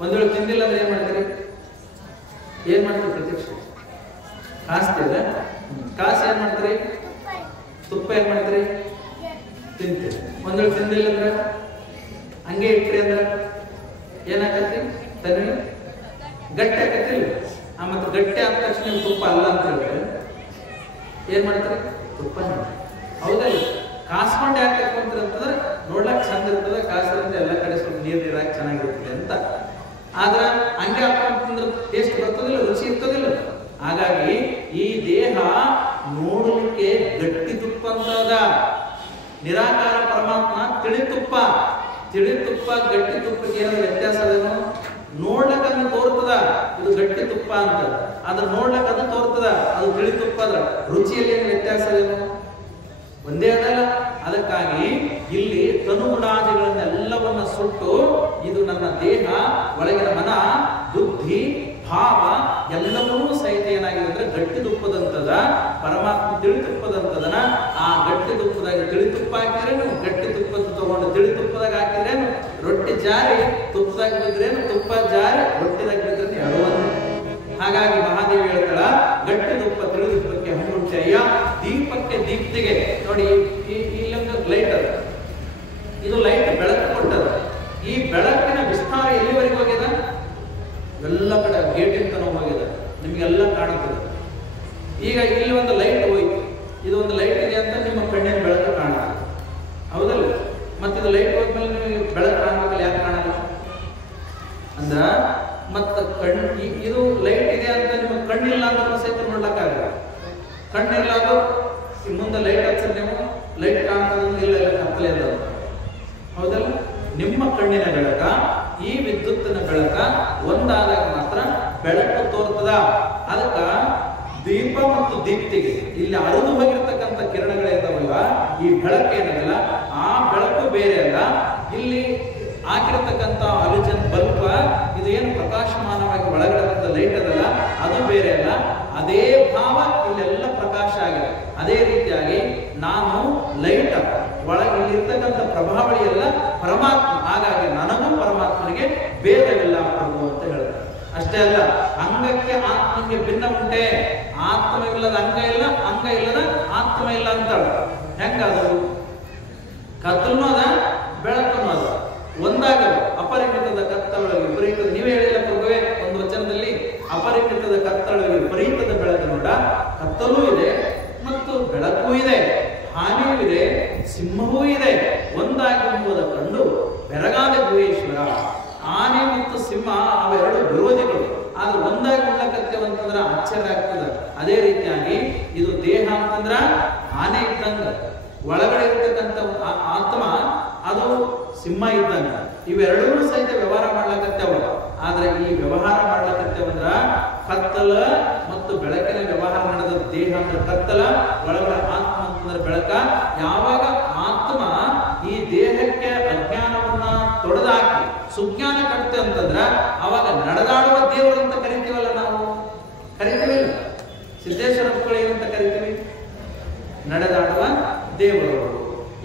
ಒಂದ್ ವೇಳೆ ತಿಂದಿಲ್ಲ ಅಂದ್ರೆ ಏನ್ ಮಾಡ್ತೀರಿ? ಪ್ರತ್ಯಕ್ಷ ಕಾಸ್ತೀರ, ಕಾಸು ಏನ್ ಮಾಡ್ತೀರಿ? ತುಪ್ಪ ಏನ್ ಮಾಡ್ತೀರಿ? ತಿಂತೀರಿ. ಒಂದ್ ವೇಳೆ ತಿಂದಿಲ್ಲ ಅಂದ್ರೆ ಹಂಗೆ ಇಟ್ರಿ ಅಂದ್ರೆ ಏನಾಗತ್ತಿ? ತನ್ವಿ ಗಟ್ಟಿ ಆಕತ್ತಿಲ್ಲ. ಮತ್ತೆ ಗಟ್ಟಿ ಆದ ತಕ್ಷಣ ತುಪ್ಪ ಅಲ್ಲ ಅಂತ ಹೇಳಿದ್ರೆ ಏನ್ ಮಾಡ್ತಾರೆ? ತುಪ್ಪ. ಹೌದಲ್ಲ? ಕಾಸ್ಕೊಂಡು ಯಾಕೆ ಹಾಕೊಂತೀರ ಅಂತಂದ್ರೆ ನೋಡ್ಲಕ್ ಚಂದ ಇರ್ತದೆ, ಕಾಸಿರಂತ ಎಲ್ಲ ಕಡೆ ಸ್ವಲ್ಪ ನೀರಾಗಿ ಚೆನ್ನಾಗಿರ್ತದೆ ಅಂತ. ಆದ್ರ ಹಂಗೆ ಹಾಕೊಂಡ್ರೆ ಟೇಸ್ಟ್ ಬರ್ತದಿಲ್ಲ, ರುಚಿ ಇರ್ತದಿಲ್ಲ. ಹಾಗಾಗಿ ಈ ದೇಹ ನೋಡಲಿಕ್ಕೆ ಗಟ್ಟಿ ತುಪ್ಪ ಅಂತದ. ನಿರಾಕಾರ ಪರಮಾತ್ಮ ತಿಳಿ ತುಪ್ಪ. ಗಟ್ಟಿ ತುಪ್ಪಕ್ಕೆ ಏನಾದ್ರು ವ್ಯತ್ಯಾಸ ಅದೇನೋ? ನೋಡ್ಲಕ್ಕ ಅದನ್ನ ತೋರ್ತದ ಇದು ಗಟ್ಟಿ ತುಪ್ಪ ಅಂತ, ಅದ್ರ ನೋಡ್ಲಕ್ಕ ಅದು ತೋರ್ತದ ಅದು ತಿಳಿ ತುಪ್ಪ. ಅದ್ರ ರುಚಿಯಲ್ಲಿ ಏನು ವ್ಯತ್ಯಾಸ ಅದೇನೋ? ಒಂದೇ ಅದಲ್ಲ. ಅದಕ್ಕಾಗಿ ಇಲ್ಲಿ ತನುಗುಣಾದಿಗಳನ್ನೆಲ್ಲವನ್ನ ಸುಟ್ಟು ಇದು ನನ್ನ ದೇಹ, ಒಳಗಿನ ಮನ, ಬುದ್ಧಿ, ಭಾವ ಎಲ್ಲವನ್ನೂ ಸಹಿತ ಏನಾಗಿದೆ ಅಂದ್ರೆ ಗಟ್ಟಿ ತುಪ್ಪದಂತದ. ಪರಮಾತ್ಮ ತಿಳಿ ತುಪ್ಪದಂತದನ. ಆ ಗಟ್ಟಿ ತುಪ್ಪದಾಗ ತಿಳಿ ತುಪ್ಪ ಹಾಕಿದ್ರೇನು, ಗಟ್ಟಿ ತುಪ್ಪ ತಗೊಂಡು ತಿಳಿ ತುಪ್ಪದಾಗ ಹಾಕಿದ್ರೇನು, ರೊಟ್ಟಿ ಜಾರಿ ತುಪ್ಪದಾಗ ಬಿದ್ರೇನು, ತುಪ್ಪ ಜಾರಿ ರೊಟ್ಟಿದಾಗ ಬಿದ್ರೇನು ಎಡವಲ್ಲ. ಹಾಗಾಗಿ ಮಹಾದೇವಿ ಹೇಳ್ತಾಳ, ಗಟ್ಟಿ ತುಪ್ಪ ತಿಳಿ ತುಪ್ಪಕ್ಕೆ ಹಂಗುಂಟೆ ಅಯ್ಯ, ದೀಪಕ್ಕೆ ದೀಪ್ತಿಗೆ. ನೋಡಿ, ಇಲ್ಲೊಂದು ಲೈಟ್ ಅದ, ಇದು ಲೈಟ್ ಬೆಳಕು ಕೊಟ್ಟದ. ಈ ಬೆಳಕಿನ ವಿಸ್ತಾರ ಎಲ್ಲಿವರೆಗೆ ಹೋಗ್ಯದ? ಎಲ್ಲ ಕಡೆ ಗೇಟಿನ ತನಕ ಹೋಗಿದೆ, ನಿಮ್ಗೆಲ್ಲ ಕಾಣುತ್ತದೆ. ಈಗ ಇಲ್ಲಿ ಒಂದು ಲೈಟ್ ಹೋಯ್ತು, ಇದು ಒಂದು ಲೈಟ್ ಇದೆ ಅಂತ ನಿಮ್ಮ ಕಣ್ಣಿನ ಬೆಳಕು ಕಾಣುತ್ತೆ, ಹೌದಲ್ಲ? ಮತ್ತಿದು ಲೈಟ್ ಹೋದ್ಮೇಲೆ ನಿಮಗೆ ಬೆಳಕು ಕಾಣಬೇಕಲ್ಲ, ಯಾಕೆ ಕಾಣಲ್ಲ? ಅಂದ್ರ ಮತ್ತೆ ಇದು ಲೈಟ್ ಇದೆ ಅಂತ ನಿಮ್ಮ ಕಣ್ಣಿಲ್ಲ ಅಂದ್ರೆ ಸಹಿತ ನೋಡ್ಲಕ್ಕಾಗಲ್ಲ. ಕಣ್ಣಿರ್ಲಾದ್ರು ಮುಂದೆ ಲೈಟ್ ಹಚ್ಚಿ ನೀವು ಲೈಟ್ ಕಾಣ್ತದಂದ್ರೆ ಇಲ್ಲ ಕತ್ತಲೆ ಅದ, ಹೌದಲ್ಲ? ನಿಮ್ಮ ಕಣ್ಣಿನ ಬೆಳಕ ಈ ವಿದ್ಯುತ್ತಿನ ಬೆಳಕ ಒಂದಾದಾಗ ಮಾತ್ರ ಬೆಳಕು ತೋರ್ತದ. ಅದಕ್ಕ ದೀಪ ಮತ್ತು ದೀಪ್ತಿಗೆ ಇಲ್ಲಿ ಅರಿದು ಹೋಗಿರ್ತಕ್ಕಂಥ ಕಿರಣಗಳೇನವಲ್ಲ, ಈ ಬೆಳಕು ಏನಲ್ಲ, ಆ ಬೆಳಕು ಬೇರೆ ಅಲ್ಲ. ಇಲ್ಲಿ ಹಾಕಿರತಕ್ಕಂಥ ಅಲಿಜನ್ ಬಲ್ಬ್, ಇದು ಏನು ಪ್ರಕಾಶಮಾನವಾಗಿ ಒಳಗಡೆ ಬಂದ ಲೈಟ್ ಅದಲ್ಲ, ಅದು ಬೇರೆ ಅಲ್ಲ. ಅದೇ ಭಾವ ಇಲ್ಲೆಲ್ಲ ಪ್ರಕಾಶ ಆಗಿದೆ. ಅದೇ ರೀತಿಯಾಗಿ ನಾನು ಲೈಟ್, ಒಳಗೆ ಇಲ್ಲಿರ್ತಕ್ಕಂಥ ಪ್ರಭಾವಳಿ ಎಲ್ಲ ಪರಮಾತ್ಮ. ಹಾಗಾಗಿ ನನಗೂ ಪರಮಾತ್ಮನಿಗೆ ಭೇದವಿಲ್ಲ ಪ್ರಭು ಅಂತ ಹೇಳ್ತಾರೆ. ಅಷ್ಟೇ ಅಲ್ಲ, ಅಂಗಕ್ಕೆ ಆತ್ಮನಿಗೆ ಭಿನ್ನ ಉಂಟೆ. ಆತ್ಮವಿಲ್ಲದ ಅಂಗ ಇಲ್ಲ, ಅಂಗ ಇಲ್ಲದ ಆತ್ಮ ಇಲ್ಲ ಅಂತ ಹೆಂಗದು? ಕತ್ತಲೂ ಅದ, ಬೆಳಕನ್ನು ಅದ, ಒಂದಾಗದು. ಅಪರಿಮಿತದ ಕತ್ತಲೊಳಗೆ ವಿಪರೀತದ, ನೀವೇ ಹೇಳಿಲ್ಲ ಪ್ರಭುವೇ ಒಂದು ವಚನದಲ್ಲಿ, ಅಪರಿಮಿತದ ಕತ್ತಲೊಳಗೆ ವಿಪರೀತದ ಬೆಳಕು ನೋಡ. ಕತ್ತಲೂ ಇದೆ ಮತ್ತು ಬೆಳಕು ಇದೆ, ಹಾನಿಯೂ ಇದೆ, ಸಿಂಹವೂ ಇದೆ, ಒಂದಾಗಿ ಎಂಬುದ ಕಂಡು ಬೆರಗಾದ ಗುಹೇಶ್ವರ. ಆನೆ ಮತ್ತು ಸಿಂಹ ಅವೆರಡು ವಿರೋಧಿಗಳು, ಆದ್ರೆ ಒಂದಾಗಿ ಉಳ್ಳಕತ್ತೇವಂತಂದ್ರ ಆಶ್ಚರ್ಯ ಆಗ್ತದೆ. ಅದೇ ರೀತಿಯಾಗಿ ಇದು ದೇಹ ಅಂತಂದ್ರ ಆನೆ ಇದ್ದಂಗ, ಒಳಗಡೆ ಇರ್ತಕ್ಕಂಥ ಆತ್ಮ ಅದು ಸಿಂಹ ಇದ್ದಂಗ. ಇವೆರಡೂ ಸಹಿತ ವ್ಯವಹಾರ ಮಾಡ್ಲಕತ್ತೇವ. ಆದ್ರೆ ಈ ವ್ಯವಹಾರ ಮಾಡ್ಲಕತ್ತೇವಂದ್ರ ಕತ್ತಲ ಮತ್ತು ಬೆಳಕಿನ ವ್ಯವಹಾರ ನಡೆದ ದೇಹ ಅಂದ್ರೆ ಕತ್ತಲ, ಒಳಗಡೆ ಆತ್ಮ ಅಂತಂದ್ರೆ ಬೆಳಕ. ಯಾವಾಗ ಆತ್ಮ ಈ ದೇಹಕ್ಕೆ ಅಜ್ಞಾನವನ್ನ ತೊಡೆದಾಕಿ ಸುಜ್ಞಾನ ಕಟ್ತೆ ಅಂತಂದ್ರ ಅವಾಗ ನಡೆದಾಡುವ ದೇವರು ಅಂತ ಕರಿತೀವಲ್ಲ, ನಾವು ಕರಿತೀವಿ. ಸಿದ್ದೇಶ್ವರ ಏನಂತ ಕರಿತೀವಿ? ನಡೆದಾಡುವ ದೇವರು.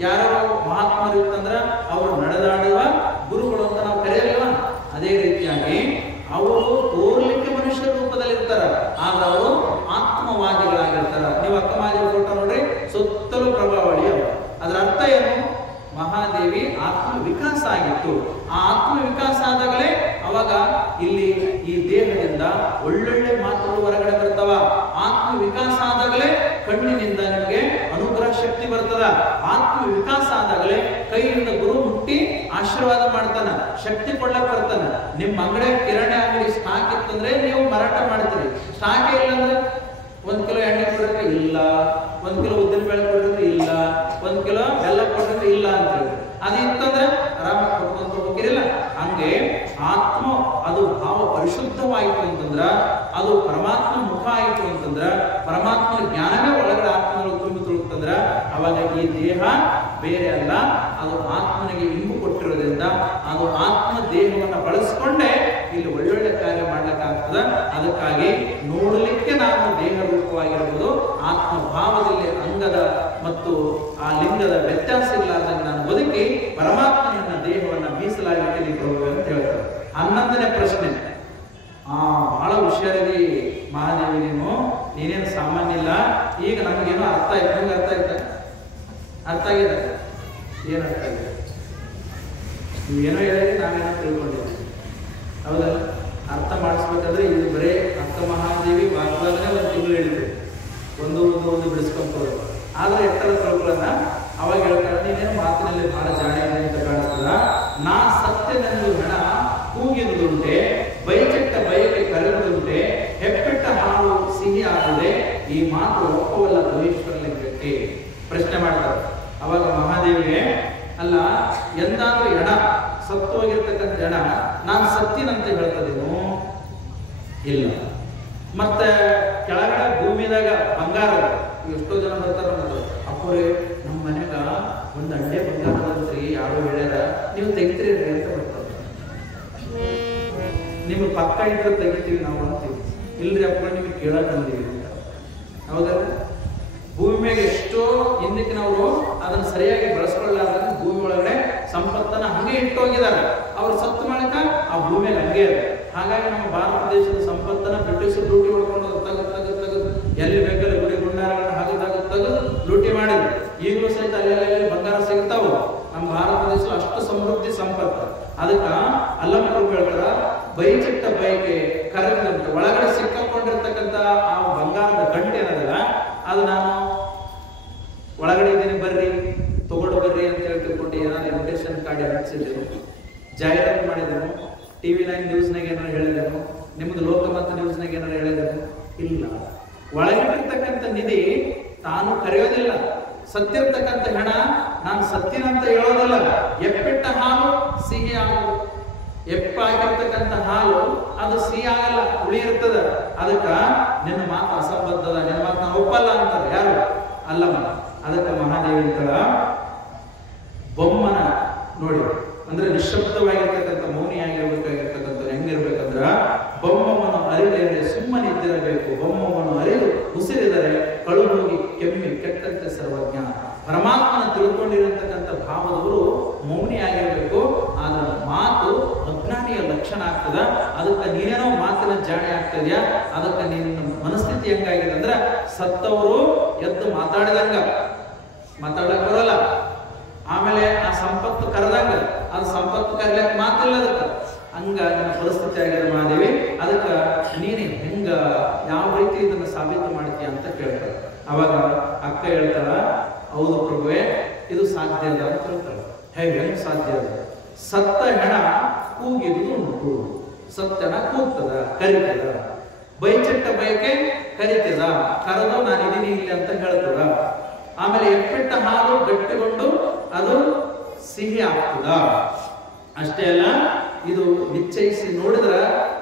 ಯಾರು ಮಹಾತ್ಮರು ಇತ್ತಂದ್ರ ಅವರು ನಡೆದಾಡುವ ಗುರುಗಳು ಅಂತ ನಾವು ಕರೆಯಲಿಲ್ಲ. ಅದೇ ರೀತಿಯಾಗಿ ಅವರು ತೋರ್ಲಿಕ್ಕೆ ಮನುಷ್ಯ ರೂಪದಲ್ಲಿ ಇರ್ತಾರ, ಆದ್ರೆ ಅವರು ಆತ್ಮವಾದಿಗಳಾಗಿರ್ತಾರ. ನೀವು ಅಕ್ಕಮಾದೇವಿ ಫೋಟೋ ನೋಡ್ರಿ, ಸುತ್ತಲೂ ಪ್ರಭಾವಳಿ ಅವರು. ಅದರ ಅರ್ಥ ಏನು? ಮಹಾದೇವಿ ಆತ್ಮ ವಿಕಾಸ ಆಗಿತ್ತು. ಆ ಆತ್ಮ ವಿಕಾಸ ಆದಾಗಲೇ ಅವಾಗ ಇಲ್ಲಿ ಈ ದೇಹದಿಂದ ಒಳ್ಳೊಳ್ಳೆ ಮಾತುಗಳು ಹೊರಗಡೆ ಬರ್ತಾವ. ಆತ್ಮ ವಿಕಾಸ ಆದಾಗಲೇ ಕಣ್ಣಿನಿಂದ ನಿಮಗೆ ಅನುಗ್ರಹ ಶಕ್ತಿ ಬರ್ತದ. ಆತ್ಮ ವಿಕಾಸ ಆದಾಗಲೇ ಕೈಯಿಂದ ಗುರು ಮುಟ್ಟಿ ಆಶೀರ್ವಾದ ಮಾಡ್ತಾನ, ಶಕ್ತಿ ಕೊಡ್ಲಕ್ ಬರ್ತಾನ. ನಿಮ್ಮ ಅಂಗಡಿ ಕಿರಾಣಿ ಅಂಗಡಿ ಸ್ಟಾಕ್ ಇತ್ತಂದ್ರೆ ನೀವು ಮಾರಾಟ ಮಾಡ್ತೀರಿ. ಸ್ಟಾಕ್ ಇಲ್ಲ ಅಂದ್ರೆ 1 ಕಿಲೋ ಎಣ್ಣೆ ಕೊಡ್ರಿ ಇಲ್ಲ, 1 ಕಿಲೋ ಉದ್ದಿನ ಬೇಳೆ ಕೊಡ್ರಿ ಇಲ್ಲ, 1 ಕಿಲೋ ಬೆಲ್ಲ ಕೊಡ್ರಿ ಇಲ್ಲ ಅಂತ ಹೇಳಿ. ಅದು ಇತ್ತಂದ್ರೆ ಆರಾಮಾಗಿ ಕೊಡ್ಕೊಂತ ಹೋಗಿರಿಲ್ಲ. ಹಂಗೆ ಆತ್ಮ ಅದು ಭಾವ ಪರಿಶುದ್ಧವಾಯಿತು ಅಂತಂದ್ರ, ಅದು ಪರಮಾತ್ಮ ಮುಖ ಆಯಿತು ಅಂತಂದ್ರ, ಪರಮಾತ್ಮನ ಜ್ಞಾನವೇ ಒಳಗಡೆ ಆತ್ಮನಲ್ಲಿ ತುಂಬಿ ತುಳುಕ್ತಂದ್ರ ಅವಾಗ ಈ ದೇಹ ಬೇರೆ ಅಲ್ಲ, ಅದು ಆತ್ಮನಿಗೆ ಇಂಬು ಕೊಟ್ಟಿರೋದ್ರಿಂದ ಅದು ಆತ್ಮ ದೇಹವನ್ನು ಬಳಸಿಕೊಂಡೇ ಇಲ್ಲಿ ಒಳ್ಳೊಳ್ಳೆ ಕಾರ್ಯ ಮಾಡ್ಲಿಕ್ಕಾಗ್ತದ. ಅದಕ್ಕಾಗಿ ನೋಡಲಿಕ್ಕೆ ನಾವು ದೇಹ ರೂಪವಾಗಿರಬಹುದು, ಆತ್ಮ ಭಾವದಲ್ಲಿ ಅಂಗದ ಮತ್ತು ಆ ಲಿಂಗದ ವ್ಯತ್ಯಾಸ ಇಲ್ಲಾರ್ದಂಗೆ ನಾನು ಬದುಕಿ ಪರಮಾತ್ಮನ ದೇಹವನ್ನ ಮೀಸಲಾಗಿಟ್ಟು ಅಂತ ಹೇಳ್ತಾರೆ. 11ನೇ ಪ್ರಶ್ನೆ. ಬಹಳ ಹುಷಾರಿದಿ ಮಹಾದೇವಿ, ನೀನೇನು ಸಾಮಾನ್ಯ ಇಲ್ಲ. ಈಗ ನಮಗೇನೋ ಅರ್ಥ ಆಯ್ತು. ನಿಮ್ಗೆ ಅರ್ಥ ಆಯ್ತಾ? ಅರ್ಥ ಆಗಿದೆ? ಏನು ಅರ್ಥ ಆಗಿದೆ? ನೀವೇನೋ ಹೇಳಿದ್ರೆ ನಾವೇನೋ ತಿಳ್ಕೊಂಡಿದ್ದೀವಿ, ಹೌದಲ್ಲ? ಅರ್ಥ ಮಾಡಿಸ್ಬೇಕಾದ್ರೆ ಇದು ಬರೇ ಅಕ್ಕ ಮಹಾದೇವಿ ವಾಗ್ವಾದನೆ 1 ತಿಂಗಳು ಹೇಳಿದ್ವಿ, ಒಂದು ಬಿಡಿಸ್ಕೊಂತ. ಆದ್ರೆ ಎತ್ತರ ತಿಳ್ಕೊಳ್ಳೋಣ. ಅವಾಗ ಹೇಳ್ತಾರೆ, ನೀನೇನು ಮಾತಿನಲ್ಲಿ ಬಹಳ ಜಾಣೆ ಅಂತ ಕಾಣಿಸ್ತದ. ನಾ ಸತ್ಯನೆಂದು ಹಣ ಕೂಗಿದುದುಂಟೆ, ಬೈಚಟ್ಟ ಬಯಕೆ ಕರೆದುದುಂಟೆ, ಹೆಪ್ಪೆಟ್ಟ ಹಾಲು ಸಿಹಿ ಆಗುವುದೇ, ಈ ಮಾತು ಒಪ್ಪವಲ್ಲ ಭವೇಶ್ವರ ಲಿಂಗಕ್ಕೆ. ಪ್ರಶ್ನೆ ಮಾಡ್ತಾರೆ. ಅವಾಗ ಮಹಾದೇವಿಗೆ, ಅಲ್ಲ ಎಂದಾದ್ರೂ ಎಣ ಸತ್ತೋಗಿರ್ತಕ್ಕಂಥ ಎಣ ನಾನು ಸತ್ತಿನಂತ ಹೇಳ್ತದೇನು? ಇಲ್ಲ. ಮತ್ತೆ ಕೆಳಗಡೆ ಭೂಮಿದಾಗ ಬಂಗಾರ, ಎಷ್ಟೋ ಜನ ಬರ್ತಾರ, ಅಪ್ಪರೇ ನಮ್ಮ ಮನೆಗ ಒಂದು ಅಂಡೆ ಬಂಗಾರ ಬಂತ್ರಿ, ಯಾರೋ ಹೇಳ್ಯಾರ, ನೀವು ತೆಗಿತೀರಿ ಅಂತ ಬರ್ತಾರೆ. ನಿಮ್ಗೆ ಪಕ್ಕ ಇದ್ರೆ ತೆಗಿತೀವಿ ನಾವು ಅಂತೀವಿ. ಇಲ್ರಿ ಅಪ್ಪ ನಿಮ್ಗೆ ಕೇಳಕ್ ಬಂದೀವಿ ಅಂತ. ಹೌದಲ್ಲ? ಭೂಮಿ ಮೇಲೆ ಎಷ್ಟೋ ಹಿಂದಿನವರು ಅದನ್ನು ಸರಿಯಾಗಿ ಬಳಸ್ಕೊಳ್ಳಾರ್ದಂಗೆ ಭೂಮಿ ಒಳಗಡೆ ಸಂಪತ್ತನ್ನ ಹಂಗೆ ಇಟ್ಟೋಗಿದ್ದಾರೆ. ಅವ್ರು ಸತ್ತು ಮಾಡಕ ಆ ಭೂಮಿಯಲ್ಲಿ ಹಂಗೆ ಇದೆ. ಹಾಗಾಗಿ ನಮ್ಮ ಭಾರತ ದೇಶದ ಸಂಪತ್ತನ್ನ ಬ್ರಿಟಿಷರು ಲೂಟಿ ಹೊಡ್ಕೊಂಡು ತೆಗೆದು ಎಲ್ಲಿ ಬೇಕಲ್ಲಿ ಗುಡಿ ಗುಂಡಾರಗಳನ್ನ ತೆಗೆದು ಲೂಟಿ ಮಾಡಿದ್ರು. ಈಗಲೂ ಸಹಿತ ಅಲ್ಲಿ ಬಂಗಾರ ಸಿಗ್ತಾವ. ನಮ್ಮ ಭಾರತ ದೇಶ ಅಷ್ಟು ಸಮೃದ್ಧಿ ಸಂಪತ್ತು. ಅದಕ್ಕ ಅಲ್ಲಮರು ಹೇಳ್ತಾರ, ಬೈಚಿಟ್ಟ ಬಯಕೆ ಕರೆದಂತೆ ಒಳಗಡೆ ಸಿಕ್ಕಾಕೊಂಡಿರ್ತಕ್ಕಂಥ ಆ ಬಂಗಾರದ ಗಂಟೆ ಏನದಲ್ಲ, ಅದು ನಾನು ಒಳಗಡೆ ಇದ್ದೀನಿ ಬರ್ರಿ ತಗೊಂಡು ಬರ್ರಿ ಅಂತ ಹೇಳಿ ತಿಳ್ಕೊಂಡು ಏನಾದ್ರು ಇನ್ವಿಟೇಷನ್ ಕಾರ್ಡ್ ಹಚ್ಚಿದ್ರು, ಜಾಹೀರಾತು ಮಾಡಿದ್ರು, TV9 ನ್ಯೂಸ್ನಾಗ ಏನಾರು ಹೇಳಿದ್ರು, ನಿಮ್ದು ಲೋಕಮತ ನ್ಯೂಸ್ನಾಗ ಏನಾರು ಹೇಳಿದ್ರು? ಇಲ್ಲ. ಒಳಗಿರ್ತಕ್ಕಂಥ ನಿಧಿ ತಾನು ಕರೆಯೋದಿಲ್ಲ. ಸತ್ತಿರ್ತಕ್ಕಂಥ ಹಣ ನಾನು ಸತ್ತಿನಂತ ಹೇಳೋದಿಲ್ಲ. ಎಪ್ಪೆಟ್ಟ ಹಾಲು ಸಿಹಿ ಆಗೋದು. ಎಪ್ಪಾಗಿರ್ತಕ್ಕಂಥ ಹಾಲು ಅದು ಸಿಹಿ ಆಗಲ್ಲ, ಹುಳಿ ಇರ್ತದ. ಅದಕ್ಕ ನಿನ್ನ ಮಾತು ಅಸಂಬದ್ಧದ, ನಿನ್ನ ಮಾತು ನಾನು ಒಪ್ಪಲ್ಲ ಅಂತಾರೆ. ಯಾರು? ಅಲ್ಲಮ್ಮ. ಅದಕ್ಕೆ ಮಹಾದೇವಿ ಅಂತಾಳ, ಬೊಮ್ಮನ ನೋಡಿ ಅಂದ್ರೆ ನಿಶಬ್ದವಾಗಿರ್ತಕ್ಕಂಥ ಮೌನಿಯಾಗಿರ್ಬೇಕಾಗಿರ್ತಕ್ಕಂಥ ಹೆಂಗಿರ್ಬೇಕಂದ್ರ, ಬೊಮ್ಮವನ್ನು ಅರಿದರೆ ಸುಮ್ಮನಿದ್ದಿರಬೇಕು, ಬೊಮ್ಮವನ್ನು ಅರಿದು ಉಸಿರಿದರೆ ಕಳು ಹೋಗಿ ಕೆಮ್ಮಿ ಕೆಟ್ಟಂತೆ ಸರ್ವಜ್ಞ. ಪರಮಾತ್ಮನ ತಿಳ್ಕೊಂಡಿರತಕ್ಕಂಥ ಭಾವದವರು ಮೌನಿಯಾಗಿರ್ಬೇಕು. ಆದ್ರೆ ಮಾತು ಅಜ್ಞಾನಿಯ ಲಕ್ಷಣ ಆಗ್ತದ. ಅದಕ್ಕೆ ನೀನೇನೋ ಮಾತಿನ ಜಾಣೆ ಆಗ್ತದ್ಯಾ. ಅದಕ್ಕೆ ನಿನ್ನ ಮನಸ್ಥಿತಿ ಹೆಂಗಾಗಿದೆ ಅಂದ್ರೆ, ಸತ್ತವರು ಎದ್ದು ಮಾತಾಡಿದಂಗ ಮಾತಾಡಕ್ ಬರೋಲ್ಲ. ಆಮೇಲೆ ಆ ಸಂಪತ್ತು ಕರೆದಂಗ ಅದು ಸಂಪತ್ತು ಕರೆಯಕ್ ಮಾತಿಲ್ಲ. ಅದಕ್ಕೆ ಹಂಗ ನನ್ನ ಪರಿಸ್ಥಿತಿ ಆಗಿದೆ ಮಹಾದೇವಿ. ಅದಕ್ಕೆ ನೀನು ಹೆಂಗ ಯಾವ ರೀತಿ ಇದನ್ನು ಸಾಬೀತು ಮಾಡ್ತೀಯ ಅಂತ ಕೇಳ್ತಾರೆ. ಅವಾಗ ಅಕ್ಕ ಹೇಳ್ತಾಳ, ಹೌದು ಪ್ರಭುವೇ, ಇದು ಸಾಧ್ಯ ಅದ ಅಂತ ಹೇಳ್ತಾಳೆ. ಹೆಂಗ್ ಸಾಧ್ಯ ಅದ? ಸತ್ತ ಹೆಣ ಕೂಗಿದು ಉಂಟು. ಸತ್ತ ಹೆಣ ಕೂಗ್ತದ, ಕರಿತದ. ಬೈಚಟ್ಟ ಬಯಕೆ ಕರಿತದ, ಕರೆದು ನಾನು ಇದೀನಿ ಇಲ್ಲಿ ಅಂತ ಹೇಳ್ತದ. ಗಟ್ಟಿಗೊಂಡು ಅದು ಸಿಹಿ ಆಗ್ತದ. ಅಷ್ಟೇ ಅಲ್ಲ, ಇದು ನಿಶ್ಚಯಿಸಿ ನೋಡಿದ್ರ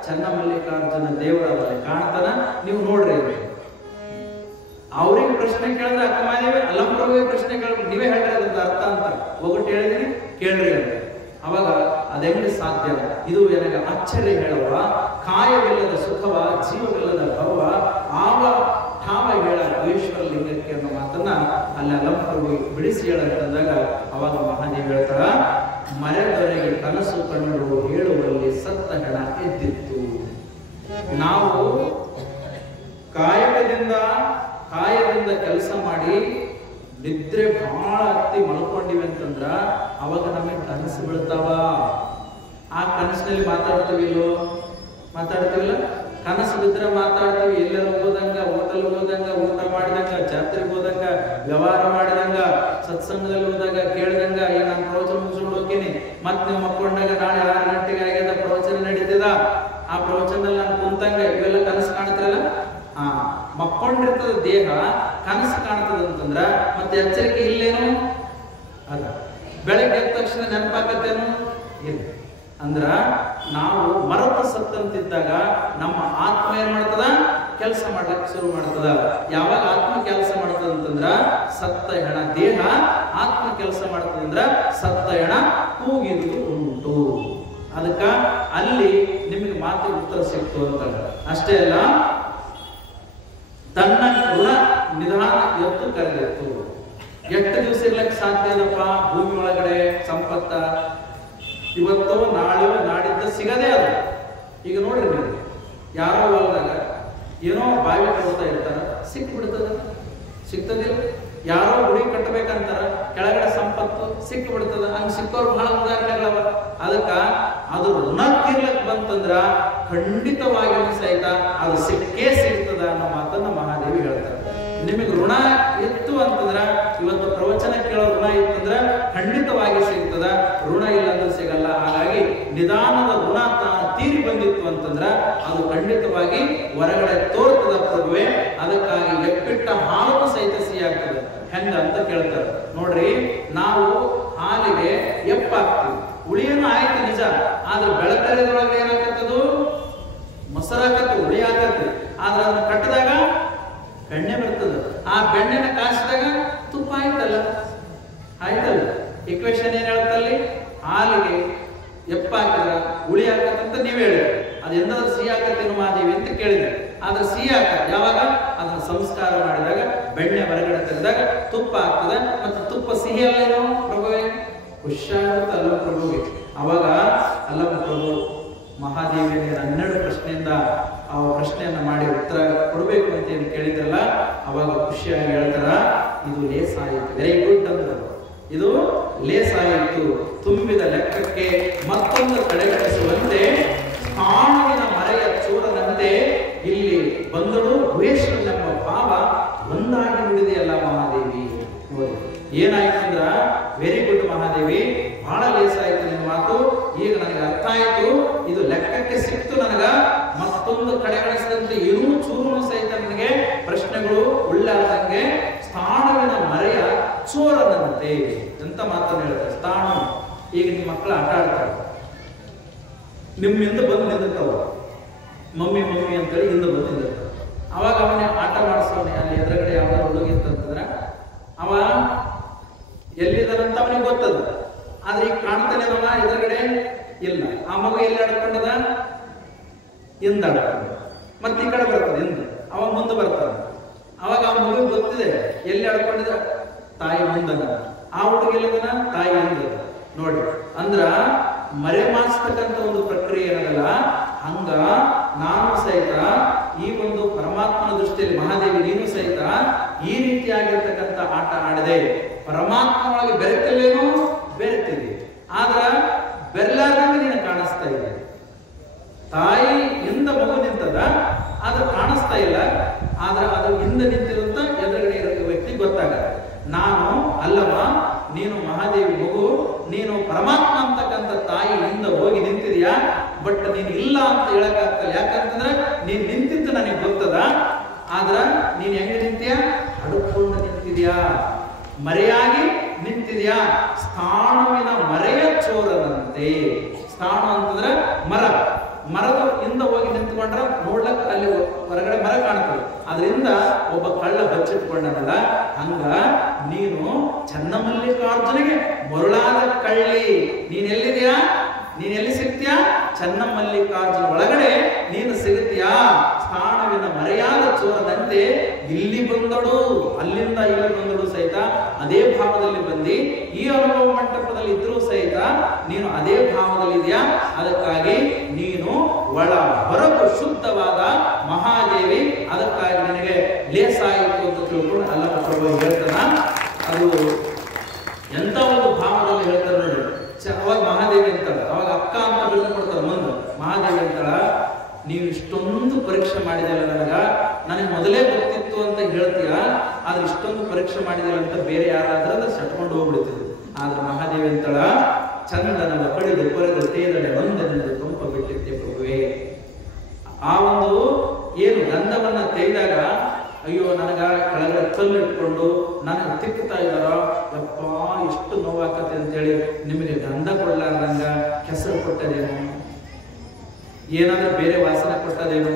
ಚನ್ನಮಲ್ಲಿಕಾರ್ಜುನ ದೇವರಲ್ಲಿ ಕಾಣ್ತಾನ. ನೀವು ನೋಡ್ರಿ, ಅವ್ರಿಗೆ ಪ್ರಶ್ನೆ ಕೇಳಿದ್ರೆ ಅಕ್ಕಮಾದೇವಿ ಅಲ್ಲಂಪ್ರಭುವಿಗೆ ಪ್ರಶ್ನೆ ಕೇಳಿದ್ರೆ ನೀವೇ ಹೇಳ್ರಿ ಅದ್ರ ಅರ್ಥ ಅಂತ ಒಗಟ್ಟು ಹೇಳಿದೀನಿ ಕೇಳ್ರಿ ಅಂತ. ಅವಾಗ ಅದೆಂಗೆ ಸಾಧ್ಯ? ಇದು ನನಗೆ ಆಶ್ಚರ್ಯ ಹೇಳುವ, ಕಾಯವಿಲ್ಲದ ಸುಖವ ಜೀವವಿಲ್ಲದ ಭವ ಆವ ಠಾವ ಹೇಳ ಮಹೇಶ್ವರ ಲಿಂಗಕ್ಕೆ ಅನ್ನೋ ಮಾತನ್ನ ಅಲ್ಲಿ ಅಲ್ಲಂಪ್ರಭು ಬಿಡಿಸಿ ಹೇಳಂತಂದಾಗ ಅವಾಗ ಮಹಾದೇವಿ ಹೇಳ್ತಾಳ, ಮರೆದೊರೆಗೆ ಕನಸು ಕಂಡು ಹೇಳುವಲ್ಲಿ ಸತ್ತ ಹೆಣ ಎದ್ದಿತ್ತು. ನಾವು ಕಾಯಕದಿಂದ ಕೆಲಸ ಮಾಡಿ ನಿದ್ರೆ ಬಹಳ ಹತ್ತಿ ಮಲ್ಕೊಂಡಿವಿ ಅಂತಂದ್ರ ಅವಾಗ ನಮಗೆ ಕನಸು ಬೀಳ್ತಾವ. ಆ ಕನಸಿನಲ್ಲಿ ಮಾತಾಡ್ತೀವಿಲ್ಲ, ಕನಸು ಬಿದ್ರೆ ಮಾತಾಡ್ತೀವಿ. ಎಲ್ಲರೂ ಹೋದಂಗ, ಹೋಟೆಲ್ ಹೋದಂಗ, ಊಟ ಮಾಡಿದಂಗ, ಜಾತ್ರೆಗೆ ಹೋದಂಗ, ವ್ಯವಹಾರ ಮಾಡಿದಂಗ, ಸತ್ಸಂಗದಲ್ಲಿ ಹೋದಾಗ ಕೇಳಿದಂಗ, ಈಗ ನಾನು ಪ್ರವಚನ ಮುಗಿಸ್ಕೊಂಡು ಹೋಗ್ತೀನಿ, ಮತ್ತೆ ನೀವು ಮಕ್ಕೊಂಡಾಗ ನಾಳೆ 6 ಗಂಟೆಗೆ ಆಗ್ಯದ ಪ್ರವಚನ ನಡೀತದ, ಆ ಪ್ರವಚನದಲ್ಲಿ ನಾನು ಕುಂತಂಗ ಇವೆಲ್ಲ ಕನಸು ಕಾಣ್ತಿರಲ್ಲ. ಮಕ್ಕೊಂಡಿರ್ತದ ದೇಹ ಕನಸು ಕಾಣ್ತದ ಅಂತಂದ್ರ ಮತ್ತೆ ಎಚ್ಚರಿಕೆ ಇಲ್ಲೇನು? ಅದ ಬೆಳಗ್ಗೆ ಎದ್ದ ತಕ್ಷಣ ನೆನಪಾಕತ್ತೇನು? ಇಲ್ಲ. ಅಂದ್ರ ನಾವು ಮರತು ಸತ್ತಂತಿದ್ದಾಗ ನಮ್ಮ ಆತ್ಮ ಏನ್ ಮಾಡ್ತದ? ಕೆಲಸ ಮಾಡ್ಲಿಕ್ಕೆ ಶುರು ಮಾಡ್ತದ. ಯಾವಾಗ ಆತ್ಮ ಕೆಲಸ ಮಾಡ್ತದ ಅಂತಂದ್ರ ಸತ್ತ ಹೆಣ, ದೇಹ ಆತ್ಮ ಕೆಲಸ ಮಾಡ್ತದಂದ್ರ ಸತ್ತ ಹೆಣ ಕೂಗಿರುವುದು ಉಂಟು. ಅದಕ್ಕ ಅಲ್ಲಿ ನಿಮಗೆ ಮಾತಿಗೆ ಉತ್ತರ ಸಿಕ್ತು ಅಂತ. ಅಷ್ಟೇ ಅಲ್ಲ, ತನ್ನ ಋಣ ನಿಧಾನ ಎತ್ತು ಕರೆದಿತ್ತು. ಎಷ್ಟು ದಿವಸ ಇರ್ಲಕ್ಕೆ ಸಾಧ್ಯ ಇದಪ್ಪ? ಭೂಮಿ ಒಳಗಡೆ ಸಂಪತ್ತ ಇವತ್ತೋ ನಾಳೆಯೋ ನಾಡಿದ್ದು ಸಿಗದೇ ಅದ. ಈಗ ನೋಡ್ರಿ, ನೀವು ಯಾರೋ ಹೊಲದಾಗ ಏನೋ ಬಾವಿ ಕೊಡ್ತಾ ಇರ್ತಾರ, ಸಿಕ್ಬಿಡ್ತದ, ಸಿಗ್ತದಿಲ್ಲ. ಯಾರೋ ಗುಡಿ ಕಟ್ಟಬೇಕಂತಾರ, ಕೆಳಗಡೆ ಸಂಪತ್ತು ಸಿಕ್ಬಿಡ್ತದ. ಹಂಗೆ ಸಿಕ್ಕೋರು ಬಹಳ ಉದಾಹರಣೆಗಳವ. ಅದಕ್ಕ ಅದು ಋಣ ತೀರ್ಲಕ್ ಬಂತಂದ್ರ ಖಂಡಿತವಾಗಿ ಸಹಿತ ಅದು ಸಿಕ್ಕೇ ಸಿಗ್ತದ ಅನ್ನೋ ಮಾತನ್ನ ಮಹಾದೇವಿ ಹೇಳ್ತಾರೆ. ನಿಮಗೆ ಋಣ ಇತ್ತು ಅಂತಂದ್ರ, ಇವತ್ತು ಪ್ರವಚನ ಕೇಳೋ ಋಣ ಇತ್ತಂದ್ರ ಖಂಡಿತವಾಗಿ ಸಿಗ್ತದ, ಋಣ ಇಲ್ಲ ಅಂದ್ರೆ ಸಿಗಲ್ಲ. ಹಾಗಾಗಿ ನಿಧಾನದ ಋಣ ತಾನು ತೀರಿ ಬಂದಿತ್ತು ಅಂತಂದ್ರ ಅದು ಖಂಡಿತವಾಗಿ ಹೊರಗಡೆ ತೋರ್ತದ ಪ್ರಭುವೆ. ಅದಕ್ಕಾಗಿ ಎಪ್ಪಿಟ್ಟ ಹಾಲು ಸಹಿತ ಸಿಹಿ ಆಗ್ತದೆ. ಹೆಂಗ ಅಂತ ಕೇಳ್ತಾರೆ. ನೋಡ್ರಿ, ನಾವು ಹಾಲಿಗೆ ಎಪ್ಪಾಗ್ತೀವಿ, ಹುಳಿಯನ್ನು ಆಯ್ತು ನಿಜ, ಆದ್ರೆ ಬೆಳಕರಿಯದೊಳಗೆ ಏನಾಗತ್ತದು? ಮೊಸರಾಕತ್ತೆ, ಹುಳಿ ಆಗತ್ತೆ. ಆದ್ರೆ ಅದನ್ನ ಕಟ್ಟಿದಾಗ ಬೆಣ್ಣೆ ಬರ್ತದ. ಆ ಬೆಣ್ಣೆನ ಕಾಸಿದಾಗ ತುಪ್ಪ ಆಯ್ತಲ್ಲ. ಇಕ್ವೇಶನ್ ಏನ್ ಹೇಳ್ತಲ್ಲಿ? ಹಾಲಿಗೆ ಎಪ್ಪ ಹಾಕಿದ್ರ ಹುಳಿ ಆಗತ್ತಂತ ನೀವ್ ಹೇಳಿದ್ರಿ. ಅದು ಎಂದಾದ್ರೂ ಸಿಹಿ ಆಗತ್ತೇನು ಮಹಾದೇವಿ ಅಂತ ಕೇಳಿದ್ರೆ, ಆದ್ರೆ ಸಿಹಿ ಆಗತ್ತೆ ಯಾವಾಗ? ಅದನ್ನ ಸಂಸ್ಕಾರ ಮಾಡಿದಾಗ, ಬೆಣ್ಣೆ ಹೊರಗಡೆ ತೆಗೆದಾಗ ತುಪ್ಪ ಆಗ್ತದೆ. ಮತ್ತೆ ತುಪ್ಪ ಸಿಹಿ ಅಲ್ಲೇನೋ ಪ್ರಭುವೆ? ಹುಷಾರಾಗುತ್ತೆ ಅಲ್ಲ ಪ್ರಭುಗೆ. ಅವಾಗ ಅಲ್ಲ ಪ್ರಭು ಮಹಾದೇವಿಗೆ 12 ಪ್ರಶ್ನೆಯಿಂದ ಆ ಪ್ರಶ್ನೆಯನ್ನ ಮಾಡಿ ಉತ್ತರ ಕೊಡಬೇಕು ಅಂತ ಏನು ಕೇಳಿದ್ರಲ್ಲ, ಅವಾಗ ಖುಷಿಯಾಗಿ ಹೇಳ್ತಾರ, ಇದು ಲೇಸಾಯಿತು, ವೆರಿ ಗುಡ್ ಅಂದ್ರೆ ಇದು ಲೇಸಾಯಿತು. ತುಂಬಿದ ಲೆಕ್ಕಕ್ಕೆ ಮತ್ತೊಂದು ಕಡೆಗಣಿಸುವಂತೆ ಕಾಣುವಿನ ಮರೆಯ ಚೂರನಂತೆ ಇಲ್ಲಿ ಬಂದಳು ಗುಹೇಶ್ವರನೆಂಬ ಭಾವ ಒಂದಾಗಿ ನುಡಿದೆಯಲ್ಲ ಮಹಾದೇವಿ. ನೋಡಿ ಏನಾಯ್ತಂದ್ರ, ವೆರಿ ಗುಡ್ ಮಹಾದೇವಿ, ಬಹಳ ಲೇಸಾಯ್ತು ನಿಮ್ಮ ಮಾತು, ಈಗ ನನಗೆ ಅರ್ಥ ಆಯ್ತು, ಇದು ಲೆಕ್ಕಕ್ಕೆ ಸಿಕ್ತು ನನಗ. ಮತ್ತೊಂದು ಕಡೆಗಣಿಸಿದಂತೆ ಏನೂ ಚೂರು ಸಹಿತ ನನಗೆ ಪ್ರಶ್ನೆಗಳು ಉಳ್ಳಾದಂಗೆ ಸ್ಥಾಣುವಿನ ಮರೆಯ ಚೋರನಂತೆ ಅಂತ ಮಾತನ್ನು ಹೇಳ್ತಾರೆ. ಸ್ಥಾಣು, ಈಗ ನಿಮ್ಮ ಮಕ್ಕಳು ಆಟ ಆಡ್ತಾರೆ, ನಿಮ್ಮಿಂದ ಬಂದು ನಿಂದಿರ್ತಾವ, ಮಮ್ಮಿ ಮಮ್ಮಿ ಅಂತೇಳಿ ಹಿಂದೆ ಬಂದು ನಿಂದಿರ್ತಾವ. ಅವಾಗ ಅವನೇ ಆಟ ಮಾಡಿಸೋನೆ, ಅಲ್ಲಿ ಎದುರುಗಡೆ ಯಾವ್ದಾರು ಹುಡುಗಿತ್ತಂತಂದ್ರ ಅವ ಎಲ್ಲಿದ್ದಾನಂತ ಅವನಿಗೆ ಗೊತ್ತದ. ಆದ್ರೆ ಈಗ ಕಾಣ್ತಾನೆ ಅವ ಎದುರುಗಡೆ ಇಲ್ಲ. ಆ ಮಗು ಎಲ್ಲಿ ಆಡ್ಕೊಂಡದ? ಹಿಂದ ಆಡ್ಕೊಂಡ. ಮತ್ತೆ ಈ ಕಡೆ ಬರ್ತದೆ ಹಿಂದೆ, ಅವ ಮುಂದೆ ಬರ್ತಾನೆ. ಅವಾಗ ಆ ಮಗು ಗೊತ್ತಿದೆ ಎಲ್ಲಿ ಆಡ್ಕೊಂಡಿದ, ತಾಯಿ ಮುಂದನ, ಆ ಹುಡುಗ ಎಲ್ಲಿದನ, ತಾಯಿ ಹಿಂದ. ನೋಡಿ, ಅಂದ್ರ ಮರೆಮಾಚತಕ್ಕಂಥ ಒಂದು ಪ್ರಕ್ರಿಯೆ ಏನದಲ್ಲ, ಹಂಗ ನಾನು ಸಹಿತ ಈ ಒಂದು ಪರಮಾತ್ಮನ ದೃಷ್ಟಿಯಲ್ಲಿ ಮಹಾದೇವಿ ನೀನು ಸಹಿತ ಈ ರೀತಿಯಾಗಿರ್ತಕ್ಕಂಥ ಆಟ ಆಡಿದೆ. ಪರಮಾತ್ಮ ಒಳಗೆ ಬೆರೆತಲ್ಲೇನೋ ಬೆರೆತಿದೆ, ಆದ್ರ ಬೆರಲಾದಂಗೆ ನೀನು ಕಾಣಿಸ್ತಾ ಇದೆ. ತಾಯಿ ಹಿಂದ ಮಗು ನಿಂತದ, ಅದು ಕಾಣಿಸ್ತಾ ಇಲ್ಲ, ಆದ್ರೆ ಅದು ಹಿಂದೆ ನಿಂತಿರುತ್ತ ಎದುರುಗಡೆ ಇರೋ ವ್ಯಕ್ತಿ ಗೊತ್ತಾಗತ್ತೆ. ನಾನು ಅಲ್ಲವ, ನೀನು ಮಹಾದೇವಿ ಮಗು, ನೀನು ಪರಮಾತ್ಮ ಅಂತಕ್ಕಂಥ ತಾಯಿ ಹಿಂದೆ ಹೋಗಿ ನಿಂತಿದ್ಯಾ, ಬಟ್ ನೀನು ಇಲ್ಲ ಅಂತ ಹೇಳಕ್ಕಾಗ್ತಲ್ಲ. ಯಾಕಂತಂದ್ರೆ ನೀನ್ ನಿಂತಿದ್ದು ನನಗೆ ಗೊತ್ತದ, ಆದ್ರ ನೀನ್ ಹೆಂಗೆ ನಿಂತೀಯ? ಅಡುಕೊಂಡು ನಿಂತಿದ್ಯಾ, ಮರೆಯಾಗಿ ನಿಂತಿದ್ಯಾ ಸ್ಥಾಣುವಿನ ಮರೆಯ ಚೋರನಂತೆ. ಸ್ಥಾಣು ಅಂತಂದ್ರೆ ಮರದ ಇಂದ ಹೋಗಿ ನಿಂತ್ಕೊಂಡ್ರೆ ನೋಡ್ಲಕ್ಕ ಅಲ್ಲಿ ಹೊರಗಡೆ ಮರ ಕಾಣ್ತದೆ, ಅದರಿಂದ ಒಬ್ಬ ಕಳ್ಳ ಬಚ್ಚಿಟ್ಕೊಂಡನಲ್ಲ, ಹಂಗ ನೀನು ಚನ್ನಮಲ್ಲಿಕಾರ್ಜುನಿಗೆ ಮರುಳಾದ ಕಳ್ಳಿ. ನೀನೆಲ್ಲಿದ್ಯಾ? ನೀನೆಲ್ಲಿ ಸಿಗ್ತೀಯಾ? ಚನ್ನಮಲ್ಲಿಕಾರ್ಜುನ ಒಳಗಡೆ ನೀನು ಸಿಗುತ್ತೀಯಾ? ಸ್ಥಾಣುವಿನ ಮರೆಯಾದ ಚೋರದಂತೆ ಇಲ್ಲಿ ಬಂದಳು, ಅಲ್ಲಿಂದ ಇಲ್ಲಿ ಬಂದಳು ಸಹಿತ ಅದೇ ಭಾವದಲ್ಲಿ ಬಂದು ಈ ಅನುಭವ ಮಂಟಪದಲ್ಲಿ ಇದ್ರೂ ಸಹಿತ ನೀನು ಅದೇ ಭಾವದಲ್ಲಿ ಇದೆಯಾ. ಅದಕ್ಕಾಗಿ ನೀನು ಒಳ ಹೊರಗು ಶುದ್ಧವಾದ ಮಹಾದೇವಿ. ಅದಕ್ಕಾಗಿ ನಿನಗೆ ಲೇಸಾಯಿತು ಅಂತ ತಿಳ್ಕೊಂಡು ಅಲ್ಲಮ ಪ್ರಭು ಹೇಳ್ತಾನ. ಅದು ಎಂತ ಒಂದು ಭಾವದಲ್ಲಿ ಹೇಳ್ತಾರೆ ನೋಡಿ. ಅವಾಗ ಮಹಾದೇವಿ ಅಂತಾಳ, ಅವಾಗ ಅಕ್ಕ ಅಂತ ಬಿರುದು ಕೊಡ್ತಾರ. ಮುಂದೆ ಮಹಾದೇವಿ ಅಂತಾಳ, ನೀವು ಇಷ್ಟೊಂದು ಪರೀಕ್ಷೆ ಮಾಡಿದಲ್ಲ ನನಗೆ ಮೊದಲೇ ಗೊತ್ತಿತ್ತು ಅಂತ ಹೇಳ್ತೀಯ, ಆದ್ರೆ ಇಷ್ಟೊಂದು ಪರೀಕ್ಷೆ ಮಾಡಿದಲ್ಲ ಅಂತ ಬೇರೆ ಯಾರಾದ್ರೂ ಅದು ಸಟ್ಕೊಂಡು ಹೋಗ್ಬಿಡ್ತಿದ್ರು. ಆದ್ರೆ ಮಹಾದೇವಿ ಅಂತಾಳ, ಚಂದನವ ಕಡಿದು ಕೊರೆದು ತೇದಡೆ ಒಂದೆಂದು ಕಂಪ ಬಿಟ್ಟಿದ್ದೆ ಪ್ರಭುವೇ. ಆ ಒಂದು ಏನು ಗಂಧವನ್ನ ತೆಗೆದಾಗ ಅಯ್ಯೋ ನನಗ ಕೆಳಗಡೆ ಕಲ್ಲು ಇಟ್ಕೊಂಡು ನನಗೆ ತಿಕ್ಕುತ್ತಾ ಇದ್ದಾರೋ ಯಪ್ಪ ಎಷ್ಟು ನೋವಾಕತ್ತೆ ಅಂತೇಳಿ ನಿಮಗೆ ಗಂಧ ಕೊಡ್ಲಾರ್ದಂಗ ಕೆಸರು ಕೊಟ್ಟದೇನೋ, ಏನಾದ್ರೂ ಬೇರೆ ವಾಸನೆ ಕೊಟ್ಟದೇನೋ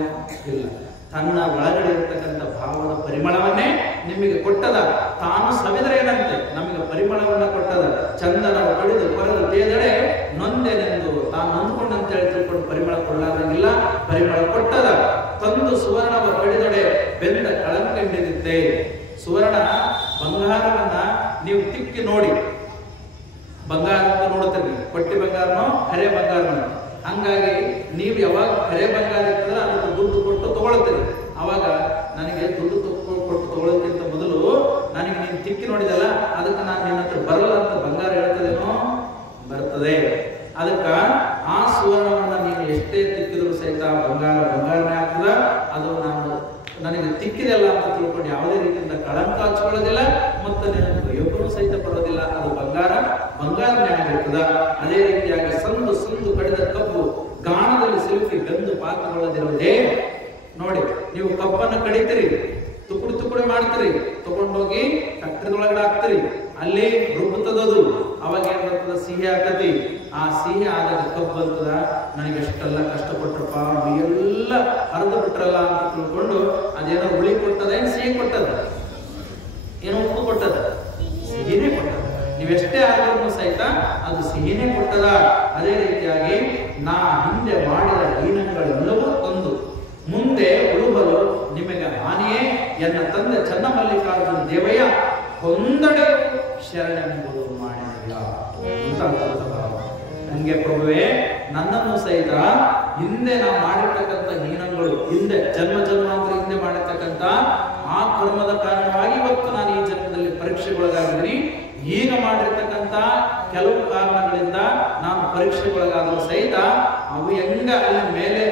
ಇಲ್ಲ. ತನ್ನ ಒಳಗಡೆ ಇರತಕ್ಕಂಥ ಭಾವದ ಪರಿಮಳವನ್ನೇ ನಿಮಗೆ ಕೊಟ್ಟದ. ತಾನು ಸವಿದರೇನಂತೆ ನಮಗೆ ಪರಿಮಳವನ್ನ ಕೊಟ್ಟದ. ಚಂದನವ ಕಡಿದು ಕೊರೆದು ತೇದಡೆ ನೊಂದೆನೆಂದು ತಾನು ನೊಂದ್ಕೊಂಡಂತೇಳಿ ತಿಳ್ಕೊಂಡು ಪರಿಮಳ ಕೊಡಲಾರಂಗಿಲ್ಲ, ಪರಿಮಳ ಕೊಟ್ಟದ. ತಂದು ಸುವರ್ಣವ ಕಡಿದೊಡೆ ಬೆಂದ ಕಳಂಕ ಹಿಡಿದಿದ್ದೆ. ಸುವರ್ಣ ಬಂಗಾರವನ್ನ ನೀವು ತಿಕ್ಕಿ ನೋಡಿ, ಬಂಗಾರ ಅಂತ ನೋಡ್ತೀರಿ, ಕೊಟ್ಟಿ ಬಂಗಾರನೋ ಹರೆ ಬಂಗಾರನೋ. ಹಂಗಾಗಿ ನೀವು ಯಾವಾಗ ಹರೆ ಬಂಗಾರ ಇರ್ತದ್ರೆ ಅದಕ್ಕೆ ದುಡ್ಡು ಕೊಟ್ಟು ತಗೊಳ್ತೀರಿ. ಅವಾಗ ನನಗೆ ದುಡ್ಡು ಕೊಟ್ಟು ತಗೊಳ್ಳೋದಕ್ಕಿಂತ ಮೊದಲು ನನಗೆ ನೀನು ತಿಕ್ಕಿ ನೋಡಿದಲ್ಲ, ಅದಕ್ಕೆ ನಾನು ನಿನ್ನ ಹತ್ರ ಬರಲ್ಲ ಅಂತ ಬಂಗಾರ ಹೇಳ್ತದೇನೋ, ಬರ್ತದೆ. ಅದಕ್ಕೆ ಆ ಸುವರ್ಣವನ್ನ ನೀನು ಎಷ್ಟೇ ತಿಕ್ಕಿದ್ರು ಸಹಿತ ಬಂಗಾರನೇ ಆಗ್ತದ. ಅದು ನನಗೆ ತಿಕ್ಕಿದೆಲ್ಲ ಅಂತ ತಿಳ್ಕೊಂಡು ಯಾವುದೇ ರೀತಿಯಿಂದ ಕಳಂಕ ಹಚ್ಕೊಳ್ಳೋದಿಲ್ಲ, ಮತ್ತು ನಿನಗೆ ಪ್ರಯೋಗನೂ ಸಹಿತ ಬರೋದಿಲ್ಲ. ಅದು ಬಂಗಾರನೇ ಆಗಿರ್ತದ. ಅದೇ ರೀತಿಯಾಗಿ ಸಂದು ಕಡಿದ ಕಬ್ಬು ಗಾಣದಲ್ಲಿ ಸಿಲುಕಿ ಬೆಂದು ಪಾತ್ರಗೊಳ್ಳದಿರುವುದೇ. ನೋಡಿ, ನೀವು ಕಬ್ಬನ್ನು ಕಡಿತೀರಿ, ತುಕುಡಿ ಮಾಡ್ತೀರಿ, ತಗೊಂಡೋಗಿ ಫ್ಯಾಕ್ಟ್ರಿದೊಳಗಡೆ ಹಾಕ್ತೀರಿ, ಅಲ್ಲಿ ರುಬ್ಬುತ್ತದದು. ಅವಾಗ ಏನ್ ಬರ್ತದ? ಸಿಹಿ ಆಗ್ತತಿ. ಆ ಸಿಹಿ ಆದಾಗ ಕಬ್ಬು ಅಂತದ, ನನಗೆ ಎಷ್ಟೆಲ್ಲ ಕಷ್ಟಪಟ್ರಪ್ಪ, ಎಲ್ಲ ಹರಿದು ಬಿಟ್ರಲ್ಲ ಅಂತ ತಿಳ್ಕೊಂಡು ಅದೇನೋ ಹುಳಿ ಕೊಟ್ಟದ, ಏನು ಸಿಹಿ ಕೊಟ್ಟದ, ಏನೋ ಉಪ್ಪು ಕೊಟ್ಟದ, ಸಿಹಿನೇ ಕೊಟ್ಟದ. ನೀವೆಷ್ಟೇ ಆದ್ರೂ ಸಹಿತ ಅದು ಸಿಹಿನೇ ಕೊಟ್ಟದ. ಅದೇ ರೀತಿಯಾಗಿ ನಾ ಹಿಂದೆ ಮಾಡಿದ ಹೀನಗಳೆಲ್ಲವೂ ತಂದು ಮುಂದೆ ಉಳುಬಲು ನಿಮಗೆ ಹಾನಿಯೇ. ಎನ್ನ ತಂದೆ ಚನ್ನಮಲ್ಲಿಕಾರ್ಜುನ ದೇವಯ್ಯ ಹೊಂದಡೆ ಶರಣೆಂಬುದು ಮಾಡಿಲ್ಲ ಅಂತ ಹಂಗೆ ಪ್ರಭುವೇ, ನನ್ನನ್ನು ಸಹಿತ ಹಿಂದೆ ನಾವು ಮಾಡಿರ್ತಕ್ಕಂಥ ಹೀನಗಳು, ಹಿಂದೆ ಜನ್ಮಾಂತರ ಹಿಂದೆ ಮಾಡಿರ್ತಕ್ಕಂಥ ಆ ಕರ್ಮದ ಕಾರಣವಾಗಿ ಇವತ್ತು ನಾನು ಈ ಜನ್ಮದಲ್ಲಿ ಪರೀಕ್ಷೆಗೊಳಗಾಗಿದ್ದೀನಿ. ಈಗ ಮಾಡಿರ್ತಕ್ಕಂಥ ಕೆಲವು ಕಾರಣಗಳಿಂದ ನಾನು ಪರೀಕ್ಷೆಗೊಳಗಾದರೂ ಸಹಿತ ಅವು ಹೆಂಗ ಅಲ್ಲಿ ಮೇಲೆ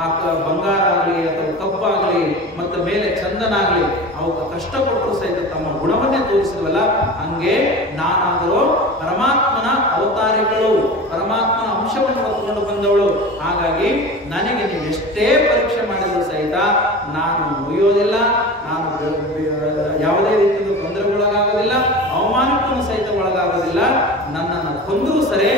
ಆ ಬಂಗಾರ ಆಗಲಿ ಅಥವಾ ಕಪ್ಪಾಗಲಿ ಮತ್ತು ಮೇಲೆ ಚಂದನ ಆಗಲಿ ಅವಕ್ಕೆ ಕಷ್ಟಪಟ್ಟರು ಸಹಿತ ತಮ್ಮ ಗುಣವನ್ನೇ ತೋರಿಸಿದ್ವಲ್ಲ, ಹಂಗೆ ನಾನಾದರೂ ಪರಮಾತ್ಮನ ಅವತಾರಿಗಳು, ಪರಮಾತ್ಮನ ಅಂಶವನ್ನು ಹೊತ್ತುಕೊಂಡು ಬಂದವಳು. ಹಾಗಾಗಿ ನನಗೆ ನೀವು ಎಷ್ಟೇ ಪರೀಕ್ಷೆ ಮಾಡಿದ್ರು ಸಹಿತ ನಾನು ಮುಗಿಯೋದಿಲ್ಲ, ನಾನು ಯಾವುದೇ ರೀತಿಯ ತೊಂದರೆಗೊಳಗಾಗೋದಿಲ್ಲ, ಅವಮಾನಕ್ಕೂ ಸಹಿತ ಒಳಗಾಗೋದಿಲ್ಲ. ನನ್ನನ್ನು ಕೊಂದರೂ ಸರಿ,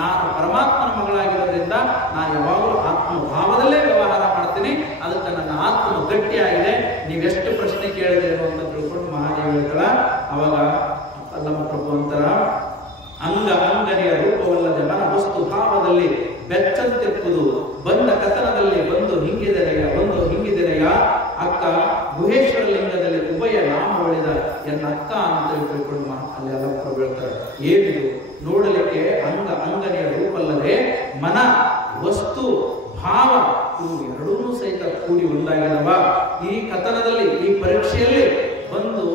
ನಾನು ಪರಮಾತ್ಮನ ಮಗಳಾಗಿರೋದ್ರಿಂದ ನಾನು ಯಾವಾಗಲೂ ಆತ್ಮಭಾವದಲ್ಲೇ ವ್ಯವಹಾರ ಮಾಡ್ತೀನಿ. ಅದಕ್ಕೆ ನನ್ನ ಆತ್ಮ ಗಟ್ಟಿಯಾಗಿದೆ. ನೀವೆಷ್ಟು ಪ್ರಶ್ನೆ ಕೇಳಿದೇನು ಅಂತ ತಿಳ್ಕೊಂಡು ಮಹಾದೇವಿ ಹೇಳ್ತಾಳ. ಅವಾಗ ನಮ್ಮ ಪ್ರಭು ಅಂತರ, ಅಂಗನೆಯ ರೂಪವಲ್ಲದೆ ಮನ ವಸ್ತು ಭಾವದಲ್ಲಿ ಬೆಚ್ಚಂತಿರುವುದು ಬಂದ ಕಥನದಲ್ಲಿ ಒಂದು ಹಿಂಗಿದೆನೆಯ ಅಕ್ಕ ಗುಹೇಶ್ವರ ಲಿಂಗದಲ್ಲಿ ಉಭಯ ನಾಮ ಒಳಿದ ಎನ್ನ ಅಕ್ಕ ಅಂತ ತಿಳ್ಕೊಂಡು ಅಲ್ಲಿ ಎಲ್ಲ ಪ್ರಭು ಹೇಳ್ತಾರೆ. ಏನಿದು ನೋಡಲಿಕ್ಕೆ ಅಂಗನೆಯ ರೂಪಲ್ಲದೆ ಮನ ವಸ್ತು ಭಾವ ಇವು ಎರಡೂ ಸಹಿತ ಕೂಡಿ ಒಂದಾಗಿದವ. ಈ ಕಥನದಲ್ಲಿ, ಈ ಪರೀಕ್ಷೆಯಲ್ಲಿ ಬಂದು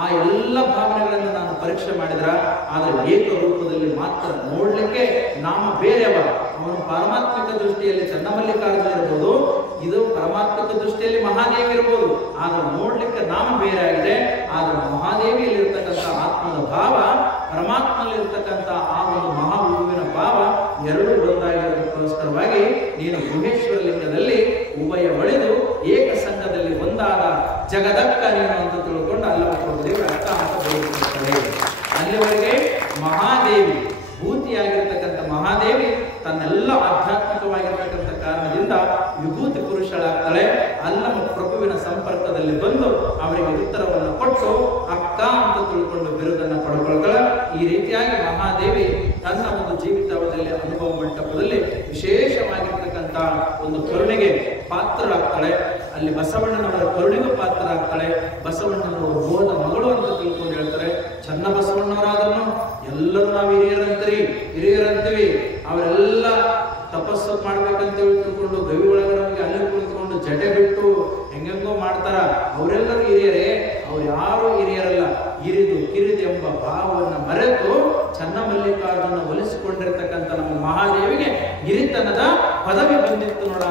ಆ ಎಲ್ಲ ಭಾವನೆಗಳನ್ನು ನಾನು ಪರೀಕ್ಷೆ ಮಾಡಿದ್ರ, ಆದರೆ ಏಕರೂಪದಲ್ಲಿ ಮಾತ್ರ ನೋಡ್ಲಿಕ್ಕೆ ನಾಮ ಬೇರೆವ. ಅವನು ಪಾರಮಾತ್ಮಿಕ ದೃಷ್ಟಿಯಲ್ಲಿ ಚನ್ನಮಲ್ಲಿಕಾರ್ಜುನ ಇರ್ಬೋದು, ಇದು ಪರಮಾತ್ಮಿಕ ದೃಷ್ಟಿಯಲ್ಲಿ ಮಹಾದೇವಿ ಇರ್ಬೋದು, ಆದ್ರೆ ನೋಡ್ಲಿಕ್ಕೆ ನಾಮ ಬೇರೆ ಆಗಿದೆ. ಆದ್ರೆ ಮಹಾದೇವಿಯಲ್ಲಿರ್ತಕ್ಕಂಥ ಆತ್ಮದ ಭಾವ, ಪರಮಾತ್ಮನಲ್ಲಿರ್ತಕ್ಕಂಥ ಆ ಒಂದು ಮಹಾಗುರುವಿನ ಭಾವ ಎರಡೂ ಒಂದಾಗಿರೋದಕ್ಕೋಸ್ಕರವಾಗಿ ನೀನು ಗುಹೇಶ್ವರ ಲಿಂಗದಲ್ಲಿ ಉಭಯ ಒಳೆದು ಏಕ ಸಂಘದಲ್ಲಿ ಒಂದಾದ ಜಗದಕ್ಕ ನೀನು ಅಂತ ತಿಳ್ಕೊಂಡು ಅಲ್ಲವ ದೇವರ ಅಕ್ಕ ಅಂತ ಬರೆಯುತ್ತಾರೆ. ಅಲ್ಲಿವರೆಗೆ ಈ ರೀತಿಯಾಗಿ ಮಹಾದೇವಿ ತನ್ನ ಒಂದು ಜೀವಿತಾವಧಿಯಲ್ಲಿ ಅನುಭವ ಮಂಟಪದಲ್ಲಿ ವಿಶೇಷವಾಗಿರ್ತಕ್ಕಂಥ ಒಂದು ಕರುಣೆಗೆ ಪಾತ್ರರಾಗ್ತಾಳೆ. ಅಲ್ಲಿ ಬಸವಣ್ಣನವರ ಕರುಣೆಗೂ ಪಾತ್ರರಾಗ್ತಾಳೆ. ಬಸವಣ್ಣನವರು ಹೋದ ಮಗಳು ಅಂತ ತಿಳ್ಕೊಂಡು ಹೇಳ್ತಾರೆ. ಚನ್ನ ಬಸವಣ್ಣವರಾದ್ರೂ ಎಲ್ಲರೂ ನಾವು ಹಿರಿಯರಂತೀವಿ. ಅವರೆಲ್ಲ ತಪಸ್ಸು ಮಾಡ್ಬೇಕಂತ ತಿಳ್ಕೊಂಡು ಗವಿ ಒಳಗಡೆ ಹೋಗಿ ಅಲ್ಲಿ ಕುಳಿತುಕೊಂಡು ಜಟೆ ಬಿಟ್ಟು ಹೆಂಗೆಂಗೋ ಮಾಡ್ತಾರ. ಅವರೆಲ್ಲರೂ ಹಿರಿಯರೇ, ಅವ್ರು ಯಾರು ಹಿರಿಯರಲ್ಲ. ಕಿರಿದು ಎಂಬ ಭಾವವನ್ನು ಮರೆತು ಚನ್ನಮಲ್ಲಿಕಾರ್ಜುನ ಒಲಿಸಿಕೊಂಡಿರ್ತಕ್ಕಂಥ ನಮ್ಮ ಮಹಾದೇವಿಗೆ ಹಿರಿತನದ ಪದವಿ ಬಂದಿತ್ತು ನೋಡ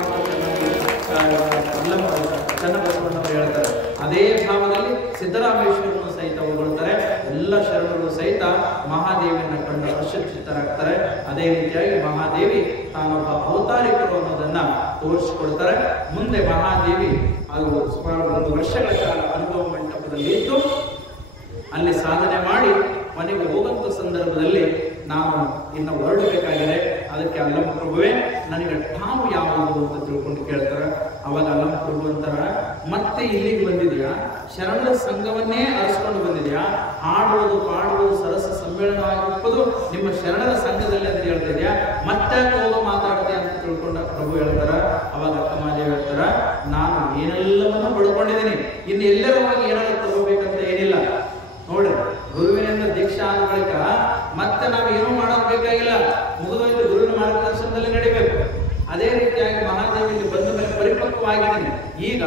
ಚನ್ನಬಸವಣ್ಣವರು ಹೇಳ್ತಾರೆ. ಅದೇ ಭಾವದಲ್ಲಿ ಸಿದ್ದರಾಮೇಶ್ವರನ್ನು ಸಹಿತ ಹೊಗಳ್ತಾರೆ. ಎಲ್ಲ ಶರಣರು ಸಹಿತ ಮಹಾದೇವಿಯನ್ನು ಕಂಡು ಹರ್ಷಚಿತ್ತರಾಗ್ತಾರೆ. ಅದೇ ರೀತಿಯಾಗಿ ಮಹಾದೇವಿ ತಾನೊಬ್ಬ ಅವತಾರಿಕರು ಅನ್ನೋದನ್ನ ತೋರಿಸಿಕೊಡ್ತಾರೆ. ಮುಂದೆ ಮಹಾದೇವಿ ಅದು 1 ವರ್ಷಗಳ ಕಾಲ ಅನುಭವ ಮಂಟಪದಲ್ಲಿ ಇದ್ದು ಅಲ್ಲಿ ಸಾಧನೆ ಮಾಡಿ ಮನೆಗೆ ಹೋಗುವಂತ ಸಂದರ್ಭದಲ್ಲಿ ನಾವು ಇನ್ನು ಹೊರಡಬೇಕಾಗಿದೆ. ಅದಕ್ಕೆ ಅಲ್ಲಮ್ಮ ಪ್ರಭುವೇ ನನಗೆ ಠಾವು ಯಾವುದು ಅಂತ ತಿಳ್ಕೊಂಡು ಕೇಳ್ತಾರೆ. ಅವಾಗ ಅಲ್ಲಮ್ಮ ಪ್ರಭು ಅಂತಾರ, ಮತ್ತೆ ಇಲ್ಲಿಗೆ ಬಂದಿದ್ಯಾ, ಶರಣರ ಸಂಘವನ್ನೇ ಅರಸ್ಕೊಂಡು ಬಂದಿದ್ಯಾ, ಹಾಡುವುದು ಪಾಡುವುದು ಸರಸ ಸಮ್ಮೇಳನ ಆಗಿರ್ಬೋದು ನಿಮ್ಮ ಶರಣರ ಸಂಘದಲ್ಲಿ ಅಂತ ಹೇಳ್ತಾ ಇದೆಯಾ, ಮತ್ತೆ ಹೋಗೋ ಮಾತಾಡ್ತೀಯ ಅಂತ ತಿಳ್ಕೊಂಡ ಪ್ರಭು ಹೇಳ್ತಾರ. ಅವಾಗ ಅಕ್ಕಮಾದೇವಿ ಹೇಳ್ತಾರ, ನಾನು ಏನೆಲ್ಲವನ್ನೂ ಪಡ್ಕೊಂಡಿದ್ದೀನಿ, ಇನ್ನು ಎಲ್ಲರ ಹೋಗಿ ಏನಾದ್ರು ತಗೋಬೇಕಂತ ಏನಿಲ್ಲ. ನೋಡ್ರಿ, ಗುರುವಿನಿಂದ ದೀಕ್ಷಾ ಆದ ಬಳಿಕ ಮತ್ತೆ ನಾವು ಏನು ಮಾಡೋದು ಬೇಕಾಗಿಲ್ಲ, ಮುಗಿದೋಯ್ತು. ಗುರುವಿನ ಮಾರ್ಗದರ್ಶನದಲ್ಲಿ ನಡಿಬೇಕು. ಅದೇ ರೀತಿಯಾಗಿ ಮಹಾದೇವಿಯಲ್ಲಿ ಬಂದ ಮೇಲೆ ಪರಿಪಕ್ವವಾಗಿದ್ದೀನಿ. ಈಗ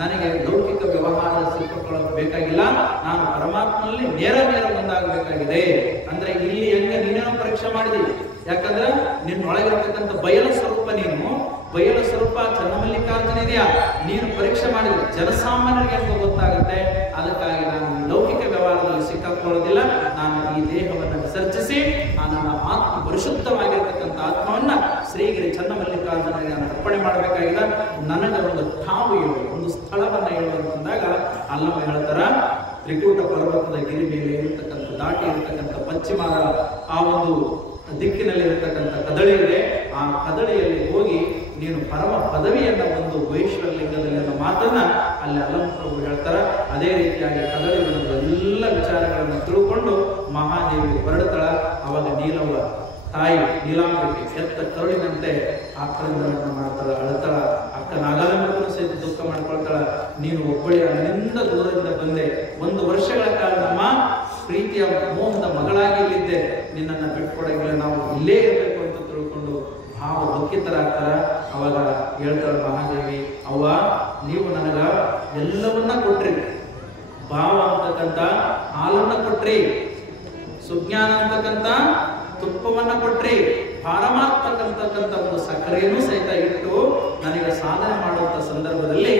ನನಗೆ ಲೌಕಿಕ ವ್ಯವಹಾರ ಸಿಕ್ಕೊಳ್ಳೋದು ಬೇಕಾಗಿಲ್ಲ, ನಾನು ಪರಮಾತ್ಮನಲ್ಲಿ ನೇರ ಒಂದಾಗಬೇಕಾಗಿದೆ. ಅಂದ್ರೆ ಇಲ್ಲಿ ಹೆಂಗೆ ನೀನೇನೋ ಪರೀಕ್ಷೆ ಮಾಡಿದೀವಿ, ಯಾಕಂದ್ರೆ ನಿನ್ನೊಳಗಿರತಕ್ಕಂಥ ಬಯಲು ಸ್ವರೂಪ, ಬಯಲು ಸ್ವರೂಪ ಚನ್ನಮಲ್ಲಿಕಾರ್ಜುನ ಇದೆಯಾ, ನೀನು ಪರೀಕ್ಷೆ ಮಾಡಿದ್ರೆ ಜನಸಾಮಾನ್ಯರಿಗೆ ಅಂತ ಗೊತ್ತಾಗುತ್ತೆ. ಅದಕ್ಕಾಗಿ ನಾನು ಲೌಕಿಕ ವ್ಯವಹಾರದಲ್ಲಿ ಸಿಕ್ಕಾಕೊಳ್ಳೋದಿಲ್ಲ. ನಾನು ಈ ದೇಹವನ್ನು ವಿಸರ್ಜಿಸಿ ನನ್ನ ಆತ್ಮ ಪರಿಶುದ್ಧವಾಗಿರ್ತಕ್ಕಂಥ ಆತ್ಮವನ್ನ ಶ್ರೀಗಿರಿ ಚನ್ನಮಲ್ಲಿಕಾರ್ಜುನಿಗೆ ನಾನು ಅರ್ಪಣೆ ಮಾಡಬೇಕಾಗಿಲ್ಲ. ನನಗೆ ಒಂದು ಠಾವು ಹೇಳು, ಒಂದು ಸ್ಥಳವನ್ನ ಹೇಳು ಅಂತಂದಾಗ ಅಲ್ಲಮ್ಮ ಹೇಳ್ತಾರ, ತ್ರಿಕೂಟ ಪರ್ವತದ ಗಿರಿ ಮೇಲೆ ಇರತಕ್ಕಂಥ ದಾಟಿ ಇರತಕ್ಕಂಥ ಪಶ್ಚಿಮದ ಆ ಒಂದು ದಿಕ್ಕಿನಲ್ಲಿ ಇರತಕ್ಕಂಥ ಕದಳಿ ಇದೆ. ಆ ಕದಳಿಯಲ್ಲಿ ಹೋಗಿ ನೀನು ಪರಮ ಪದವಿಯನ್ನ ಒಂದು ವೈಶ್ವಲಿಂಗದಲ್ಲಿ ಅನ್ನೋ ಮಾತನ್ನ ಅಲ್ಲಿ ಅಲ್ಲಮ್ಮ ಪ್ರಭು ಹೇಳ್ತಾರ. ಅದೇ ರೀತಿಯಾಗಿ ಕದಳಿಗಳ ಎಲ್ಲ ವಿಚಾರಗಳನ್ನು ತಿಳ್ಕೊಂಡು ಮಹಾದೇವಿ ಹೊರಡ್ತಾಳ. ಅವಾಗ ನೀಲವ್ವ ತಾಯಿ ನೀಲಾಂಬಿಕೆ ಎತ್ತ ಕರುಳಿನಂತೆ ಆಕ್ರಂದನವನ್ನು ಮಾಡ್ತಾಳ, ಅಳತಾಳ. ಅಕ್ಕ ನಾಗಲಂಬಕ್ಕೂ ಸಹಿತ ದುಃಖ ಮಾಡ್ಕೊಳ್ತಾಳ. ನೀನು ಒಬ್ಬಳಿ ಅಲ್ಲಿಂದ ದೂರದಿಂದ ಬಂದೆ, 1 ವರ್ಷಗಳ ಕಾಲ ನಮ್ಮ ಪ್ರೀತಿಯ ಮೋಹದ ಮಗಳಾಗಿ ಇಲ್ಲಿದ್ದೆ, ನಿನ್ನನ್ನು ಬಿಟ್ಕೊಡಂಗಿಲ್ಲ, ನಾವು ಇಲ್ಲೇ ಇರಬೇಕು ಅಂತ ತಿಳ್ಕೊಂಡು ಭಾವ ದುಃಖಿತರಾಗ್ತಾರ. ಅವಾಗ ಹೇಳ್ತಾಳ ಮಹಾದೇವಿ, ಅವ್ವ ನೀವು ನನಗ ಎಲ್ಲವನ್ನ ಕೊಟ್ರಿ, ಭಾವ ಅಂತಕ್ಕಂಥ ಹಾಲನ್ನ ಕೊಟ್ರಿ, ಸುಜ್ಞಾನ ಅಂತಕ್ಕಂಥ ತುಪ್ಪವನ್ನ ಕೊಟ್ರಿ, ಪಾರಮಾರ್ಥಕ್ಕಂತಕ್ಕಂಥ ಒಂದು ಸಕ್ಕರೆಯನ್ನು ಸಹಿತ ಇಟ್ಟು ನನಗೆ ಸಾಧನೆ ಮಾಡುವಂತ ಸಂದರ್ಭದಲ್ಲಿ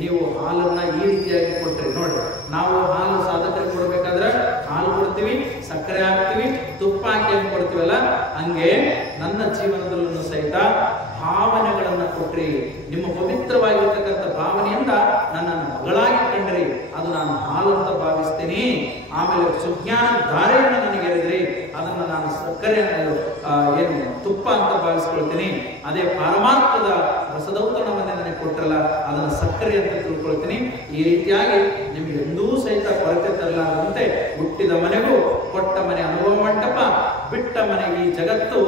ನೀವು ಹಾಲನ್ನ ಈ ರೀತಿಯಾಗಿ ಕೊಟ್ರಿ. ನೋಡ್ರಿ, ನಾವು ಹಾಲು ಸಾಧಕರಿಗೆ ಕೊಡ್ಬೇಕಾದ್ರೆ ಹಾಲು ಕೊಡ್ತೀವಿ, ಸಕ್ಕರೆ ಹಾಕ್ತಿವಿ, ತುಪ್ಪ ಹಾಕಿ ಅಂತ ಕೊಡ್ತೀವಲ್ಲ, ಹಂಗೆ ನನ್ನ ಜೀವನದಲ್ಲೂ ಸಹಿತ ಭಾವನೆಗಳನ್ನ ಕೊಟ್ರಿ. ನಿಮ್ಮ ಪವಿತ್ರವಾಗಿರ್ತಕ್ಕಂಥ ಭಾವನೆಯಿಂದ ನನ್ನನ್ನು ಮಗಳಾಗಿ ಕಂಡ್ರಿ, ಅದು ನಾನು ಹಾಲು ಅಂತ ಭಾವಿಸ್ತೀನಿ. ಆಮೇಲೆ ಸುಜ್ಞಾನ ಧಾರೆಯನ್ನು ನನಗೆ ಎರೆದ್ರಿ, ಅದನ್ನು ನಾನು ಸಕ್ಕರೆ ಏನು ತುಪ್ಪ ಅಂತ ಭಾವಿಸ್ಕೊಳ್ತೀನಿ. ಅದೇ ಪಾರಮಾರ್ಥದ ರಸದೌತಣವನ್ನೇ ನನಗೆ ಕೊಟ್ಟರಲ್ಲ, ಅದನ್ನು ಸಕ್ಕರೆ ಅಂತ ತಿಳ್ಕೊಳ್ತೀನಿ. ಈ ರೀತಿಯಾಗಿ ನಿಮ್ಗೆ ಎಂದೂ ಸಹಿತ ಕೊರತೆ ತರಲಾರದಂತೆ ಹುಟ್ಟಿದ ಮನೆಗೂ ಕೊಟ್ಟ ಮನೆ ಅನುಭವ ಮಂಟಪ, ಬಿಟ್ಟ ಮನೆ ಈ ಜಗತ್ತು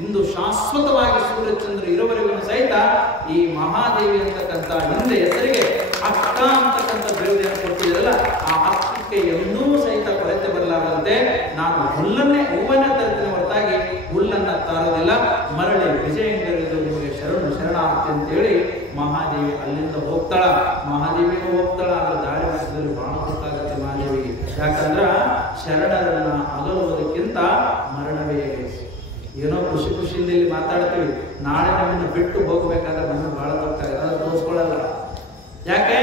ಇಂದು ಶಾಶ್ವತವಾಗಿ ಸೂರ್ಯಚಂದ್ರ ಇರುವವರೆಗೂ ಸಹಿತ ಈ ಮಹಾದೇವಿ ಅಂತಕ್ಕಂಥ ಹಿಂದೆ ಹೆಸರಿಗೆ ಅಕ್ಕ ಅಂತಕ್ಕಂಥ ಬಿರುದನ್ನು ಕೊಟ್ಟಿದ್ದಲ್ಲ, ಆ ಅಕ್ಕಕ್ಕೆ ಎಂದೂ ಸಹಿತ ಕೊರತೆ ಬರಲಾರದಂತೆ ನಾನು ಹೂವನ್ನ ತರ್ತೀನಿ ಹೊರತಾಗಿ ಹುಲ್ಲನ್ನ ತಾರೋದಿಲ್ಲ. ಮರಳಿ ವಿಜಯಂಗರಿದು ನಿಮಗೆ ಶರಣಾರ್ಥಿ ಅಂತೇಳಿ ಮಹಾದೇವಿ ಅಲ್ಲಿಂದ ಹೋಗ್ತಾಳ. ಮಹಾದೇವಿಗೂ ಹೋಗ್ತಾಳ. ಅದರ ದಾರಿ ಮಧ್ಯದಲ್ಲಿ ಬಹಳ ಗೊತ್ತಾಗತ್ತೆ ಮಹಾದೇವಿಗೆ. ಯಾಕಂದ್ರ ಶರಣರನ್ನ ಅಗಲುವುದಕ್ಕಿಂತ ಮರಣವೇ. ಏನೋ ಖುಷಿಯಿಂದ ಇಲ್ಲಿ ಮಾತಾಡ್ತೀವಿ, ನಾಳೆ ನಮ್ಮನ್ನು ಬಿಟ್ಟು ಹೋಗ್ಬೇಕಾದ್ರೆ ನಮಗೆ ಬಹಳ ಗೊತ್ತಾಗುತ್ತೆ, ಅದು ತೋರಿಸ್ಕೊಳ್ಳಲ್ಲ. ಯಾಕೆ?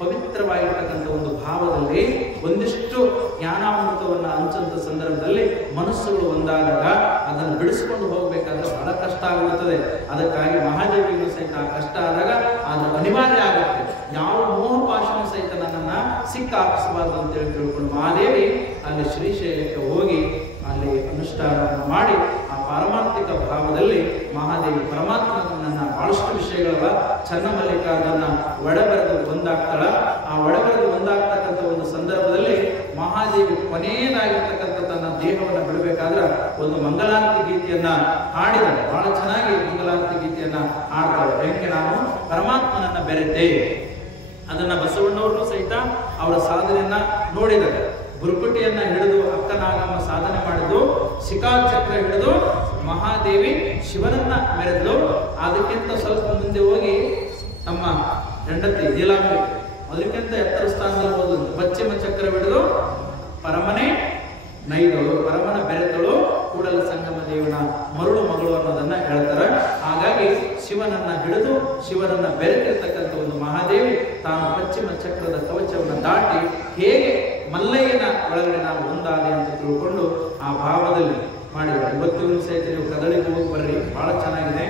ಪವಿತ್ರವಾಗಿರ್ತಕ್ಕಂಥ ಒಂದು ಭಾವದಲ್ಲಿ ಒಂದಿಷ್ಟು ಜ್ಞಾನಾಮೃತವನ್ನು ಹಂಚಂತ ಸಂದರ್ಭದಲ್ಲಿ ಮನಸ್ಸುಗಳು ಒಂದಾದಾಗ ಅದನ್ನು ಬಿಡಿಸಿಕೊಂಡು ಹೋಗ್ಬೇಕಾದ್ರೆ ಬಹಳ ಕಷ್ಟ ಆಗುತ್ತದೆ. ಅದಕ್ಕಾಗಿ ಮಹಾದೇವಿಗೂ ಸಹಿತ ಆ ಕಷ್ಟ ಆದಾಗ ಅದು ಅನಿವಾರ್ಯ ಆಗುತ್ತೆ. ಯಾವ ಮೋಹಪಾಶನ ಸಹಿತ ನನ್ನನ್ನ ಸಿಕ್ಕಾಕಿಸಬಾರ್ದು ಅಂತೇಳಿ ತಿಳ್ಕೊಂಡು ಮಹಾದೇವಿ ಅಲ್ಲಿ ಶ್ರೀಶೈಲಕ್ಕೆ ಹೋಗಿ ಅಲ್ಲಿ ಅನುಷ್ಠಾನವನ್ನು ಮಾಡಿ ಆ ಪಾರಮಾರ್ಥಿಕ ಭಾವದಲ್ಲಿ ಮಹಾದೇವಿ ಪರಮಾತ್ಮನನ್ನ ಬಹಳಷ್ಟು ವಿಷಯಗಳ ಚನ್ನಮಲ್ಲಿಕಾರ್ಜುನ ಒಡಬರೆದು ಒಂದಾಗ್ತಾಳ. ಆ ಒಡಬರೆದು ಒಂದಾಗ್ತಕ್ಕಂಥ ಒಂದು ಸಂದರ್ಭದಲ್ಲಿ ಮಹಾದೇವಿ ಕೊನೆಯದಾಗಿ ಆಗಿರ್ತಕ್ಕಂಥ ತನ್ನ ದೇಹವನ್ನು ಬಿಡಬೇಕಾದ್ರೆ ಒಂದು ಮಂಗಲಾರತಿ ಗೀತೆಯನ್ನ ಹಾಡಿದರೆ ಬಹಳ ಚೆನ್ನಾಗಿ ಮಂಗಲಾರತಿ ಗೀತೆಯನ್ನ ಹಾಡ್ತಾಳೆ. ಹೆಂಗೆ ನಾನು ಪರಮಾತ್ಮನನ್ನ ಬೆರೆತೆ, ಅದನ್ನ ಬಸವಣ್ಣವರು ಸಹಿತ ಅವರ ಸಾಧನೆಯನ್ನ ನೋಡಿದ್ದಾರೆ. ಬುರುಕುಟಿಯನ್ನ ಹಿಡಿದು ಅಕ್ಕನಾಗಮ್ಮ ಸಾಧನೆ ಮಾಡಿದ್ದು, ಶಿಖಾಚಕ್ರ ಹಿಡಿದು ಮಹಾದೇವಿ ಶಿವನನ್ನ ಮೆರೆದು, ಅದಕ್ಕಿಂತ ಸ್ವಲ್ಪ ಮುಂದೆ ಹೋಗಿ ನಮ್ಮ ಹೆಂಡತಿ ನೀಲಾಂಬಿ ಅದಕ್ಕಿಂತ ಎತ್ತರ ಸ್ಥಾನದಲ್ಲಿ ಹೋದ ಪಶ್ಚಿಮ ಚಕ್ರ ಹಿಡಿದು ಪರಮನೆ ನೈದಳು, ಪರಮನ ಬೆರೆತಳು, ಕೂಡಲ ಸಂಗಮ ದೇವನ ಮರುಳು ಮಗಳು ಅನ್ನೋದನ್ನ ಹೇಳ್ತಾರೆ. ಹಾಗಾಗಿ ಶಿವನನ್ನ ಹಿಡಿದು ಶಿವನನ್ನ ಬೆರೆತಿರ್ತಕ್ಕಂಥ ಒಂದು ಮಹಾದೇವಿ ತಾನು ಪಶ್ಚಿಮ ಚಕ್ರದ ಕವಚವನ್ನು ದಾಟಿ ಹೇಗೆ ಮಲ್ಲಯ್ಯನ ಒಳಗಡೆ ನಾನು ಒಂದಾದೆ ಅಂತ ತಿಳ್ಕೊಂಡು ಆ ಭಾವದಲ್ಲಿ ಮಾಡಿದ್ದಾರೆ. ಇವತ್ತಿಗೂ ಸಹಿತ ನೀವು ಕದಳಿಗೆ ಹೋಗಿ ಬರ್ರಿ, ಬಹಳ ಚೆನ್ನಾಗಿದೆ.